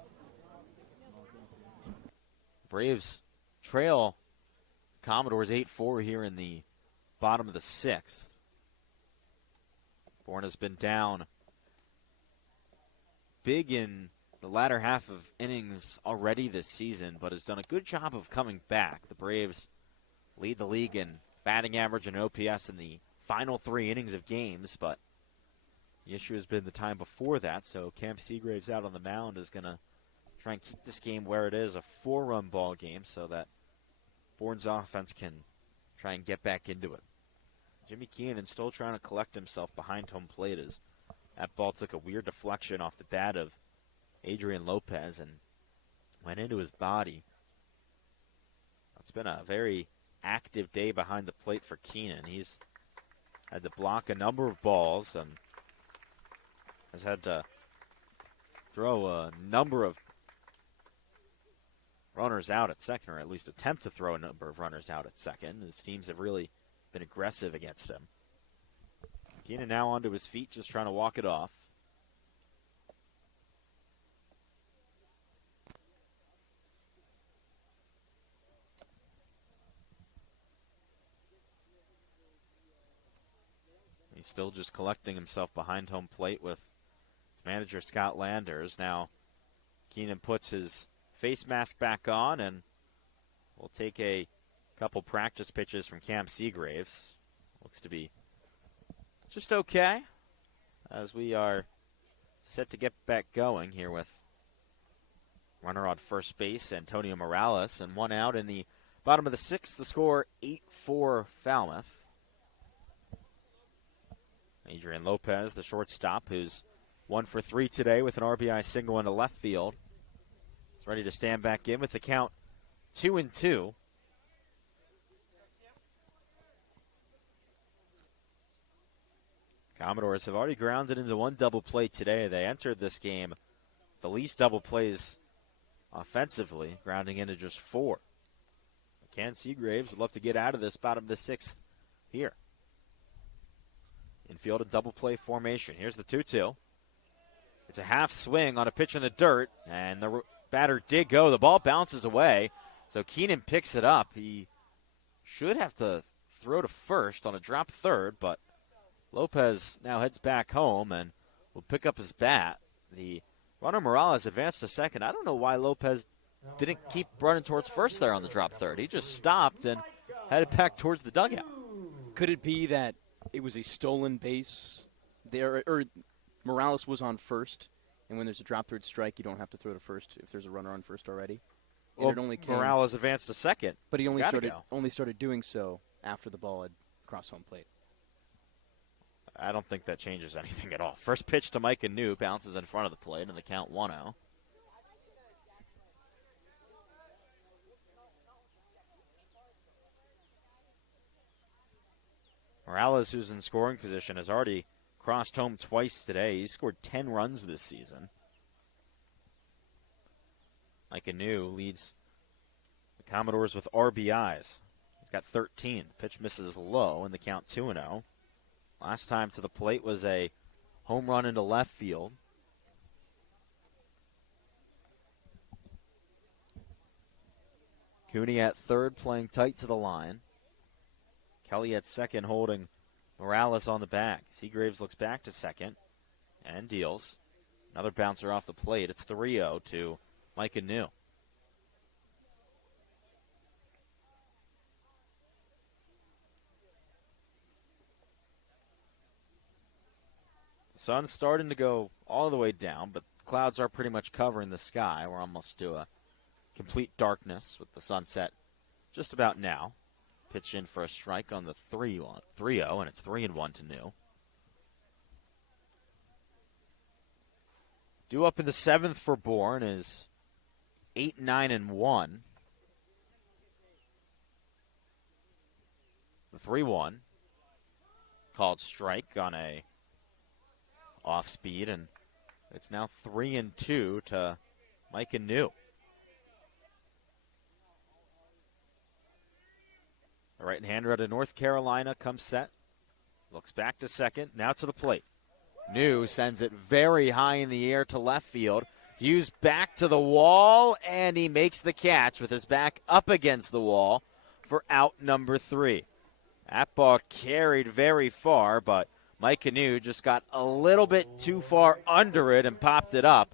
Braves trail Commodores 8-4 here in the bottom of the 6th. Bourne has been down big in the latter half of innings already this season, but has done a good job of coming back. The Braves lead the league in batting average and OPS in the final 3 innings of games, but The issue has been the time before that, so Cam Seagraves out on the mound is going to try and keep this game where it is, a 4-run ball game, so that Bourne's offense can try and get back into it. Jimmy Keenan still trying to collect himself behind home plate as that ball took a weird deflection off the bat of Adrian Lopez and went into his body. It's been a very active day behind the plate for Keenan. He's had to block a number of balls and has had to throw a number of runners out at second, or at least attempt to throw a number of runners out at second. His teams have really been aggressive against him. Keenan now onto his feet, just trying to walk it off. He's still just collecting himself behind home plate with manager Scott Landers. Now Keenan puts his face mask back on, and we'll take a couple practice pitches from Cam Seagraves. Looks to be just okay as we are set to get back going here with runner on first base, Antonio Morales, and one out in the bottom of the sixth. The score 8-4 Falmouth. Adrian Lopez, the shortstop, who's 1 for 3 today with an RBI single into left field, is ready to stand back in with the count 2-2. Commodores have already grounded into one double play today. They entered this game the least double plays offensively, grounding into just 4. Cam Seagraves would love to get out of this bottom of the sixth here. Infield and double play formation. Here's the 2-2. It's a half swing on a pitch in the dirt, and the batter did go. The ball bounces away, so Keenan picks it up. He should have to throw to first on a drop third, but Lopez now heads back home and will pick up his bat. The runner Morales advanced to second. I don't know why Lopez didn't keep running towards first there on the drop third. He just stopped and headed back towards the dugout. Could it be that it was a stolen base there, or Morales was on first, and when there's a drop third strike, you don't have to throw to first if there's a runner on first already? Well, Morales advanced to second. But he only started doing so after the ball had crossed home plate. I don't think that changes anything at all. First pitch to Mike Anu, bounces in front of the plate, and the count 1-0. Morales, who's in scoring position, has already crossed home twice today. He's scored 10 runs this season. Mike Anu leads the Commodores with RBIs. He's got 13. Pitch misses low, and the count 2-0. Last time to the plate was a home run into left field. Cooney at third, playing tight to the line. Kelly at second, holding Morales on the back. Seagraves looks back to second and deals. Another bouncer off the plate. It's 3-0 to Mike Anu. The sun's starting to go all the way down, but clouds are pretty much covering the sky. We're almost to a complete darkness with the sunset just about now. Pitch in for a strike on the 3-0, and it's 3-1 to New. Due up in the seventh for Bourne is 8-9-1. The 3-1 called strike on a off speed, and it's now 3-2 to Mike Anu. The right-hander out of North Carolina comes set. Looks back to second. Now to the plate. New sends it very high in the air to left field. Hughes back to the wall, and he makes the catch with his back up against the wall for out number 3. That ball carried very far, but Mike Anu just got a little bit too far under it and popped it up.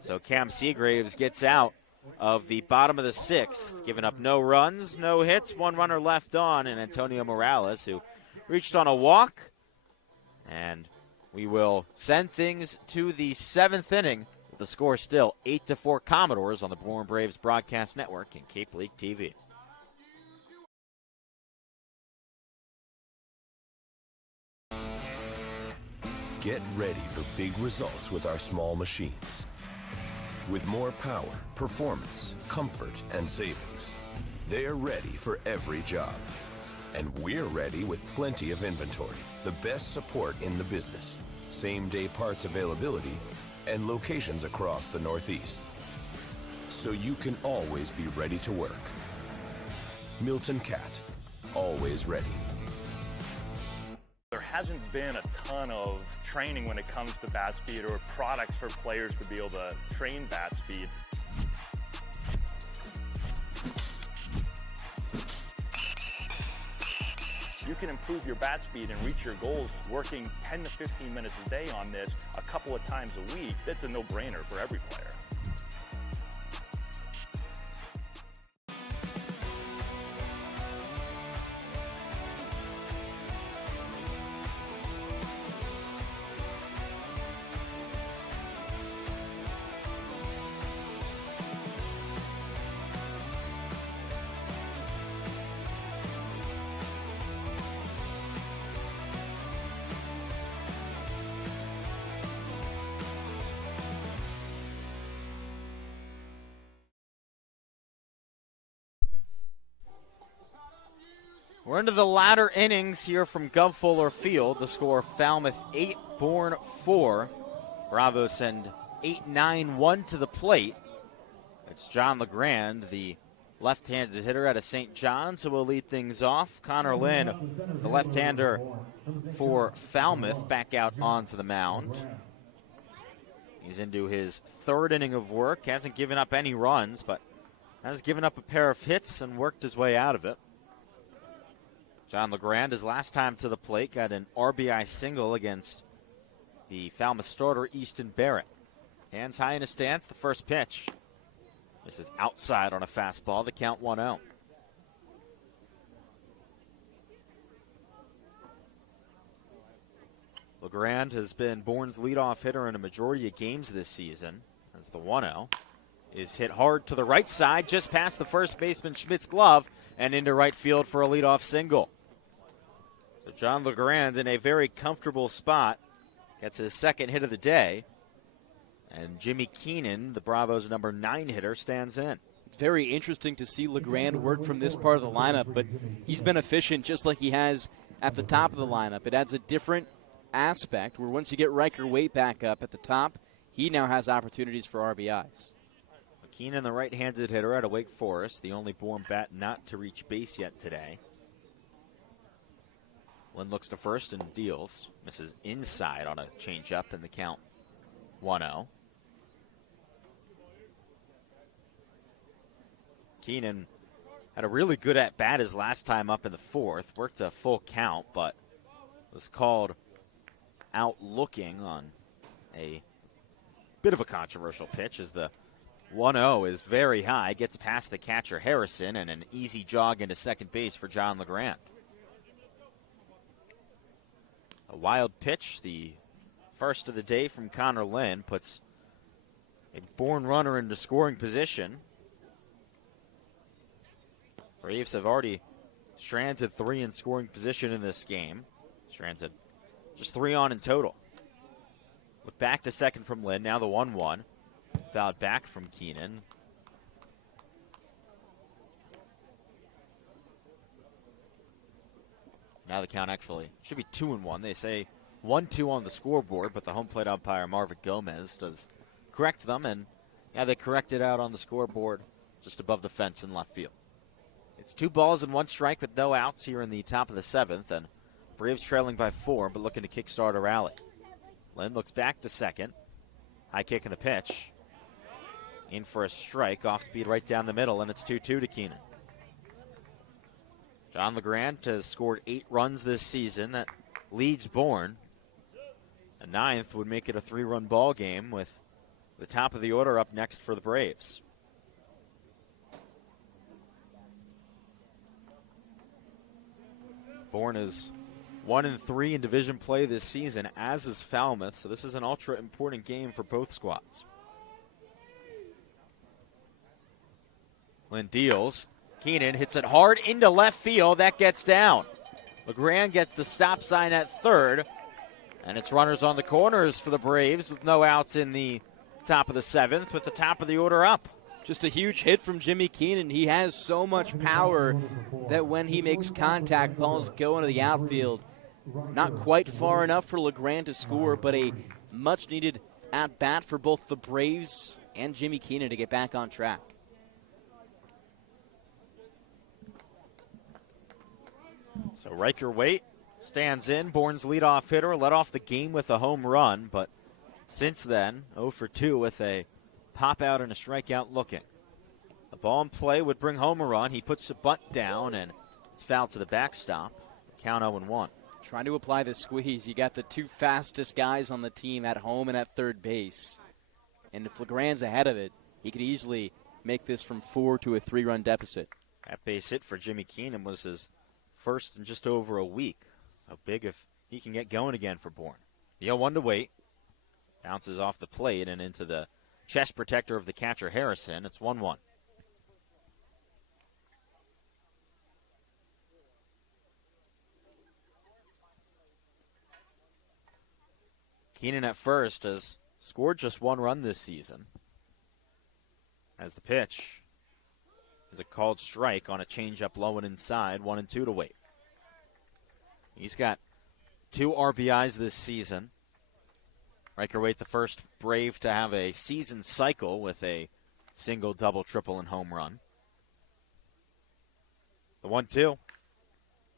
So Cam Seagraves gets out of the bottom of the sixth, giving up no runs, no hits, one runner left on, and Antonio Morales, who reached on a walk. And We will send things to the 7th inning. The score still 8-4 Commodores on the Bourne Braves Broadcast Network and Cape League TV. Get ready for big results with our small machines. With more power, performance, comfort, and savings. They're ready for every job. And we're ready with plenty of inventory, the best support in the business, same-day parts availability, and locations across the Northeast. So you can always be ready to work. Milton Cat, always ready. There hasn't been a ton of training when it comes to bat speed or products for players to be able to train bat speed. You can improve your bat speed and reach your goals working 10 to 15 minutes a day on this a couple of times a week. That's a no-brainer for every player. We're into the latter innings here from Gov-Fuller Field. The score, Falmouth 8, Bourne 4. Bravos send 8-9-1 to the plate. It's John LeGrand, the left-handed hitter out of St. John's, who will lead things off. Connor Lynn, the left-hander for Falmouth, back out onto the mound. He's into his 3rd inning of work. Hasn't given up any runs, but has given up a pair of hits and worked his way out of it. John LeGrand, his last time to the plate, got an RBI single against the Falmouth starter, Easton Barrett. Hands high in a stance, the first pitch. This is outside on a fastball, the count 1-0. LeGrand has been Bourne's leadoff hitter in a majority of games this season, as the 1-0 is hit hard to the right side, just past the first baseman Schmidt's glove, and into right field for a leadoff single. So John LeGrand in a very comfortable spot, gets his 2nd hit of the day, and Jimmy Keenan, the Bravos' number 9 hitter, stands in. It's very interesting to see LeGrand work from this part of the lineup, but he's been efficient just like he has at the top of the lineup. It adds a different aspect where once you get Riker Waite back up at the top, he now has opportunities for RBIs. Keenan, the right-handed hitter out of Wake Forest, the only Bourne bat not to reach base yet today. Lynn looks to first and deals. Misses inside on a changeup in the count 1-0. Keenan had a really good at-bat his last time up in the 4th. Worked a full count, but was called out looking on a bit of a controversial pitch as the 1-0 is very high, gets past the catcher Harrison, and an easy jog into second base for John LeGrand. A wild pitch, the first of the day from Connor Lynn, puts a Bourne runner into scoring position. Braves have already stranded 3 in scoring position in this game. Stranded just 3 on in total. Look back to second from Lynn, now the 1-1. Fouled back from Keenan. Now the count actually should be 2-1. They say 1-2 on the scoreboard, but the home plate umpire Marvin Gomez does correct them, and yeah, they corrected out on the scoreboard just above the fence in left field. It's 2 balls and 1 strike with no outs here in the top of the 7th, and Braves trailing by 4, but looking to kickstart a rally. Lynn looks back to second. High kick in the pitch. In for a strike, off speed right down the middle, and it's 2-2 to Keenan. John LeGrand has scored 8 runs this season. That leads Bourne. A 9th would make it a 3-run ball game with the top of the order up next for the Braves. Bourne is 1-3 in division play this season, as is Falmouth. So this is an ultra important game for both squads. Lynn deals. Keenan hits it hard into left field. That gets down. LeGrand gets the stop sign at third. And it's runners on the corners for the Braves with no outs in the top of the seventh with the top of the order up. Just a huge hit from Jimmy Keenan. He has so much power that when he makes contact, balls go into the outfield. Not quite far enough for LeGrand to score, but a much-needed at-bat for both the Braves and Jimmy Keenan to get back on track. So Riker Waite stands in. Bourne's leadoff hitter led off the game with a home run, but since then, 0 for 2 with a pop out and a strikeout looking. The ball in play would bring home a run. He puts the bunt down, and it's fouled to the backstop. Count 0-1. Trying to apply the squeeze. You got the two fastest guys on the team at home and at third base. And if LeGrand's ahead of it, he could easily make this from 4 to a 3-run deficit. That base hit for Jimmy Keenan was his first in just over a week. So big if he can get going again for Bourne. The 0-1 to Waite. Bounces off the plate and into the chest protector of the catcher, Harrison. It's 1-1. Keenan at first has scored just one run this season. As the pitch is a called strike on a changeup low and inside, 1-2 to Waite. He's got 2 RBIs this season. Riker Waite, the first Brave to have a season cycle with a single, double, triple, and home run. The 1-2.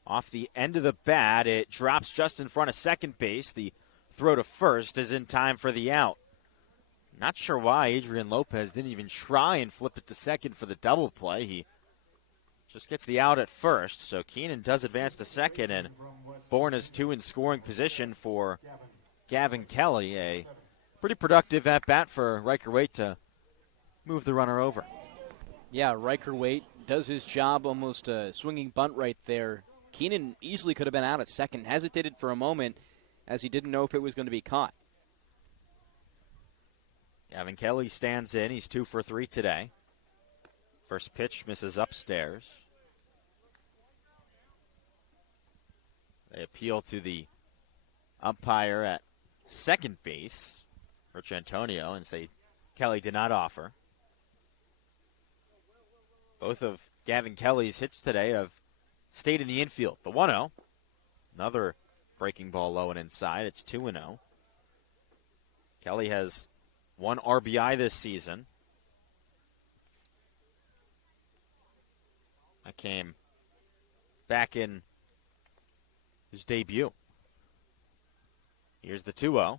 Off the end of the bat, it drops just in front of second base. The throw to first is in time for the out. Not sure why Adrian Lopez didn't even try and flip it to second for the double play. He just gets the out at first. So Keenan does advance to second, and Bourne is 2 in scoring position for Gavin Kelly. A pretty productive at-bat for Riker Waite to move the runner over. Yeah, Riker Waite does his job, almost a swinging bunt right there. Keenan easily could have been out at second, hesitated for a moment as he didn't know if it was going to be caught. Gavin Kelly stands in. He's 2 for 3 today. First pitch misses upstairs. They appeal to the umpire at second base, Rich Antonio, and say Kelly did not offer. Both of Gavin Kelly's hits today have stayed in the infield. The 1-0. Another breaking ball low and inside. It's 2-0. Kelly has 1 RBI this season. That came back in his debut. Here's the 2-0.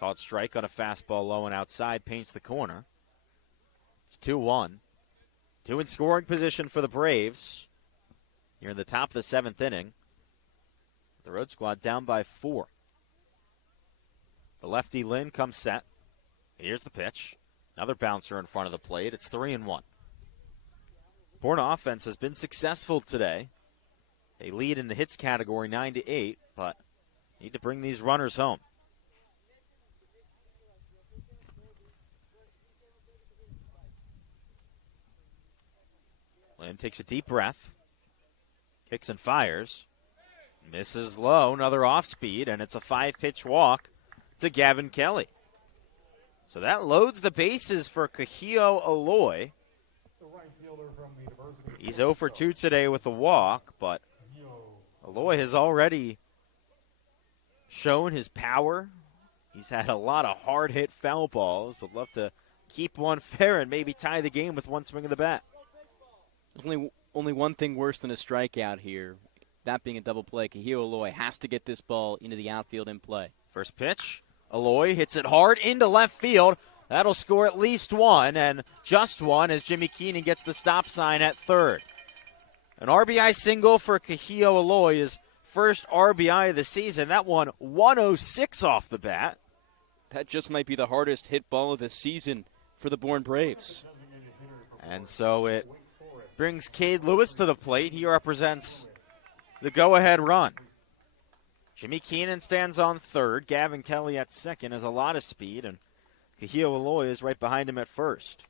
Called strike on a fastball low and outside, paints the corner. It's 2-1. 2 in scoring position for the Braves. You're in the top of the 7th inning. The road squad down by 4. The lefty Lynn comes set. Here's the pitch. Another bouncer in front of the plate. It's 3-1. Bourne offense has been successful today. They lead in the hits category 9-8, but need to bring these runners home. Lynn takes a deep breath. Kicks and fires. Misses low, another off speed, and it's a 5-pitch walk to Gavin Kelly. So that loads the bases for Kahio Aloy. He's 0 for 2 today with a walk, but Aloy has already shown his power. He's had a lot of hard-hit foul balls. Would love to keep one fair and maybe tie the game with one swing of the bat. Only one thing worse than a strikeout here, that being a double play. Kahio Aloy has to get this ball into the outfield in play. First pitch, Aloy hits it hard into left field. That'll score at least 1, and just 1 as Jimmy Keenan gets the stop sign at third. An RBI single for Kahio Aloy, his first RBI of the season. That one 106 off the bat. That just might be the hardest hit ball of the season for the Bourne Braves. And so it brings Cade Lewis to the plate. He represents the go-ahead run. Jimmy Keenan stands on third. Gavin Kelly at second has a lot of speed, and Kahio Aloy is right behind him at first.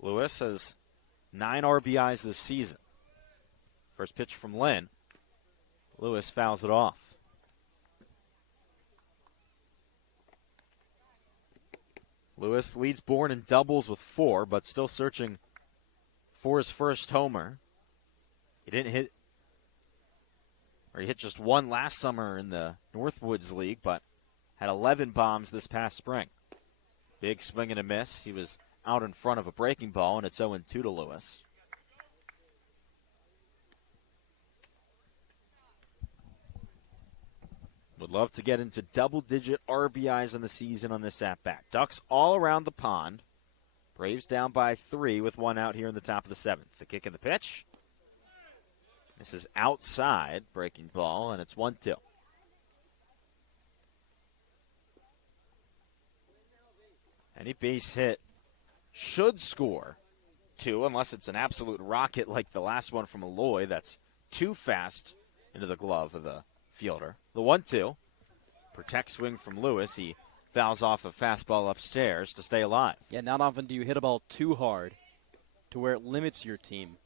Lewis has 9 RBIs this season. First pitch from Lynn. Lewis fouls it off. Lewis leads Bourne in doubles with 4, but still searching for his first homer. He hit just 1 last summer in the Northwoods League, but had 11 bombs this past spring. Big swing and a miss. He was out in front of a breaking ball, and it's 0-2 to Lewis. Would love to get into double-digit RBIs in the season on this at-bat. Ducks all around the pond. Braves down by 3 with 1 out here in the top of the 7th. The kick and the pitch. This is outside, breaking ball, and it's 1-2. Any base hit should score 2, unless it's an absolute rocket like the last one from Aloy that's too fast into the glove of the fielder. The 1-2. Protect swing from Lewis. He fouls off a fastball upstairs to stay alive. Yeah, not often do you hit a ball too hard to where it limits your team.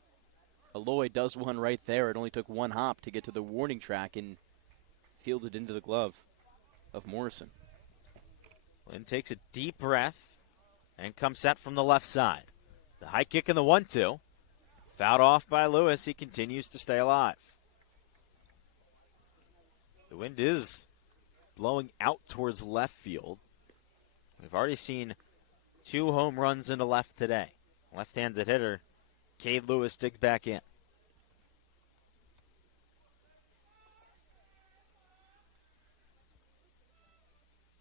Aloy does one right there. It only took 1 hop to get to the warning track and fielded into the glove of Morrison. Lynn takes a deep breath and comes set from the left side. The high kick in the 1-2. Fouled off by Lewis. He continues to stay alive. The wind is blowing out towards left field. We've already seen 2 home runs into left today. Left-handed hitter Cade Lewis digs back in.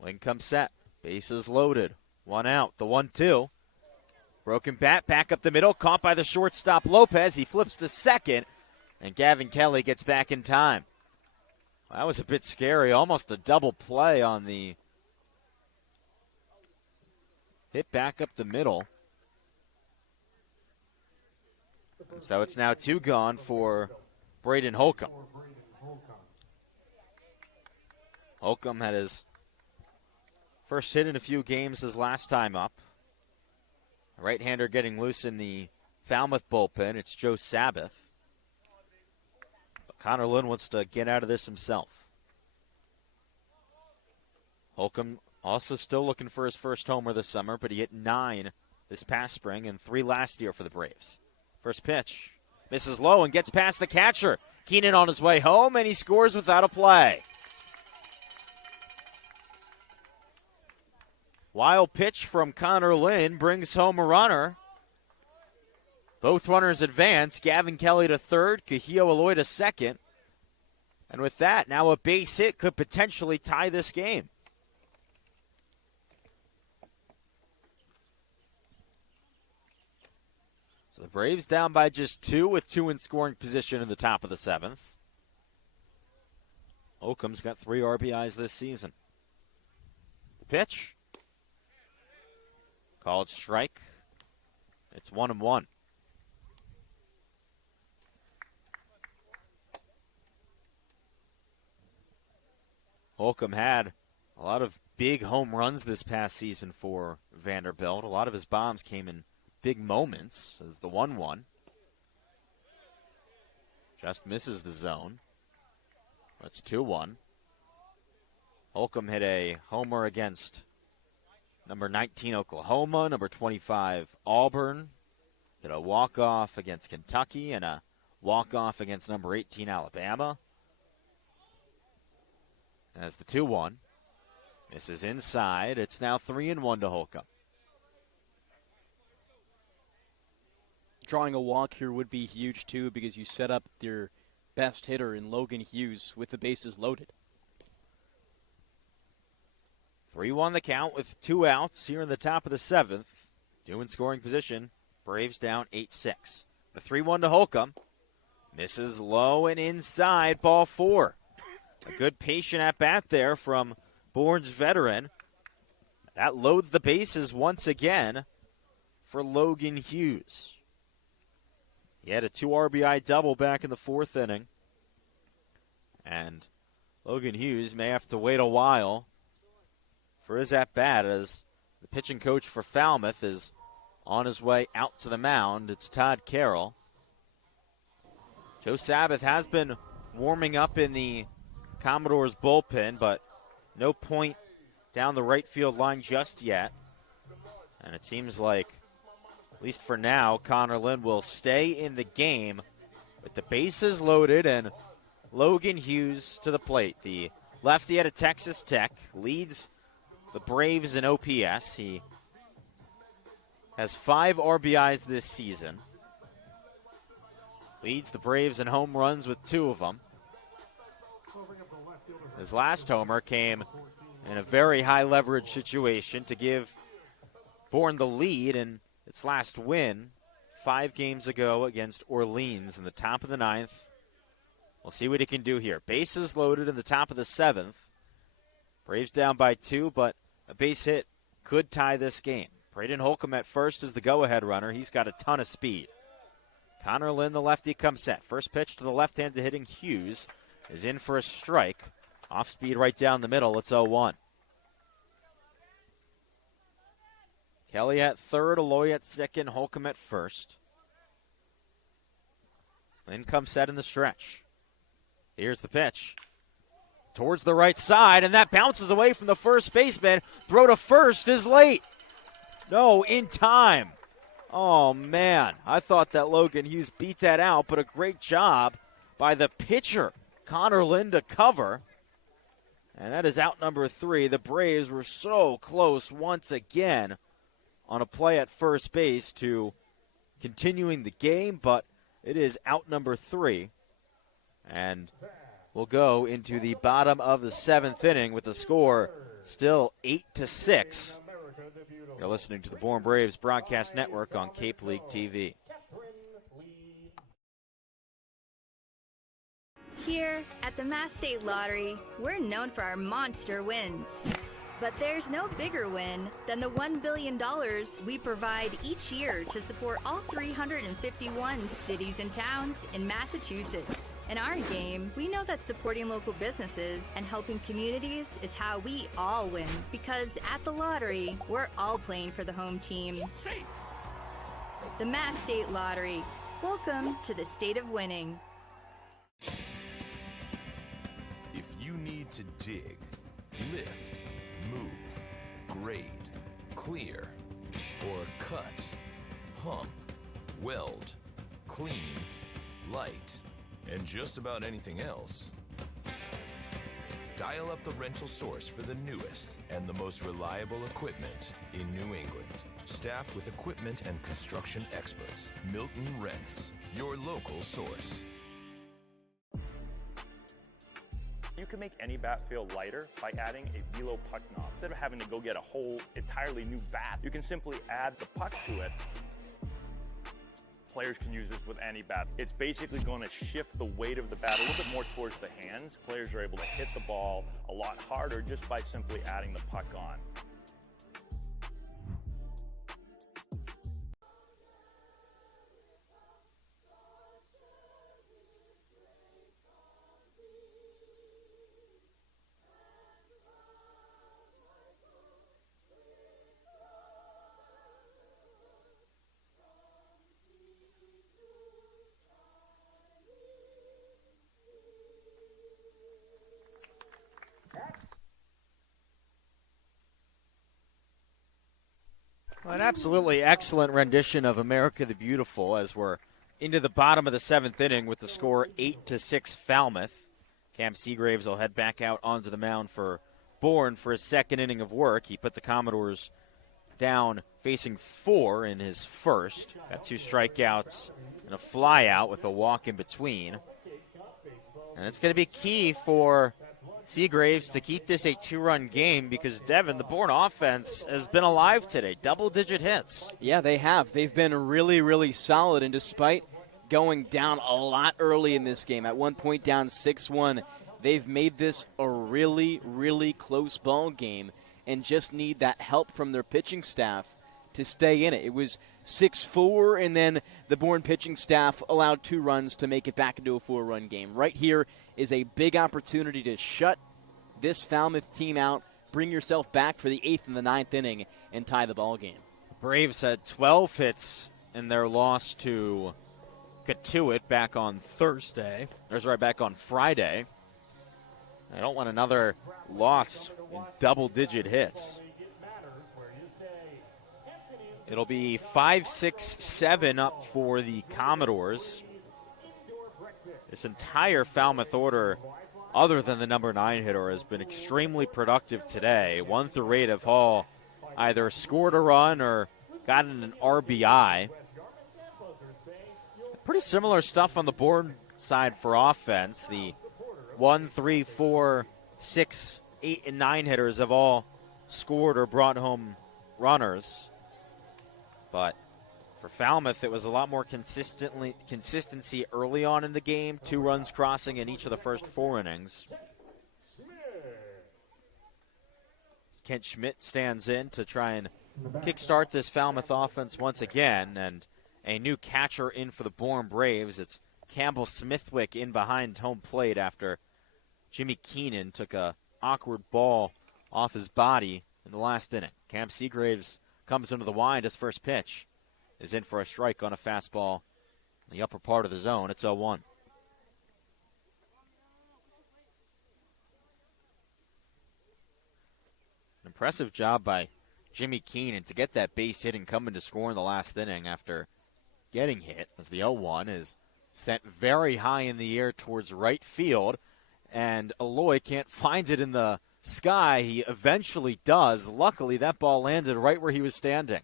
Lynn comes set. Bases loaded. 1 out. The 1-2. Broken bat back up the middle. Caught by the shortstop Lopez. He flips to second. And Gavin Kelly gets back in time. That was a bit scary. Almost a double play on the hit back up the middle. So it's now 2 gone for Braden Holcomb. Holcomb had his first hit in a few games his last time up. A right-hander getting loose in the Falmouth bullpen. It's Joe Sabbath. But Connor Lynn wants to get out of this himself. Holcomb also still looking for his first homer this summer, but he hit 9 this past spring and 3 last year for the Braves. First pitch. Misses low and gets past the catcher. Keenan on his way home, and he scores without a play. Wild pitch from Connor Lynn brings home a runner. Both runners advance. Gavin Kelly to third, Kahio Aloy to second. And with that, now a base hit could potentially tie this game. So the Braves down by just 2 with 2 in scoring position in the top of the 7th. Holcomb's got 3 RBIs this season. Pitch. Called strike. It's 1-1. Holcomb had a lot of big home runs this past season for Vanderbilt. A lot of his bombs came in big moments as the 1-1. Just misses the zone. That's 2-1. Holcomb hit a homer against number 19 Oklahoma, number 25 Auburn. Hit a walk-off against Kentucky and a walk-off against number 18 Alabama. As the 2-1. Misses inside. It's now 3-1 to Holcomb. Drawing a walk here would be huge, too, because you set up your best hitter in Logan Hughes with the bases loaded. 3-1 the count with 2 outs here in the top of the 7th. 2 in scoring position. Braves down 8-6. The 3-1 to Holcomb. Misses low and inside, ball 4. A good patient at bat there from Bourne's veteran. That loads the bases once again for Logan Hughes. He had a 2 RBI double back in the 4th inning. And Logan Hughes may have to wait a while for his at-bat as the pitching coach for Falmouth is on his way out to the mound. It's Todd Carroll. Joe Sabbath has been warming up in the Commodores bullpen, but no point down the right field line just yet. And it seems like, at least for now, Connor Lind will stay in the game with the bases loaded and Logan Hughes to the plate. The lefty out of Texas Tech leads the Braves in OPS. He has 5 RBIs this season. Leads the Braves in home runs with 2 of them. His last homer came in a very high leverage situation to give Bourne the lead in its last win 5 games ago against Orleans in the top of the 9th. We'll see what he can do here. Bases loaded in the top of the 7th. Braves down by 2, but a base hit could tie this game. Braden Holcomb at first is the go-ahead runner. He's got a ton of speed. Connor Lind, the lefty, comes set. First pitch to the left-handed hitting Hughes is in for a strike. Off speed right down the middle. It's 0-1. Kelly at third, Aloy at second, Holcomb at first. Lind comes set in the stretch. Here's the pitch. Towards the right side, and that bounces away from the first baseman. Throw to first is late. No, in time. Oh, man. I thought that Logan Hughes beat that out, but a great job by the pitcher, Connor Lind, to cover. And that is out number 3. The Braves were so close once again on a play at first base to continuing the game, but it is out number 3. And we'll go into the bottom of the 7th inning with the score still 8-6. You're listening to the Bourne Braves Broadcast Network on Cape League TV. Here at the Mass State Lottery, we're known for our monster wins. But there's no bigger win than the $1 billion we provide each year to support all 351 cities and towns in Massachusetts. In our game, we know that supporting local businesses and helping communities is how we all win. Because at the lottery, we're all playing for the home team. The Mass State Lottery. Welcome to the state of winning. If you need to dig, lift, move, grade, clear, or cut, pump, weld, clean, light, and just about anything else, dial up the rental source for the newest and the most reliable equipment in New England. Staffed with equipment and construction experts, Milton Rents, your local source. You can make any bat feel lighter by adding a velo puck knob. Instead of having to go get a whole entirely new bat, you can simply add the puck to it. Players can use this with any bat. It's basically going to shift the weight of the bat a little bit more towards the hands. Players are able to hit the ball a lot harder just by simply adding the puck on. Well, an absolutely excellent rendition of America the Beautiful as we're into the bottom of the 7th inning with the score 8-6 Falmouth. Cam Seagraves will head back out onto the mound for Bourne for his 2nd inning of work. He put the Commodores down facing 4 in his first. Got 2 strikeouts and a flyout with a walk in between. And it's going to be key for Seagraves to keep this a 2-run game because, Devon, the Bourne offense has been alive today. Double-digit hits. Yeah, they have. They've been really, really solid, and despite going down a lot early in this game, at one point down 6-1, they've made this a really, really close ball game and just need that help from their pitching staff to stay in it. It was 6-4, and then the Bourne pitching staff allowed 2 runs to make it back into a 4-run game. Right here is a big opportunity to shut this Falmouth team out, bring yourself back for the 8th and the 9th inning, and tie the ball game. Braves had 12 hits in their loss to Katuitt back on Thursday. Back on Friday. I don't want another loss in double-digit hits. It'll be 5-6-7 up for the Commodores. This entire Falmouth order, other than the number 9 hitter, has been extremely productive today. 1 through 8 have all either scored a run or gotten an RBI. Pretty similar stuff on the Bourne side for offense. The 1, 3, 4, 6, 8, and 9 hitters have all scored or brought home runners. But for Falmouth, it was a lot more consistency early on in the game. 2 runs crossing in each of the first 4 innings. Kent Schmidt stands in to try and kickstart this Falmouth offense once again. And a new catcher in for the Bourne Braves. It's Campbell Smithwick in behind home plate after Jimmy Keenan took a awkward ball off his body in the last inning. Cam Seagraves comes into the wind. His first pitch is in for a strike on a fastball in the upper part of the zone. It's 0-1. An impressive job by Jimmy Keenan to get that base hit and come into score in the last inning after getting hit, as the 0-1 is sent very high in the air towards right field, and Aloy can't find it in the sky. He eventually does. Luckily, that ball landed right where he was standing.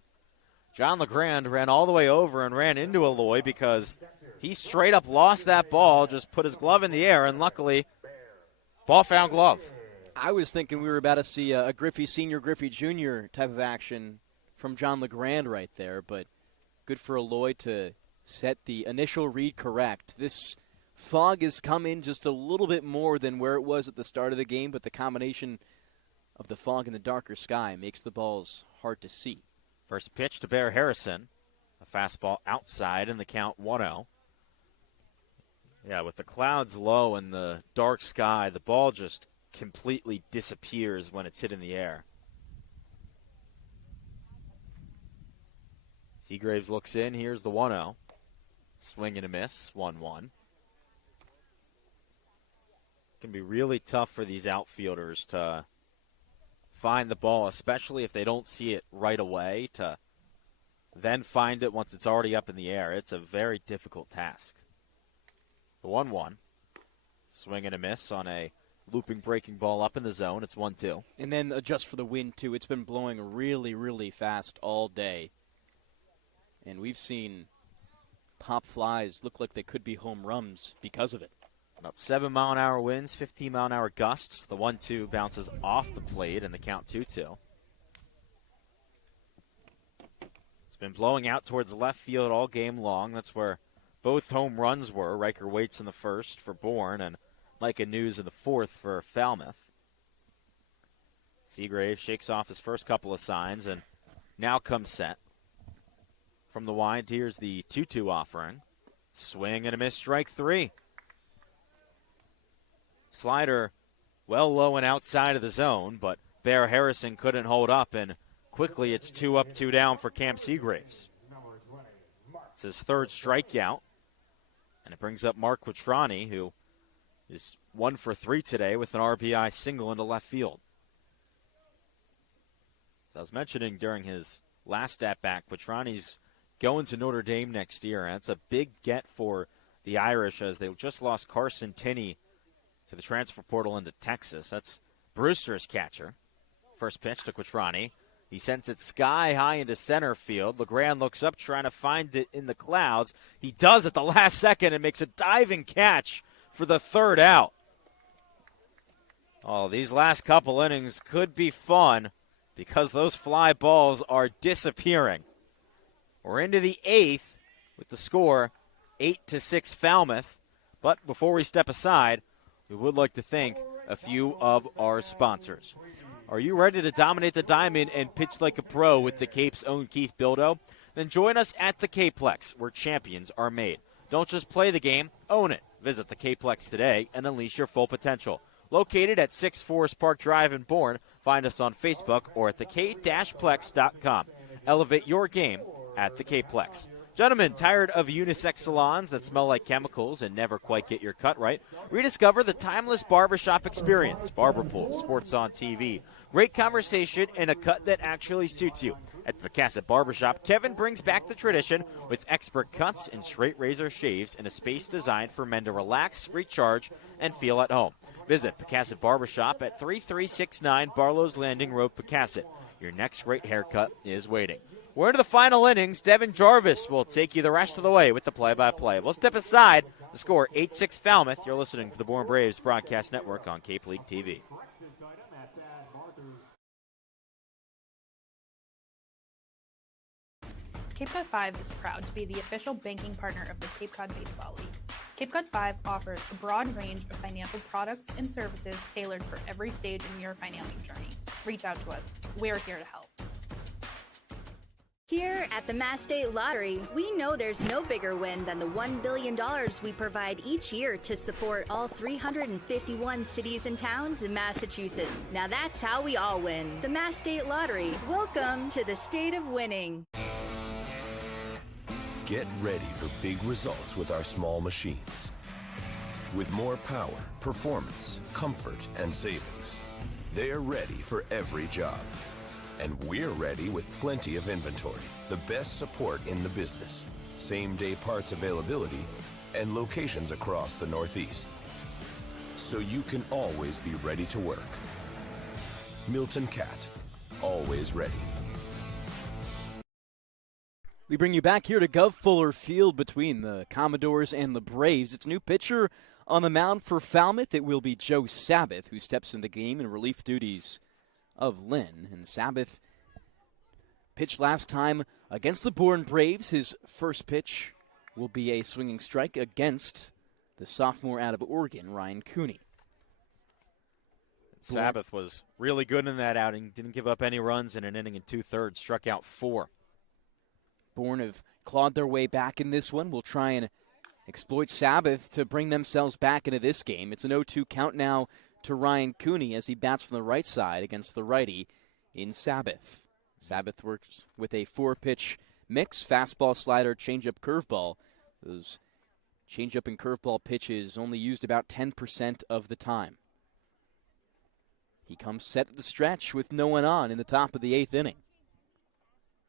John LeGrand ran all the way over and ran into Aloy because he straight up lost that ball, just put his glove in the air, and luckily, ball found glove. I was thinking we were about to see a Griffey Sr., Griffey Jr. type of action from John LeGrand right there, but good for Aloy to set the initial read correct. This fog has come in just a little bit more than where it was at the start of the game, but the combination of the fog and the darker sky makes the balls hard to see. First pitch to Bear Harrison. A fastball outside in the count 1-0. Yeah, with the clouds low and the dark sky, the ball just completely disappears when it's hit in the air. Seagraves looks in. Here's the 1-0. Swing and a miss. 1-1. Can be really tough for these outfielders to find the ball, especially if they don't see it right away, to then find it once it's already up in the air. It's a very difficult task. The 1-1. Swing and a miss on a looping breaking ball up in the zone. It's 1-2. And then adjust for the wind, too. It's been blowing really, really fast all day. And we've seen pop flies look like they could be home runs because of it. About 7-mile-an-hour winds, 15-mile-an-hour gusts. The 1-2 bounces off the plate, and the count 2-2. It's been blowing out towards left field all game long. That's where both home runs were. Riker Waits in the first for Bourne, and Micah News in the fourth for Falmouth. Seagrave shakes off his first couple of signs, and now comes set. From the wind, here's the 2-2 offering. Swing and a miss, strike 3. Slider well low and outside of the zone, but Bear Harrison couldn't hold up, and quickly it's 2 up, 2 down for Cam Seagraves. It's his third strikeout, and it brings up Mark Quattrani, who is 1 for 3 today with an RBI single into left field. As I was mentioning during his last at-bat, Quattrani's going to Notre Dame next year, and it's a big get for the Irish as they just lost Carson Tinney to the transfer portal into Texas. That's Brewster's catcher. First pitch to Quattrani. He sends it sky high into center field. LeGrand looks up trying to find it in the clouds. He does at the last second and makes a diving catch for the third out. Oh, these last couple innings could be fun because those fly balls are disappearing. We're into the 8th with the score 8-6 Falmouth. But before we step aside, we would like to thank a few of our sponsors. Are you ready to dominate the diamond and pitch like a pro with the Cape's own Keith Bildo? Then join us at the Capeplex, where champions are made. Don't just play the game, own it. Visit the Capeplex today and unleash your full potential. Located at 6 Forest Park Drive in Bourne, find us on Facebook or at thek-plex.com. Elevate your game at the Capeplex. Gentlemen, tired of unisex salons that smell like chemicals and never quite get your cut right? Rediscover the timeless barbershop experience. Barber pools, sports on TV, great conversation, and a cut that actually suits you. At the Picassett Barbershop, Kevin brings back the tradition with expert cuts and straight razor shaves in a space designed for men to relax, recharge, and feel at home. Visit Picassett Barbershop at 3369 Barlow's Landing Road, Picassett. Your next great haircut is waiting. We're into the final innings. Devon Jarvis will take you the rest of the way with the play-by-play. We'll step aside. The score, 8-6 Falmouth. You're listening to the Bourne Braves Broadcast Network on Cape League TV. Cape Cod 5 is proud to be the official banking partner of the Cape Cod Baseball League. Cape Cod 5 offers a broad range of financial products and services tailored for every stage in your financial journey. Reach out to us. We're here to help. Here at the Mass State Lottery, we know there's no bigger win than the $1 billion we provide each year to support all 351 cities and towns in Massachusetts. Now that's how we all win. The Mass State Lottery. Welcome to the state of winning. Get ready for big results with our small machines. With more power, performance, comfort, and savings. They're ready for every job. And we're ready with plenty of inventory, the best support in the business, same-day parts availability, and locations across the Northeast. So you can always be ready to work. Milton Cat, always ready. We bring you back here to Gov Fuller Field between the Commodores and the Braves. It's a new pitcher on the mound for Falmouth. It will be Joe Sabbath, who steps in the game in relief duties of Lynn. And Sabbath pitched last time against the Bourne Braves. His first pitch will be a swinging strike against the sophomore out of Oregon, Ryan Cooney. Sabbath was really good in that outing. Didn't give up any runs in an inning and 2/3. Struck out 4. Bourne have clawed their way back in this one. We'll try and exploit Sabbath to bring themselves back into this game. It's an 0-2 count now to Ryan Cooney as he bats from the right side against the righty in Sabbath. Sabbath works with a 4-pitch mix, fastball, slider, changeup, curveball. Those changeup and curveball pitches only used about 10% of the time. He comes set at the stretch with no one on in the top of the 8th inning.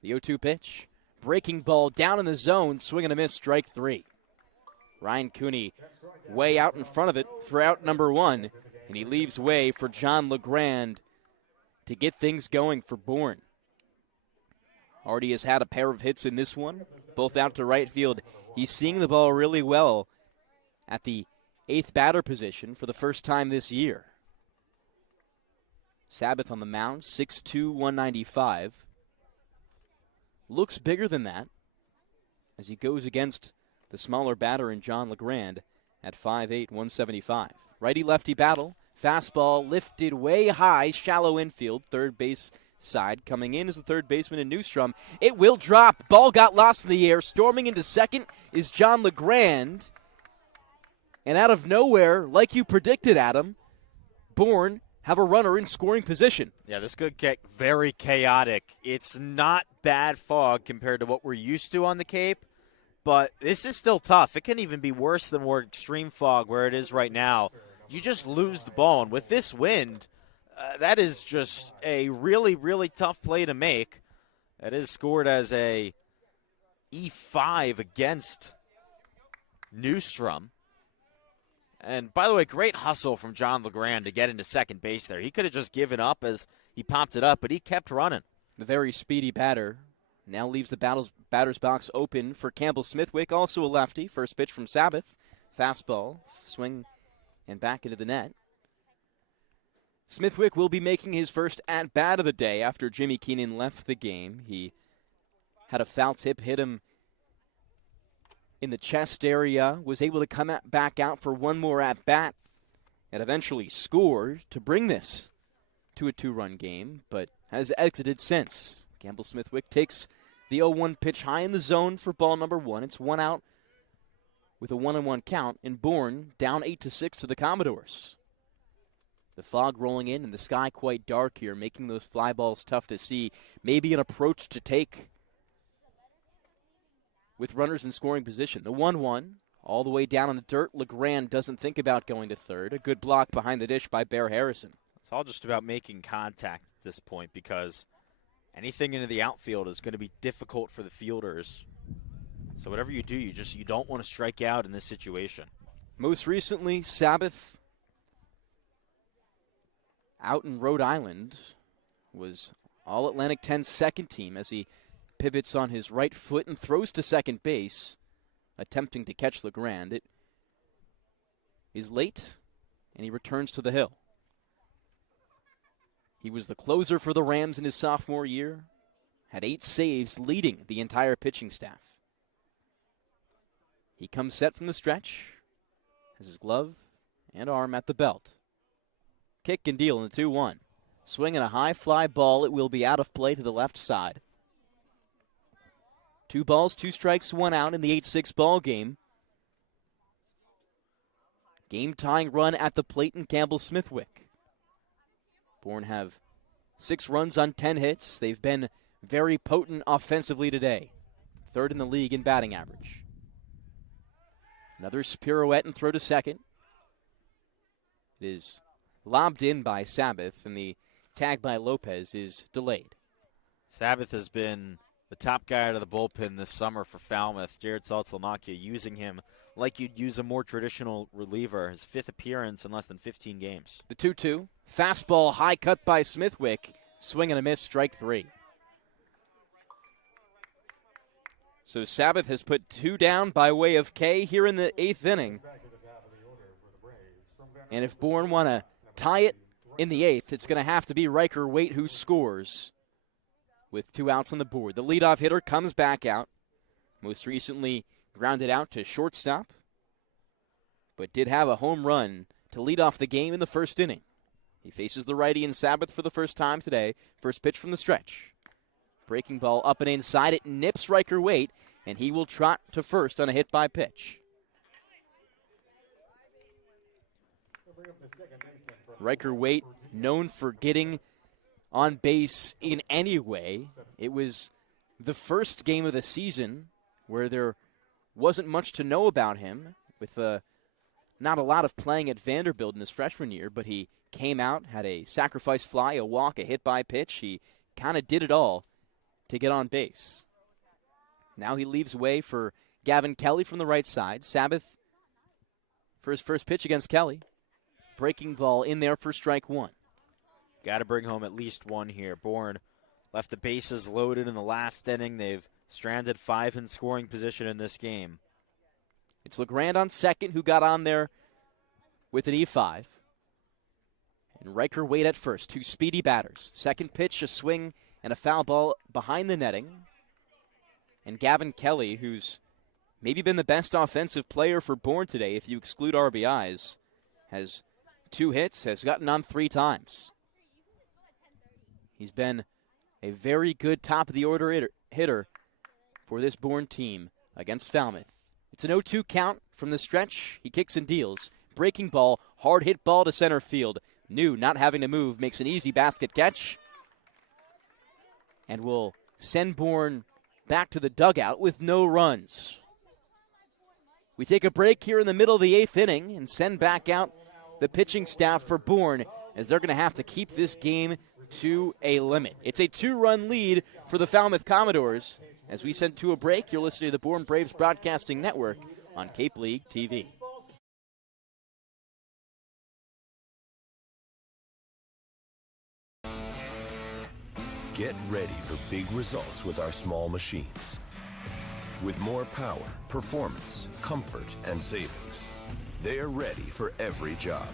The 0-2 pitch. Breaking ball down in the zone, swing and a miss, strike 3. Ryan Cooney way out in front of it for out number 1, and he leaves way for John LeGrand to get things going for Bourne. Already has had a pair of hits in this one, both out to right field. He's seeing the ball really well at the 8th batter position for the first time this year. Sabbath on the mound, 6'2", 195. Looks bigger than that as he goes against the smaller batter in John LeGrand at 5'8", 175. Righty-lefty battle. Fastball lifted way high, shallow infield, third base side. Coming in is the third baseman in Newstrom. It will drop. Ball got lost in the air. Storming into second is John LeGrand. And out of nowhere, like you predicted, Adam, Bourne have a runner in scoring position. Yeah, this could get very chaotic. It's not bad fog compared to what we're used to on the Cape, but this is still tough. It can even be worse than more extreme fog where it is right now. You just lose the ball, and with this wind, that is just a really, really tough play to make. That is scored as a E5 against Newstrom. And, by the way, great hustle from John LeGrand to get into second base there. He could have just given up as he popped it up, but he kept running. The very speedy batter now leaves the batter's box open for Campbell Smithwick, also a lefty. First pitch from Sabbath. Fastball, swing, and back into the net. Smithwick will be making his first at-bat of the day after Jimmy Keenan left the game. He had a foul tip hit him in the chest area, was able to come back out for one more at-bat, and eventually scored to bring this to a 2-run game, but has exited since. Campbell-Smithwick takes the 0-1 pitch high in the zone for ball number 1. It's 1 out with a 1-1 count, and Bourne down 8-6 to the Commodores. The fog rolling in and the sky quite dark here, making those fly balls tough to see. Maybe an approach to take with runners in scoring position. The 1-1, all the way down on the dirt. LeGrand doesn't think about going to third. A good block behind the dish by Bear Harrison. It's all just about making contact at this point, because anything into the outfield is going to be difficult for the fielders. So whatever you do, you don't want to strike out in this situation. Most recently, Sabbath out in Rhode Island was All-Atlantic 10's second team as he pivots on his right foot and throws to second base, attempting to catch LeGrand. It is late, and he returns to the hill. He was the closer for the Rams in his sophomore year, had 8 saves leading the entire pitching staff. He comes set from the stretch, has his glove and arm at the belt. Kick and deal in the 2-1. Swinging a high fly ball, it will be out of play to the left side. 2 balls, 2 strikes, 1 out in the 8-6 ball game. Game-tying run at the plate in Campbell-Smithwick. Bourne have 6 runs on 10 hits. They've been very potent offensively today. 3rd in the league in batting average. Another pirouette and throw to second. It is lobbed in by Sabbath, and the tag by Lopez is delayed. Sabbath has been the top guy out of the bullpen this summer for Falmouth. Jared Saltzlamakia using him like you'd use a more traditional reliever. His 5th appearance in less than 15 games. The 2-2. Fastball high cut by Smithwick. Swing and a miss, strike 3. So Sabbath has put 2 down by way of K here in the 8th inning. And if Bourne want to tie it in the 8th, it's going to have to be Riker Waite who scores with 2 outs on the board. The leadoff hitter comes back out. Most recently grounded out to shortstop, but did have a home run to lead off the game in the 1st inning. He faces the righty in Sabbath for the first time today. First pitch from the stretch. Breaking ball up and inside. It nips Riker Waite, and he will trot to first on a hit by pitch. Riker Waite, known for getting on base in any way. It was the first game of the season where there wasn't much to know about him, with not a lot of playing at Vanderbilt in his freshman year, but he came out, had a sacrifice fly, a walk, a hit by pitch. He kind of did it all to get on base. Now he leaves way for Gavin Kelly from the right side. Sabbath for his first pitch against Kelly. Breaking ball in there for strike 1. Got to bring home at least 1 here. Bourne left the bases loaded in the last inning. They've stranded 5 in scoring position in this game. It's LeGrand on second, who got on there with an E5. And Riker Waite at first. 2 speedy batters. Second pitch, a swing and a foul ball behind the netting. And Gavin Kelly, who's maybe been the best offensive player for Bourne today, if you exclude RBIs, has 2 hits, has gotten on 3 times. He's been a very good top-of-the-order hitter for this Bourne team against Falmouth. It's an 0-2 count from the stretch. He kicks and deals. Breaking ball, hard hit ball to center field. New, not having to move, makes an easy basket catch. And will send Bourne back to the dugout with no runs. We take a break here in the middle of the 8th inning and send back out the pitching staff for Bourne, as they're going to have to keep this game to a limit. It's a 2-run lead for the Falmouth Commodores. As we send to a break, you're listening to the Bourne Braves Broadcasting Network on Cape League TV. Get ready for big results with our small machines. With more power, performance, comfort, and savings. They're ready for every job.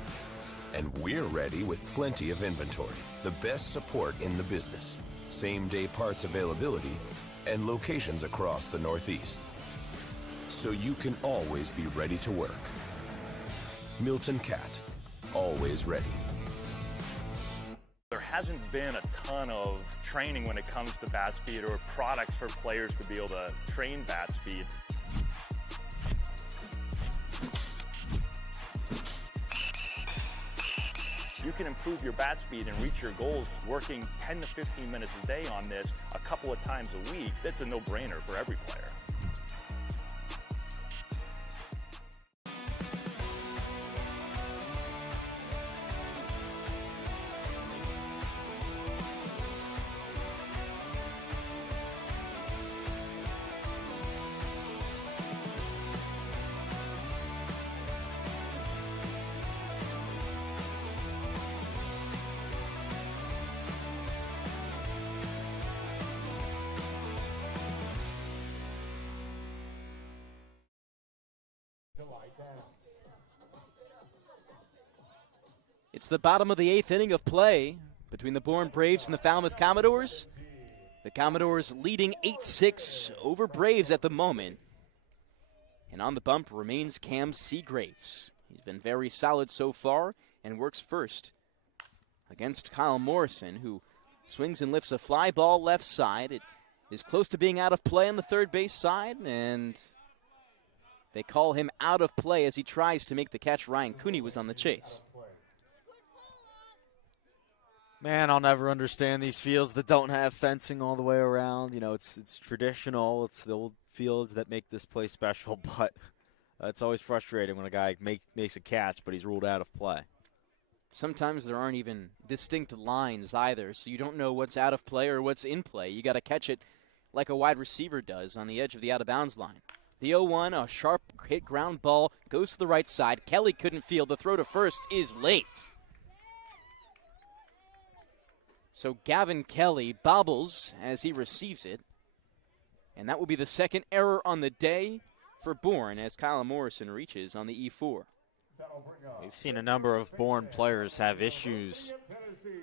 And we're ready with plenty of inventory, the best support in the business, same-day parts availability, and locations across the Northeast. So you can always be ready to work. Milton Cat, always ready. There hasn't been a ton of training when it comes to bat speed or products for players to be able to train bat speed. You can improve your bat speed and reach your goals working 10 to 15 minutes a day on this a couple of times a week. That's a no-brainer for every player. It's the bottom of the 8th inning of play between the Bourne Braves and the Falmouth Commodores. The Commodores leading 8-6 over Braves at the moment. And on the bump remains Cam Seagraves. He's been very solid so far and works first against Kyle Morrison, who swings and lifts a fly ball left side. It is close to being out of play on the third base side, and they call him out of play as he tries to make the catch. Ryan Cooney was on the chase. Man, I'll never understand these fields that don't have fencing all the way around. You know, it's traditional. It's the old fields that make this place special, but it's always frustrating when a guy makes a catch, but he's ruled out of play. Sometimes there aren't even distinct lines either, so you don't know what's out of play or what's in play. You got to catch it like a wide receiver does on the edge of the out-of-bounds line. The 0-1, a sharp hit ground ball, goes to the right side. Kelly couldn't field. The throw to first is late. So Gavin Kelly bobbles as he receives it. And that will be the second error on the day for Bourne as Kyle Morrison reaches on the E4. We've seen a number of Bourne players have issues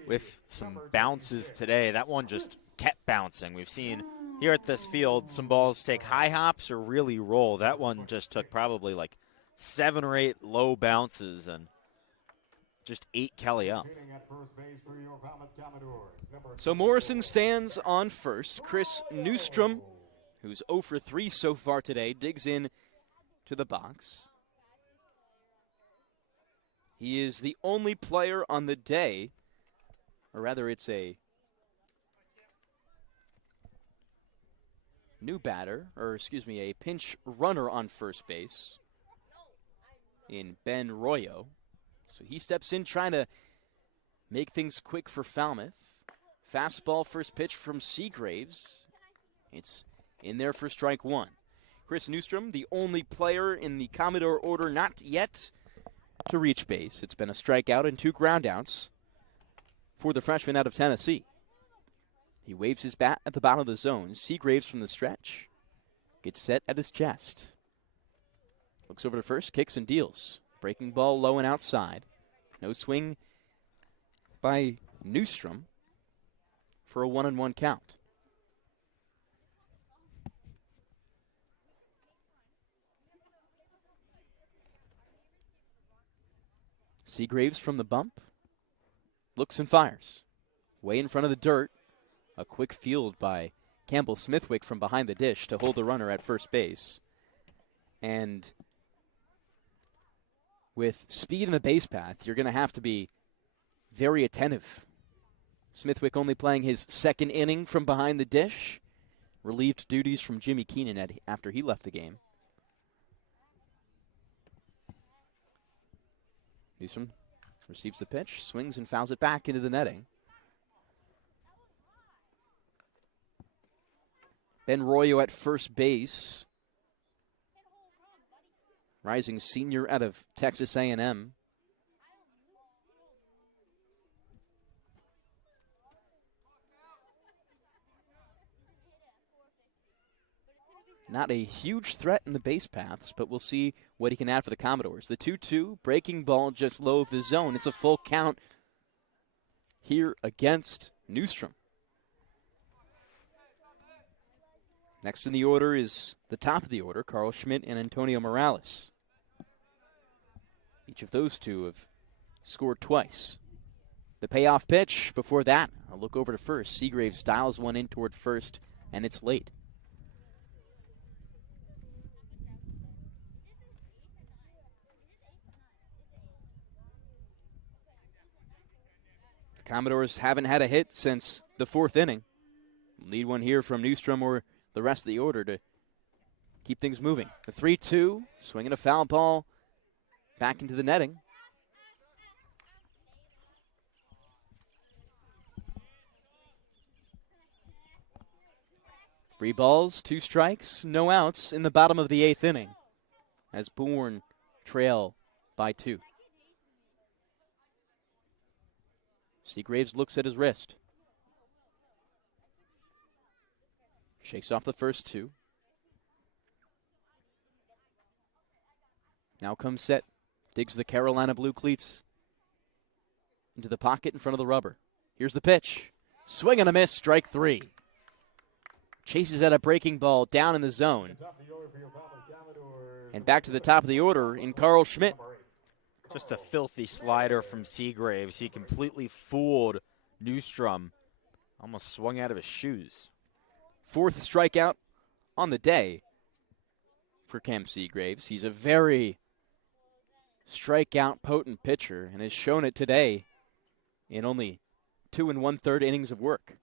with some bounces today. That one just kept bouncing. We've seen here at this field some balls take high hops or really roll. That one just took probably like 7 or 8 low bounces and just ate Kelly up. So Morrison stands on first. Chris Newstrom, who's 0 for 3 so far today, digs in to the box. He is the only player on the day, or rather it's a new batter, a pinch runner on first base in Ben Royo. So he steps in trying to make things quick for Falmouth. Fastball first pitch from Seagraves. It's in there for strike one. Chris Newstrom, the only player in the Commodore order not yet to reach base. It's been a strikeout and 2 groundouts for the freshman out of Tennessee. He waves his bat at the bottom of the zone. Seagraves from the stretch gets set at his chest. Looks over to first, kicks and deals. Breaking ball low and outside. No swing by Newstrom for a 1-1 count. Seagraves from the bump. Looks and fires. Way in front of the dirt. A quick field by Campbell Smithwick from behind the dish to hold the runner at first base. And with speed in the base path, you're going to have to be very attentive. Smithwick only playing his second inning from behind the dish. Relieved duties from Jimmy Keenan after he left the game. Newsom receives the pitch, swings and fouls it back into the netting. Ben Royo at first base. Rising senior out of Texas A&M. Not a huge threat in the base paths, but we'll see what he can add for the Commodores. The 2-2, breaking ball just low of the zone. It's a full count here against Newstrom. Next in the order is the top of the order, Carl Schmidt and Antonio Morales. Each of those two have scored twice. The payoff pitch. Before that, a look over to first. Seagraves dials one in toward first, and it's late. The Commodores haven't had a hit since the fourth inning. Need one here from Newstrom or the rest of the order to keep things moving. The 3-2, swinging a foul ball back into the netting. Three balls, two strikes, no outs in the bottom of the eighth inning as Bourne trail by 2. Seagraves looks at his wrist. Shakes off the first 2. Now comes set. Digs the Carolina blue cleats into the pocket in front of the rubber. Here's the pitch. Swing and a miss, strike 3. Chases at a breaking ball down in the zone. And back to the top of the order in Carl Schmidt. Just a filthy slider from Seagraves. He completely fooled Newstrom. Almost swung out of his shoes. 4th strikeout on the day for Cam Seagraves. He's a very strikeout potent pitcher and has shown it today in only 2 1/3 innings of work.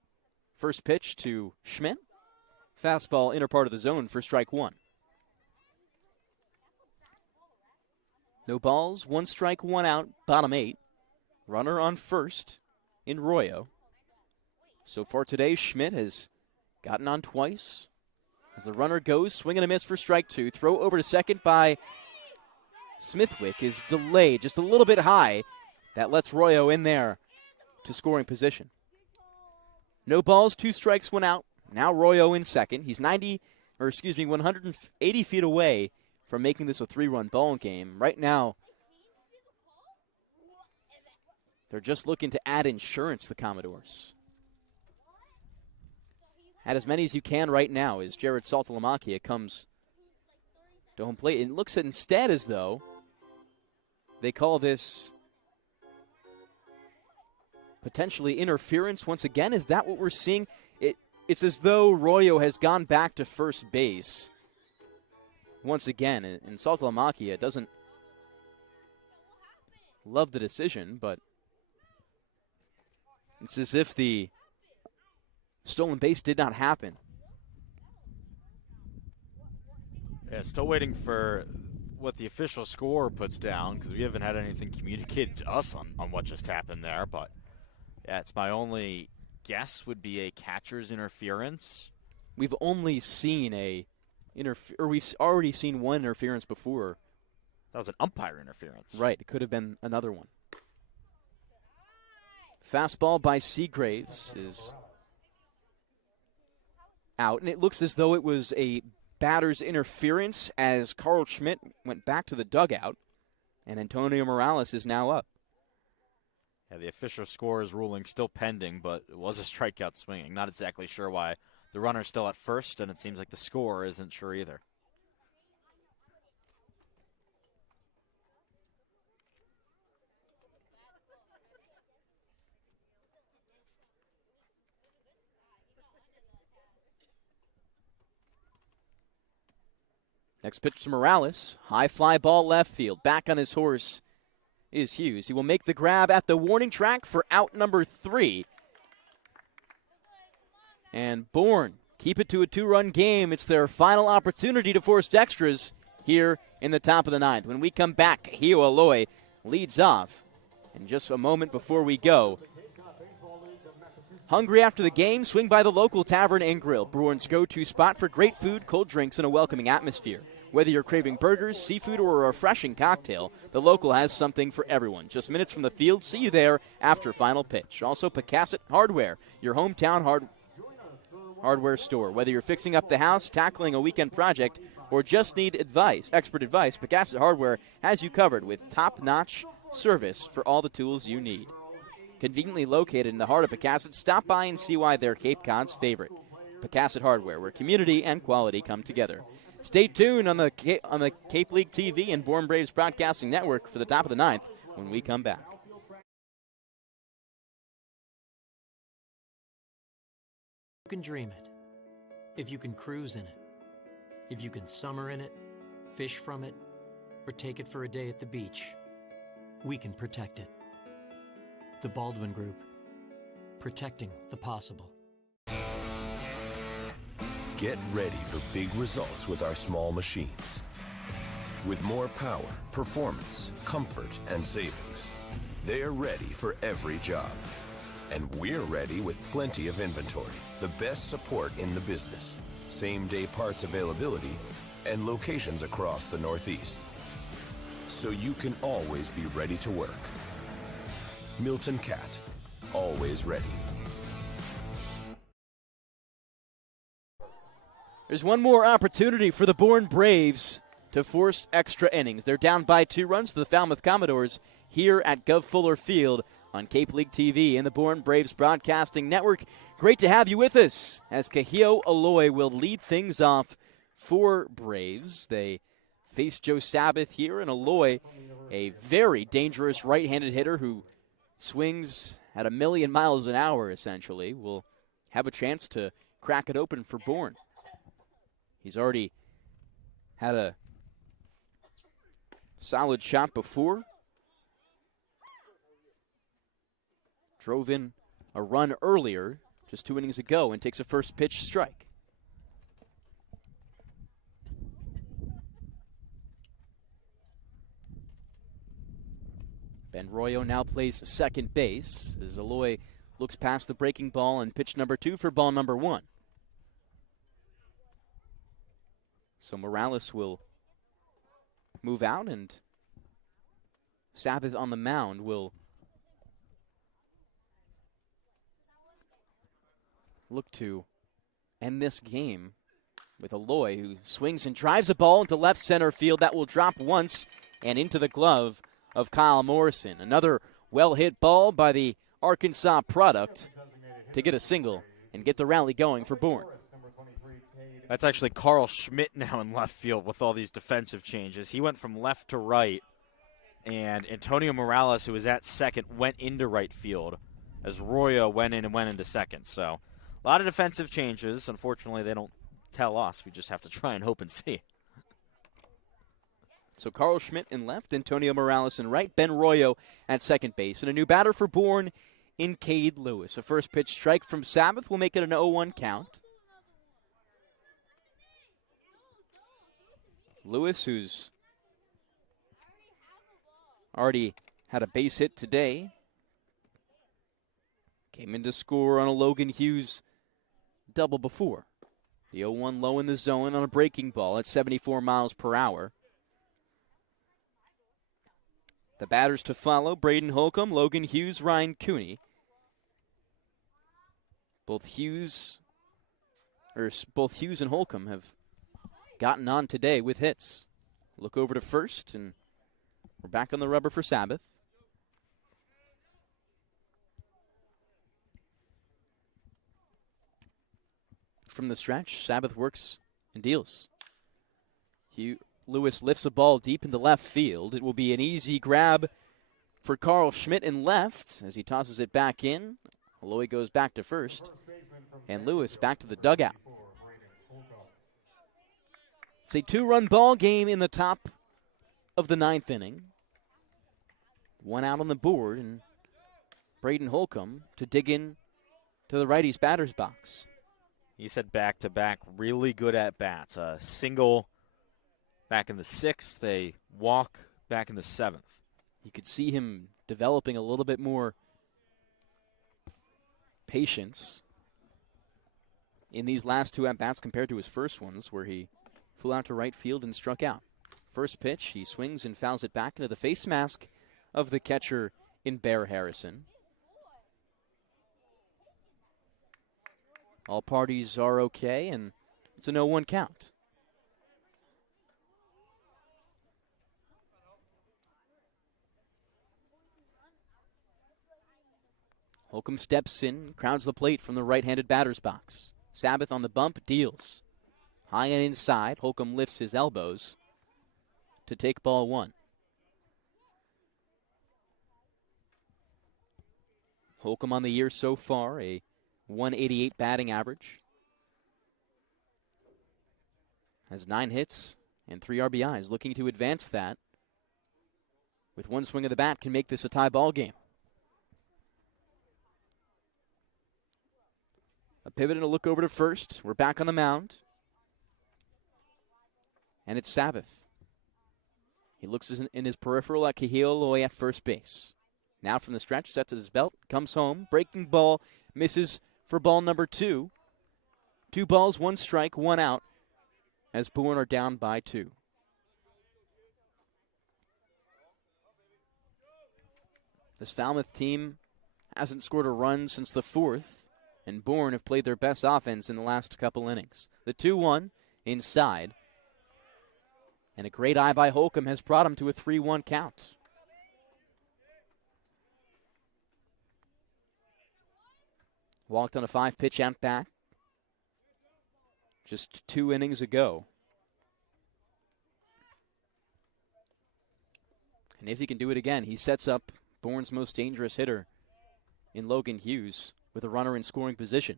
First pitch to Schmidt. Fastball inner part of the zone for strike 1. No balls, 1 strike, 1 out, bottom 8. Runner on first in Royo. So far today, Schmidt has gotten on twice. As the runner goes, swing and a miss for strike 2. Throw over to second by Smithwick is delayed just a little bit high. That lets Royo in there to scoring position. No balls, 2 strikes, 1 out. Now Royo in second. He's 180 feet away from making this a 3-run ball game. Right now, they're just looking to add insurance, the Commodores. Add as many as you can right now as Jared Saltalamacchia comes to home plate. It looks instead as though they call this potentially interference once again. Is that what we're seeing? It's as though Royo has gone back to first base once again, and Saltalamacchia doesn't love the decision, but it's as if the stolen base did not happen. Yeah, still waiting for what the official score puts down because we haven't had anything communicated to us on what just happened there. But yeah, it's my only guess would be a catcher's interference. We've only seen we've already seen one interference before. That was an umpire interference. Right, it could have been another one. Fastball by Seagraves is out, and it looks as though it was a batter's interference as Carl Schmidt went back to the dugout, and Antonio Morales is now up. Yeah, the official score is ruling still pending, but it was a strikeout swinging. Not exactly sure why the runner's still at first, and it seems like the score isn't sure either. Next pitch to Morales. High fly ball left field. Back on his horse is Hughes. He will make the grab at the warning track for out number 3. And Bourne keep it to a 2-run game. It's their final opportunity to force extras here in the top of the 9th. When we come back, Hio Aloy leads off. And just a moment before we go, hungry after the game? Swing by the local tavern and grill. Bruin's go-to spot for great food, cold drinks, and a welcoming atmosphere. Whether you're craving burgers, seafood, or a refreshing cocktail, the local has something for everyone. Just minutes from the field. See you there after final pitch. Also, Picassett Hardware, your hometown hardware store. Whether you're fixing up the house, tackling a weekend project, or just need expert advice, Picassett Hardware has you covered with top-notch service for all the tools you need. Conveniently located in the heart of Picassett, stop by and see why they're Cape Cod's favorite. Picassett Hardware, where community and quality come together. Stay tuned on the Cape League TV and Bourne Braves Broadcasting Network for the top of the 9th when we come back. can dream it, if you can cruise in it, if you can summer in it, fish from it, or take it for a day at the beach, we can protect it. The Baldwin Group, protecting the possible. Get ready for big results with our small machines. With more power, performance, comfort, and savings, they're ready for every job. And we're ready with plenty of inventory, the best support in the business, same-day parts availability, and locations across the Northeast. So you can always be ready to work. Milton Cat, always ready. There's one more opportunity for the Bourne Braves to force extra innings. They're down by 2 runs to the Falmouth Commodores here at Gov Fuller Field on Cape League TV and the Bourne Braves Broadcasting Network. Great to have you with us as Kahio Aloy will lead things off for Braves. They face Joe Sabbath here, and Aloy, a very dangerous right-handed hitter who swings at 1,000,000 miles an hour, essentially, will have a chance to crack it open for Bourne. He's already had a solid shot before. Drove in a run earlier, just 2 innings ago, and takes a first pitch strike. Ben Royo now plays second base as Aloy looks past the breaking ball and pitch number 2 for ball number 1. So Morales will move out, and Sabbath on the mound will look to end this game with Aloy, who swings and drives a ball into left center field. That will drop once and into the glove of Kyle Morrison. Another well-hit ball by the Arkansas product to get a single and get the rally going for Bourne. That's actually Carl Schmidt now in left field with all these defensive changes. He went from left to right, and Antonio Morales, who was at second, went into right field as Royo went in and went into second. So a lot of defensive changes. Unfortunately, they don't tell us. We just have to try and hope and see. So Carl Schmidt in left, Antonio Morales in right, Ben Royo at second base. And a new batter for Bourne in Cade Lewis. A first pitch strike from Sabbath will make it an 0-1 count. Lewis, who's already had a base hit today, came in to score on a Logan Hughes double before. The 0-1 low in the zone on a breaking ball at 74 miles per hour. The batters to follow, Braden Holcomb, Logan Hughes, Ryan Cooney. Both Hughes and Holcomb have gotten on today with hits. Look over to first, and we're back on the rubber for Sabbath. From the stretch, Sabbath works and deals. Lewis lifts a ball deep into left field. It will be an easy grab for Carl Schmidt in left as he tosses it back in. Aloy goes back to first, and Lewis back to the dugout. It's a 2-run ball game in the top of the 9th inning. 1 out on the board, and Braden Holcomb to dig in to the righty's batter's box. He said back-to-back, really good at bats. A single back in the 6th, a walk back in the 7th. You could see him developing a little bit more patience in these last 2 at-bats compared to his first ones, where he flew out to right field and struck out. First pitch, he swings and fouls it back into the face mask of the catcher in Bear Harrison. All parties are okay, and it's a 0-1 count. Holcomb steps in, crowds the plate from the right-handed batter's box. Sabbath on the bump, deals. High and inside, Holcomb lifts his elbows to take ball 1. Holcomb on the year so far, a 188 batting average. has 9 hits and 3 RBIs, looking to advance that. With one swing of the bat, can make this a tie ball game. A pivot and a look over to first. We're back on the mound. And it's Sabbath. He looks in his peripheral at Kahil Aloy at first base. Now from the stretch, sets at his belt, comes home. Breaking ball, misses for ball number 2. 2 balls, 1 strike, 1 out, as Bourne are down by 2. This Falmouth team hasn't scored a run since the 4th, and Bourne have played their best offense in the last couple innings. The 2-1 inside, and a great eye by Holcomb has brought him to a 3-1 count. Walked on a 5-pitch at-bat just 2 innings ago. And if he can do it again, he sets up Bourne's most dangerous hitter in Logan Hughes with a runner in scoring position.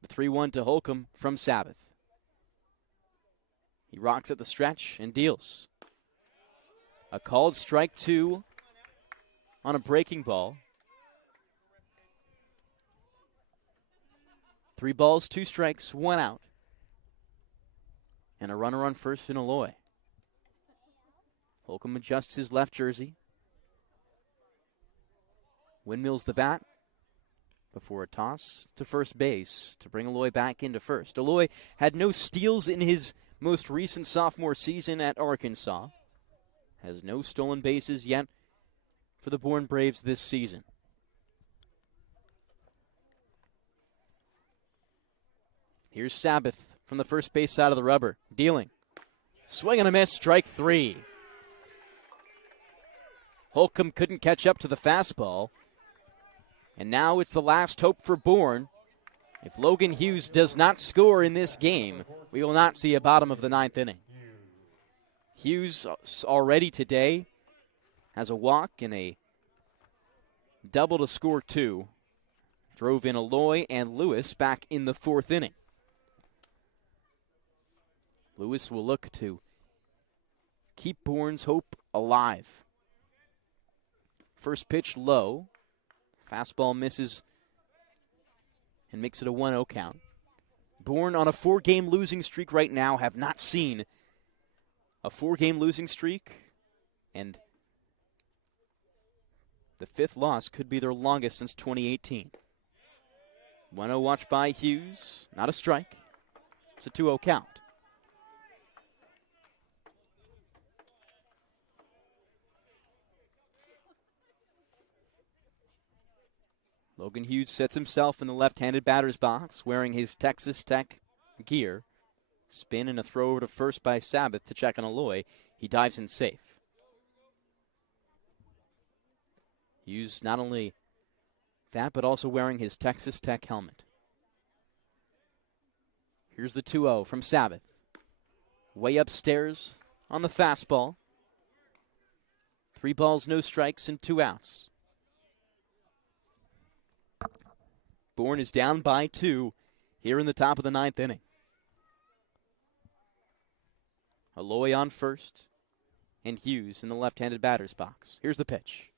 The 3-1 to Holcomb from Sabbath. He rocks at the stretch and deals. A called strike 2 on a breaking ball. 3 balls, 2 strikes, 1 out. And a runner on first in Aloy. Holcomb adjusts his left jersey. Windmills the bat before a toss to first base to bring Aloy back into first. Aloy had no steals in his most recent sophomore season at Arkansas. Has no stolen bases yet for the Bourne Braves this season. Here's Sabbath from the first base side of the rubber, dealing. Swing and a miss, strike 3. Holcomb couldn't catch up to the fastball. And now it's the last hope for Bourne. If Logan Hughes does not score in this game, we will not see a bottom of the 9th inning. Hughes already today has a walk and a double to score 2. Drove in Aloy and Lewis back in the 4th inning. Lewis will look to keep Bourne's hope alive. First pitch low. Fastball misses and makes it a 1-0 count. Bourne on a 4-game losing streak right now, have not seen a 4-game losing streak, and the 5th loss could be their longest since 2018. 1-0 watch by Hughes, not a strike. It's a 2-0 count. Logan Hughes sets himself in the left-handed batter's box, wearing his Texas Tech gear. Spin and a throw over to first by Sabbath to check on Aloy. He dives in safe. Hughes not only that, but also wearing his Texas Tech helmet. Here's the 2-0 from Sabbath. Way upstairs on the fastball. 3 balls, no strikes, and 2 outs. Bourne is down by 2 here in the top of the 9th inning. Aloy on first, and Hughes in the left-handed batter's box. Here's the pitch.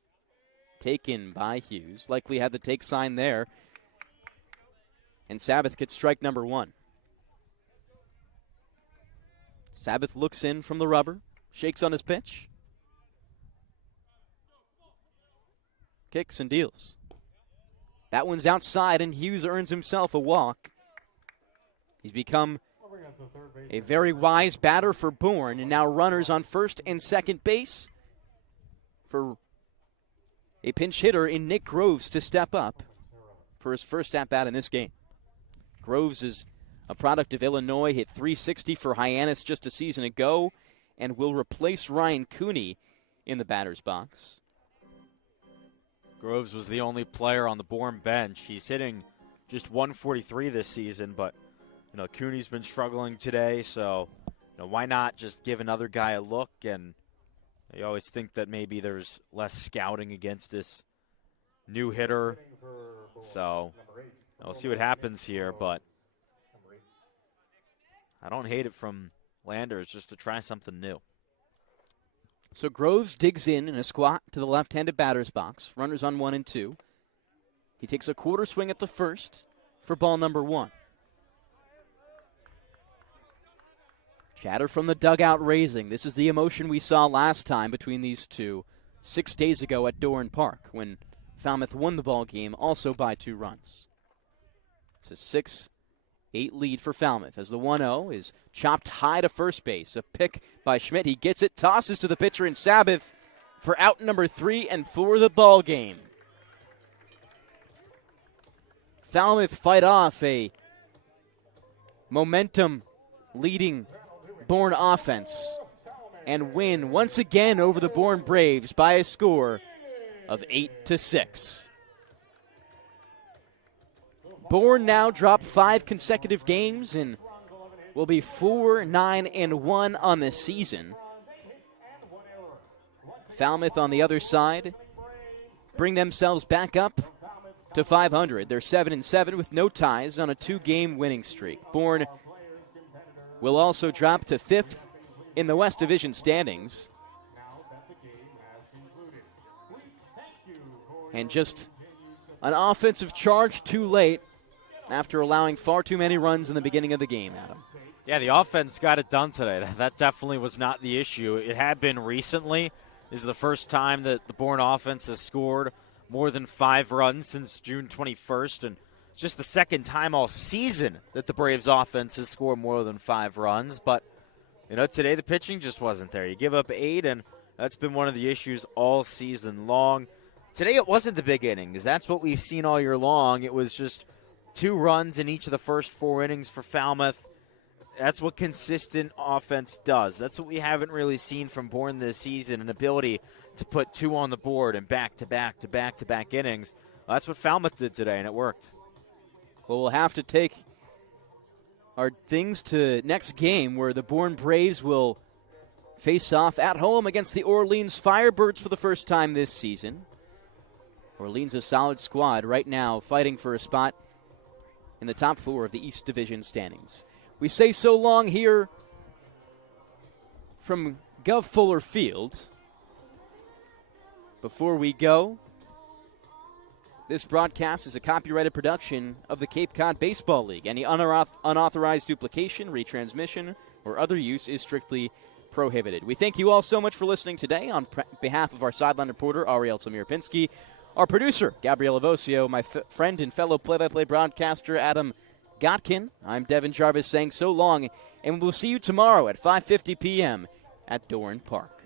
Taken by Hughes. Likely had the take sign there. And Sabbath gets strike number 1. Sabbath looks in from the rubber, shakes on his pitch. Kicks and deals. That one's outside, and Hughes earns himself a walk. He's become a very wise batter for Bourne, and now runners on first and second base for a pinch hitter in Nick Groves to step up for his first at-bat in this game. Groves is a product of Illinois, hit .360 for Hyannis just a season ago, and will replace Ryan Cooney in the batter's box. Groves was the only player on the Bourne bench. He's hitting just .143 this season, but Cooney's been struggling today, so why not just give another guy a look? And you always think that maybe there's less scouting against this new hitter, so we'll see what happens here. But I don't hate it from Landers just to try something new. So Groves digs in a squat to the left-handed batter's box. Runners on 1 and 2. He takes a quarter swing at the first for ball number 1. Chatter from the dugout raising. This is the emotion we saw last time between these two 6 days ago at Bourne Park when Falmouth won the ball game, also by 2 runs. It's a 6-8 lead for Falmouth as the 1-0 is chopped high to first base. A pick by Schmidt. He gets it, tosses to the pitcher in Sabbath for out number 3 and for the ball game. Falmouth fight off a momentum leading Bourne offense and win once again over the Bourne Braves by a score of 8-6. Bourne now dropped 5 consecutive games and will be 4-9-1 on the season. Falmouth on the other side bring themselves back up to 500. They're 7-7 with no ties on a 2-game winning streak. Bourne will also drop to 5th in the West Division standings. And just an offensive charge too late after allowing far too many runs in the beginning of the game, Adam. Yeah, the offense got it done today. That definitely was not the issue. It had been recently. This is the first time that the Bourne offense has scored more than 5 runs since June 21st, and it's just the second time all season that the Braves offense has scored more than 5 runs. But, today the pitching just wasn't there. You give up 8, and that's been one of the issues all season long. Today it wasn't the big innings. That's what we've seen all year long. It was just 2 runs in each of the first 4 innings for Falmouth. That's what consistent offense does. That's what we haven't really seen from Bourne this season, an ability to put 2 on the board and back-to-back innings. That's what Falmouth did today, and it worked. Well, we'll have to take our things to next game where the Bourne Braves will face off at home against the Orleans Firebirds for the first time this season. Orleans a solid squad right now fighting for a spot in the top 4 of the East Division standings. We say so long here from Gov Fuller Field. Before we go, this broadcast is a copyrighted production of the Cape Cod Baseball League. Any unauthorized duplication, retransmission, or other use is strictly prohibited. We thank you all so much for listening today. On behalf of our sideline reporter, Ariel Tamir-Pinsky, our producer, Gabriella Voccio, my friend and fellow play-by-play broadcaster, Adam Gotkin, I'm Devon Jarvis saying so long, and we'll see you tomorrow at 5:50 p.m. at Bourne Park.